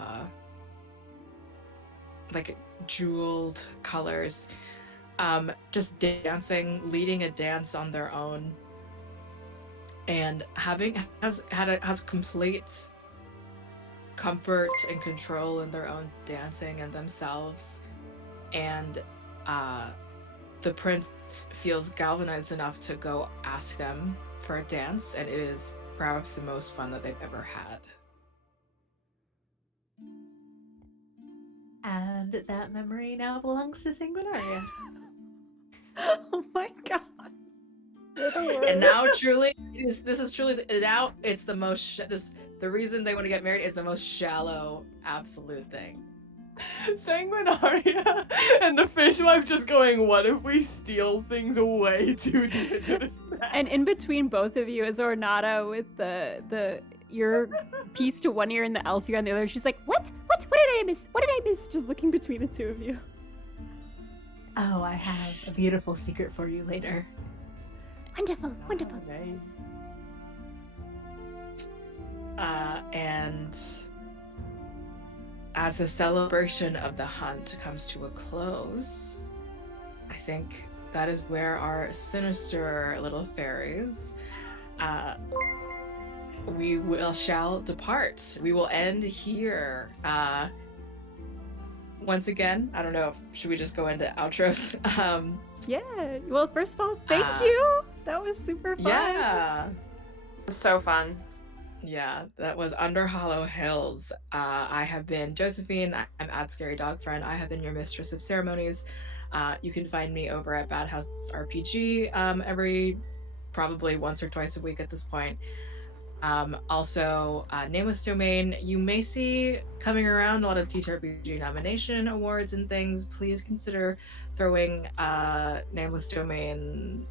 like jeweled colors, just dancing, leading a dance on their own, and has complete comfort and control in their own dancing and themselves. And the prince feels galvanized enough to go ask them for a dance, and it is perhaps the most fun that they've ever had. And that memory now belongs to Sanguinaria. Oh my god. And now truly this is truly now it's the most the reason they want to get married is the most shallow absolute thing. Sanguinaria and the Fishwife just going, what if we steal things away too deep into this man? And in between both of you is Ornata with the ear piece to one ear and the elf ear on the other. She's like, what did I miss? What did I miss? Just looking between the two of you. Oh, I have a beautiful secret for you later. Wonderful, wonderful. And as the celebration of the hunt comes to a close, I think that is where our sinister little fairies shall depart. We will end here. Once again, I don't know, should we just go into outros? Yeah. Well, first of all, thank you. That was super fun. Yeah. It was so fun. Yeah, that was Under Hollow Hills. I have been Josephine. I'm at Scary Dog Friend. I have been your mistress of ceremonies. You can find me over at Bad House RPG every probably once or twice a week at this point. Also, Nameless Domain, you may see coming around a lot of TTRPG nomination awards and things. Please consider throwing Nameless Domain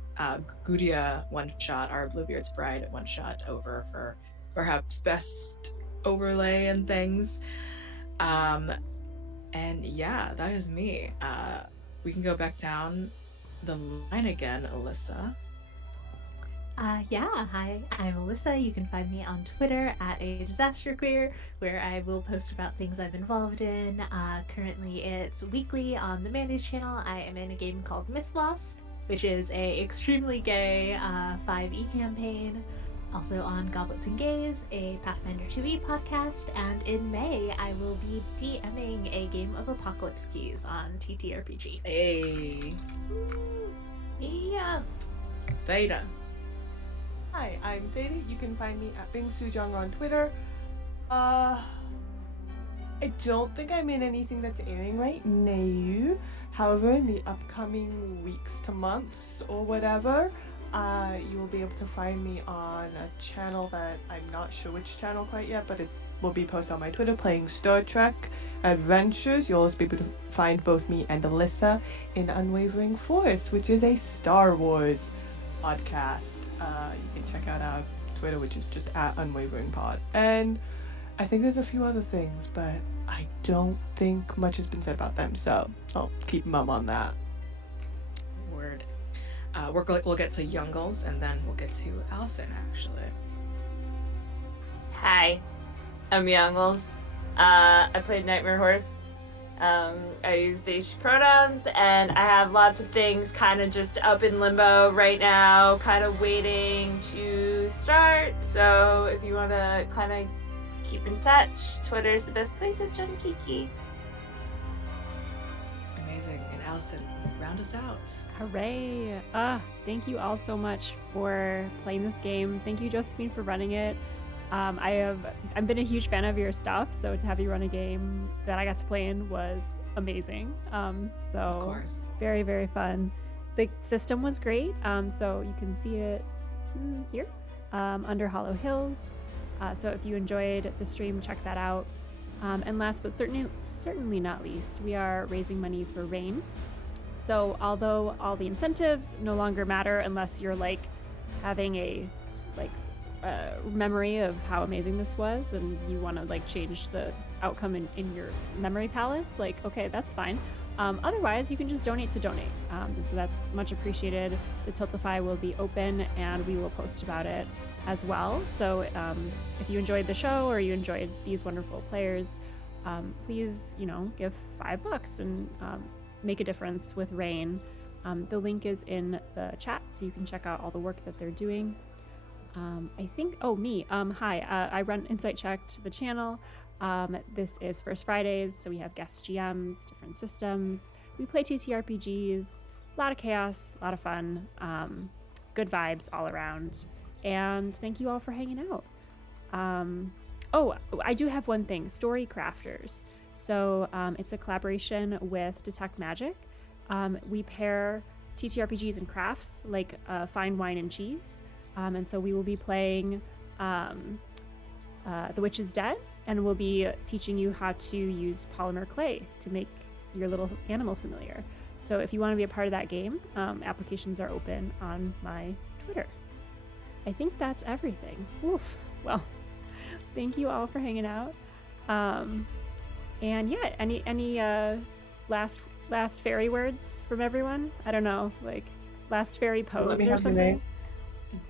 Gudia one-shot, our Bluebeard's Bride one-shot over for perhaps best overlay and things. And yeah, that is me. We can go back down the line again, Alyssa. Hi, I'm Alyssa. You can find me on Twitter at @disasterqueer, where I will post about things I've been involved in. Currently, it's weekly on the Mandy's channel. I am in a game called Mistloss, which is a extremely gay 5e campaign. Also on Goblets and Gays, a Pathfinder 2e podcast, and in May I will be DMing a game of Apocalypse Keys on TTRPG. Hey. Yeah. Theta. Hi, I'm Theta. You can find me at Bing Sujong on Twitter. I don't think I'm in anything that's airing right now. However, in the upcoming weeks to months or whatever, you will be able to find me on a channel that I'm not sure which channel quite yet, but it will be posted on my Twitter playing Star Trek Adventures. You'll also be able to find both me and Alyssa in Unwavering Force, which is a Star Wars podcast. You can check out our Twitter, which is just at Unwavering Pod. And I think there's a few other things, but I don't think much has been said about them, so I'll keep mum on that. Word. We'll get to Youngles, and then we'll get to Allison, actually. Hi, I'm Youngles. I played Nightmare Horse. I use they she pronouns, and I have lots of things kind of just up in limbo right now, kind of waiting to start. So if you want to kind of keep in touch, Twitter's the best place at Jen Kiki. Amazing. And Allison, round us out. Hooray! Thank you all so much for playing this game. Thank you, Josephine, for running it. I've been a huge fan of your stuff, so to have you run a game that I got to play in was amazing. So Of course. very, very fun. The system was great. So you can see it here under Hollow Hills. So if you enjoyed the stream, check that out. And last but certainly not least, we are raising money for Rain. So although all the incentives no longer matter unless you're like having a memory of how amazing this was and you want to like change the outcome in your memory palace, like, okay, that's fine. Otherwise, you can just donate to donate. So that's much appreciated. The Tiltify will be open and we will post about it as well. So if you enjoyed the show or you enjoyed these wonderful players, please, give $5 and make a difference with Rain. The link is in the chat, so you can check out all the work that they're doing. I think, hi, I run Insight Checked, the channel. This is First Fridays, so we have guest GMs, different systems. We play TTRPGs, a lot of chaos, a lot of fun, good vibes all around. And thank you all for hanging out. I do have one thing, Story Crafters. So it's a collaboration with Detect Magic. We pair TTRPGs and crafts like fine wine and cheese. And so we will be playing The Witch is Dead, and we'll be teaching you how to use polymer clay to make your little animal familiar. So if you want to be a part of that game, applications are open on my Twitter. I think that's everything. Oof. Well, thank you all for hanging out. And yeah, any last fairy words from everyone? I don't know, like last fairy pose or something.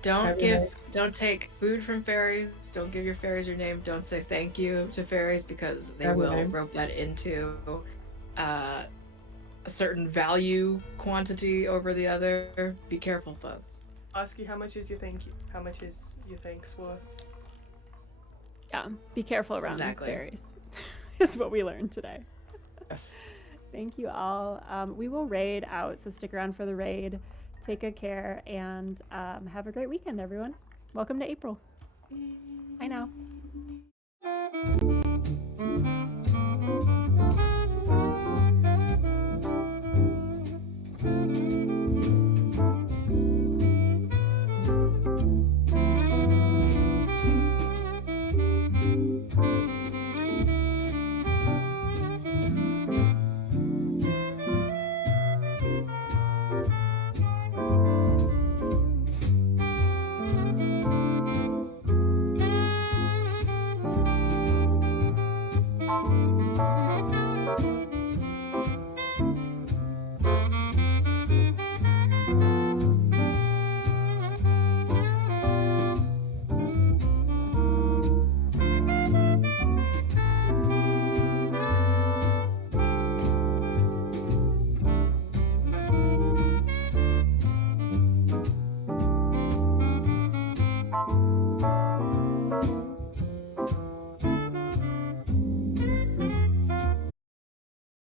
Don't take food from fairies. Don't give your fairies your name. Don't say thank you to fairies because they will rope that into a certain value quantity over the other. Be careful, folks. Oski, how much is your thank you? How much is your thanks worth? Yeah, be careful around fairies. Is what we learned today. Yes. Thank you all. We will raid out, so stick around for the raid. Take good care and have a great weekend, everyone. Welcome to April. Bye now.